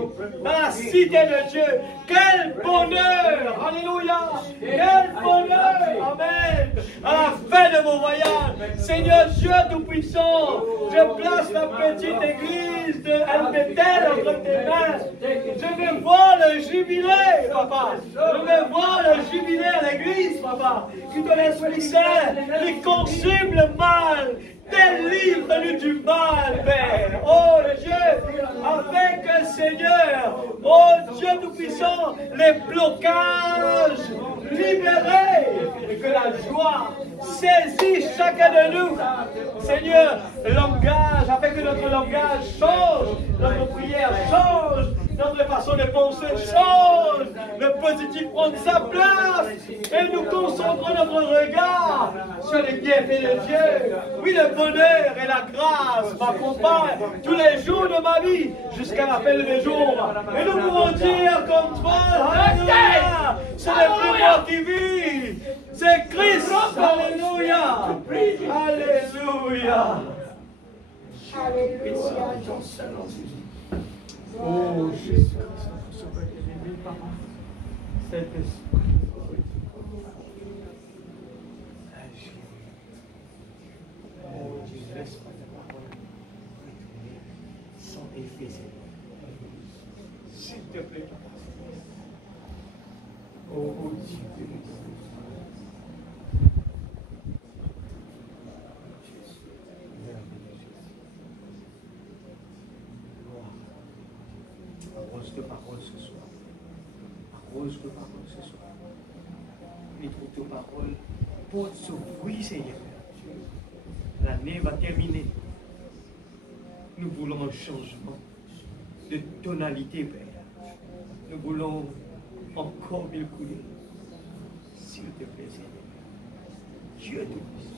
dans la cité de Dieu. Quel bonheur, alléluia, quel bonheur, amen. À la fin de mon voyage, Seigneur Dieu Tout-Puissant, je place la petite église de Albetel entre tes mains. Je vais voir le jubilé, papa. Je vais voir le jubilé à l'église, papa. Que ton Esprit Saint, il consume le mal, Délivre-nous du mal, Père. Oh Dieu, afin que, Seigneur, oh Dieu Tout-Puissant, les blocages libérés et que la joie saisit chacun de nous. Seigneur, langage, afin que notre langage change, notre prière change, notre façon de penser change, le positif prend sa place et nous concentrons notre regard sur les bienfaits de Dieu. Oui, le bonheur et la grâce m'accompagnent tous les jours de ma vie jusqu'à la fin des jours. Et nous pouvons dire comme toi, Alléluia, ce n'est plus moi qui vis, c'est Christ. Alléluia. Alléluia. Alléluia. Oh Jésus, Saint-Esprit. Oh Dieu, laisse pas ta parole sans effet, Seigneur. S'il te plaît, papa. Oh Dieu. Arrose de parole ce soir. Arrose de parole ce soir. Et trouve tes paroles. Porte ce fruit, Seigneur. L'année va terminer. Nous voulons un changement de tonalité, Père. Nous voulons encore mille couler. S'il te plaît, Seigneur. Dieu te puisse.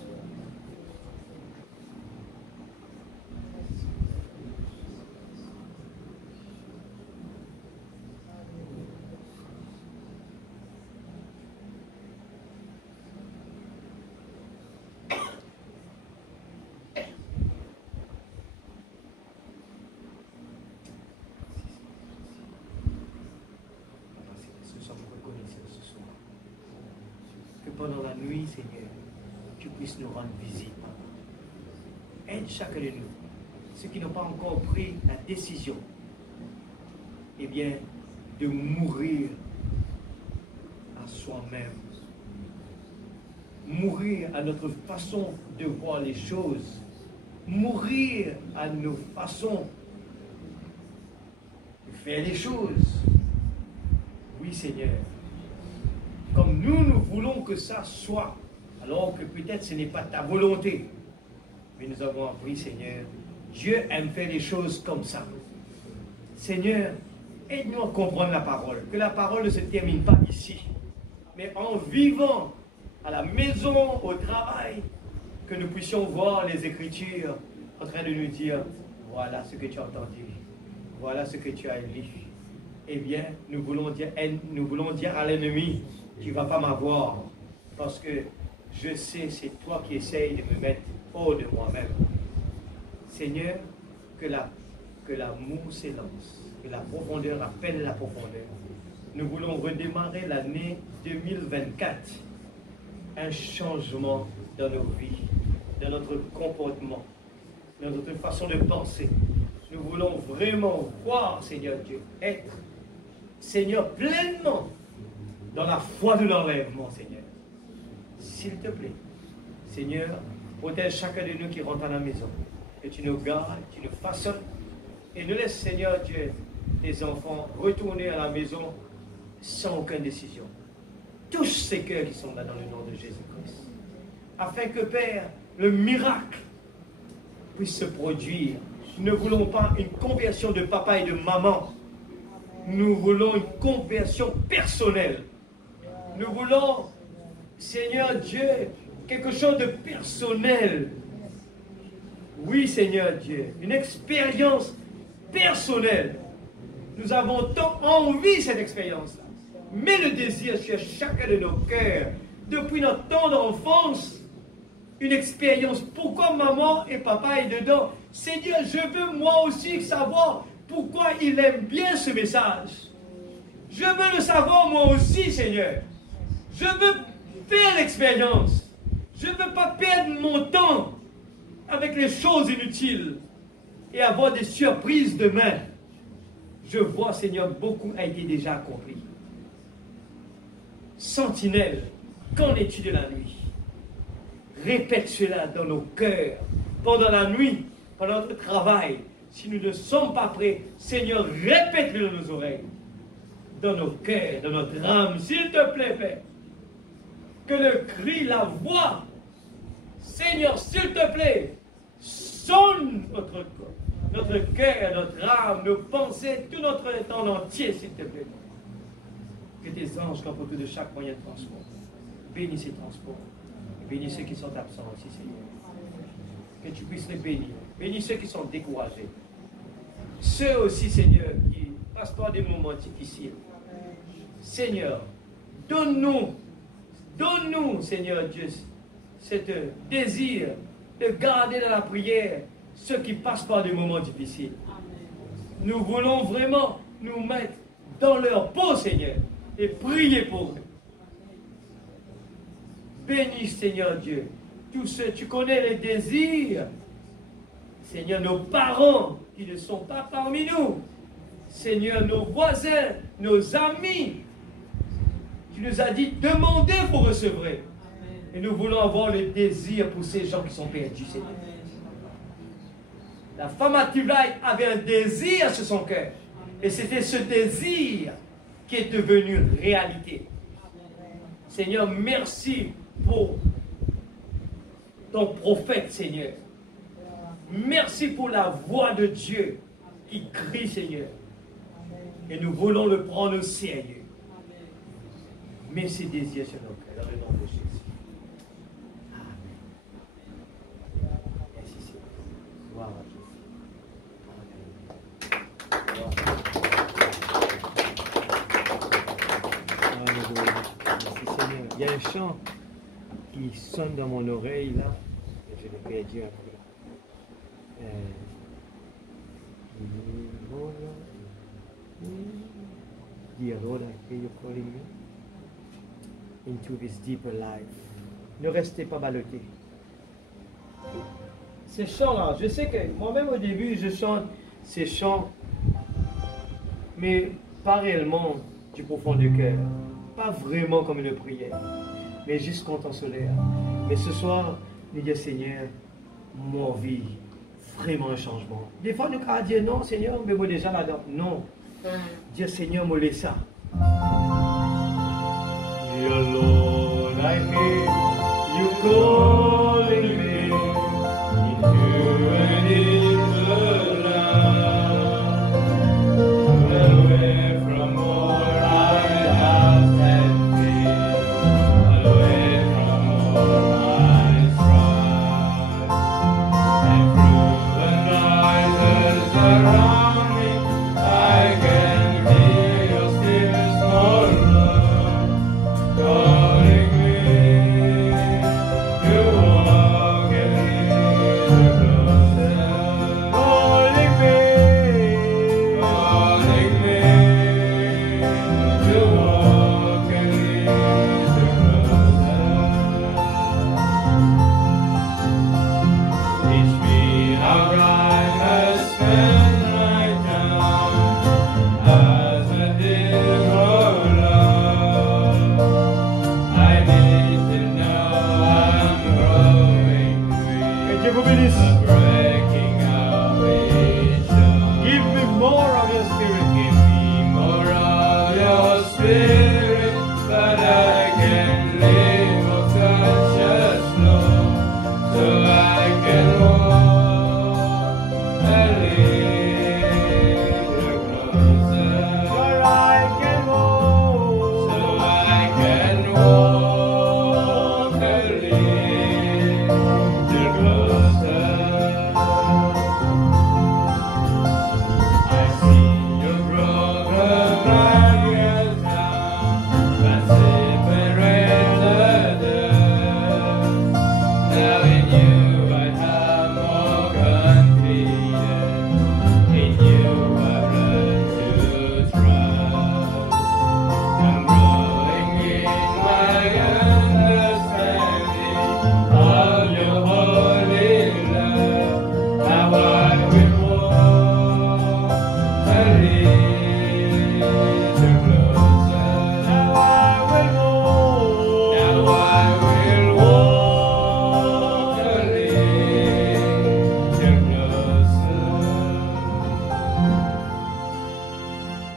Pendant la nuit, Seigneur, tu puisses nous rendre visibles. Aide chacun de nous, ceux qui n'ont pas encore pris la décision, eh bien, de mourir à soi-même. Mourir à notre façon de voir les choses. Mourir à nos façons de faire les choses. Oui, Seigneur. Comme nous voulons que ça soit, alors que peut-être ce n'est pas ta volonté. Mais nous avons appris, Seigneur, Dieu aime faire les choses comme ça. Seigneur, aide-nous à comprendre la parole, que la parole ne se termine pas ici, mais en vivant à la maison, au travail, que nous puissions voir les Écritures en train de nous dire, voilà ce que tu as entendu, voilà ce que tu as lu. Eh bien, nous voulons dire à l'ennemi, tu ne vas pas m'avoir, parce que je sais, c'est toi qui essayes de me mettre hors de moi-même. Seigneur, que l'amour s'élance, que la profondeur appelle la profondeur. Nous voulons redémarrer l'année 2024. Un changement dans nos vies, dans notre comportement, dans notre façon de penser. Nous voulons vraiment voir, Seigneur Dieu, être, Seigneur, pleinement dans la foi de l'enlèvement, Seigneur. S'il te plaît, Seigneur, protège chacun de nous qui rentre à la maison. Que tu nous gardes, tu nous façonnes. Et nous laisse, Seigneur Dieu, tes enfants retourner à la maison sans aucune décision. Touche ces cœurs qui sont là dans le nom de Jésus-Christ. Afin que, Père, le miracle puisse se produire. Nous ne voulons pas une conversion de papa et de maman. Nous voulons une conversion personnelle. Nous voulons, Seigneur Dieu, quelque chose de personnel. Oui, Seigneur Dieu, une expérience personnelle. Nous avons tant envie de cette expérience-là. Mais le désir chez chacun de nos cœurs, depuis notre temps d'enfance, une expérience. Pourquoi maman et papa est dedans? Seigneur, je veux moi aussi savoir pourquoi il aime bien ce message. Je veux le savoir moi aussi, Seigneur. Je veux faire l'expérience. Je ne veux pas perdre mon temps avec les choses inutiles et avoir des surprises demain. Je vois, Seigneur, beaucoup a été déjà accompli. Sentinelle, qu'en es-tu de la nuit? Répète cela dans nos cœurs, pendant la nuit, pendant notre travail, si nous ne sommes pas prêts, Seigneur, répète-le dans nos oreilles, dans nos cœurs, dans notre âme, s'il te plaît, Père. Que le cri, la voix, Seigneur, s'il te plaît, sonne notre cœur, notre âme, nos pensées, tout notre temps entier, s'il te plaît. Que tes anges campent autour de chaque moyen de transport. Bénis ces transports. Bénis ceux qui sont absents aussi, Seigneur. Que tu puisses les bénir. Bénis ceux qui sont découragés. Ceux aussi, Seigneur, qui passent par des moments difficiles. Seigneur, donne-nous, Seigneur Dieu, ce désir de garder dans la prière ceux qui passent par des moments difficiles. Nous voulons vraiment nous mettre dans leur peau, Seigneur, et prier pour eux. Bénis, Seigneur Dieu, tous ceux, tu connais les désirs. Seigneur, nos parents qui ne sont pas parmi nous. Seigneur, nos voisins, nos amis. Tu nous as dit, demandez, vous recevrez. Et nous voulons avoir le désir pour ces gens qui sont perdus, Seigneur. La femme à Tiblaï avait un désir sur son cœur. Et c'était ce désir qui est devenu réalité. Seigneur, merci pour ton prophète, Seigneur. Merci pour la voix de Dieu qui crie, Seigneur. Et nous voulons le prendre au sérieux. Mets ses désirs sur nos cœurs, dans le nom de Jésus. Amen. Merci, Seigneur. Gloire à Dieu. Merci, Seigneur. Il y a un chant qui sonne dans mon oreille, là. Je l'ai perdu un peu. Dear Lord, I hear you calling me into this deeper life. Ne restez pas ballottés. Ces chants-là, je sais que moi-même au début, je chante ces chants, mais pas réellement du profond du cœur. Pas vraiment comme une prière, mais juste quand on se lève. Mais ce soir, nous disons, Seigneur, mon vie, vraiment un changement. Des fois, nous allons dire non, Seigneur, mais moi déjà là-dedans. Non. Dire Seigneur, moi laisse ça.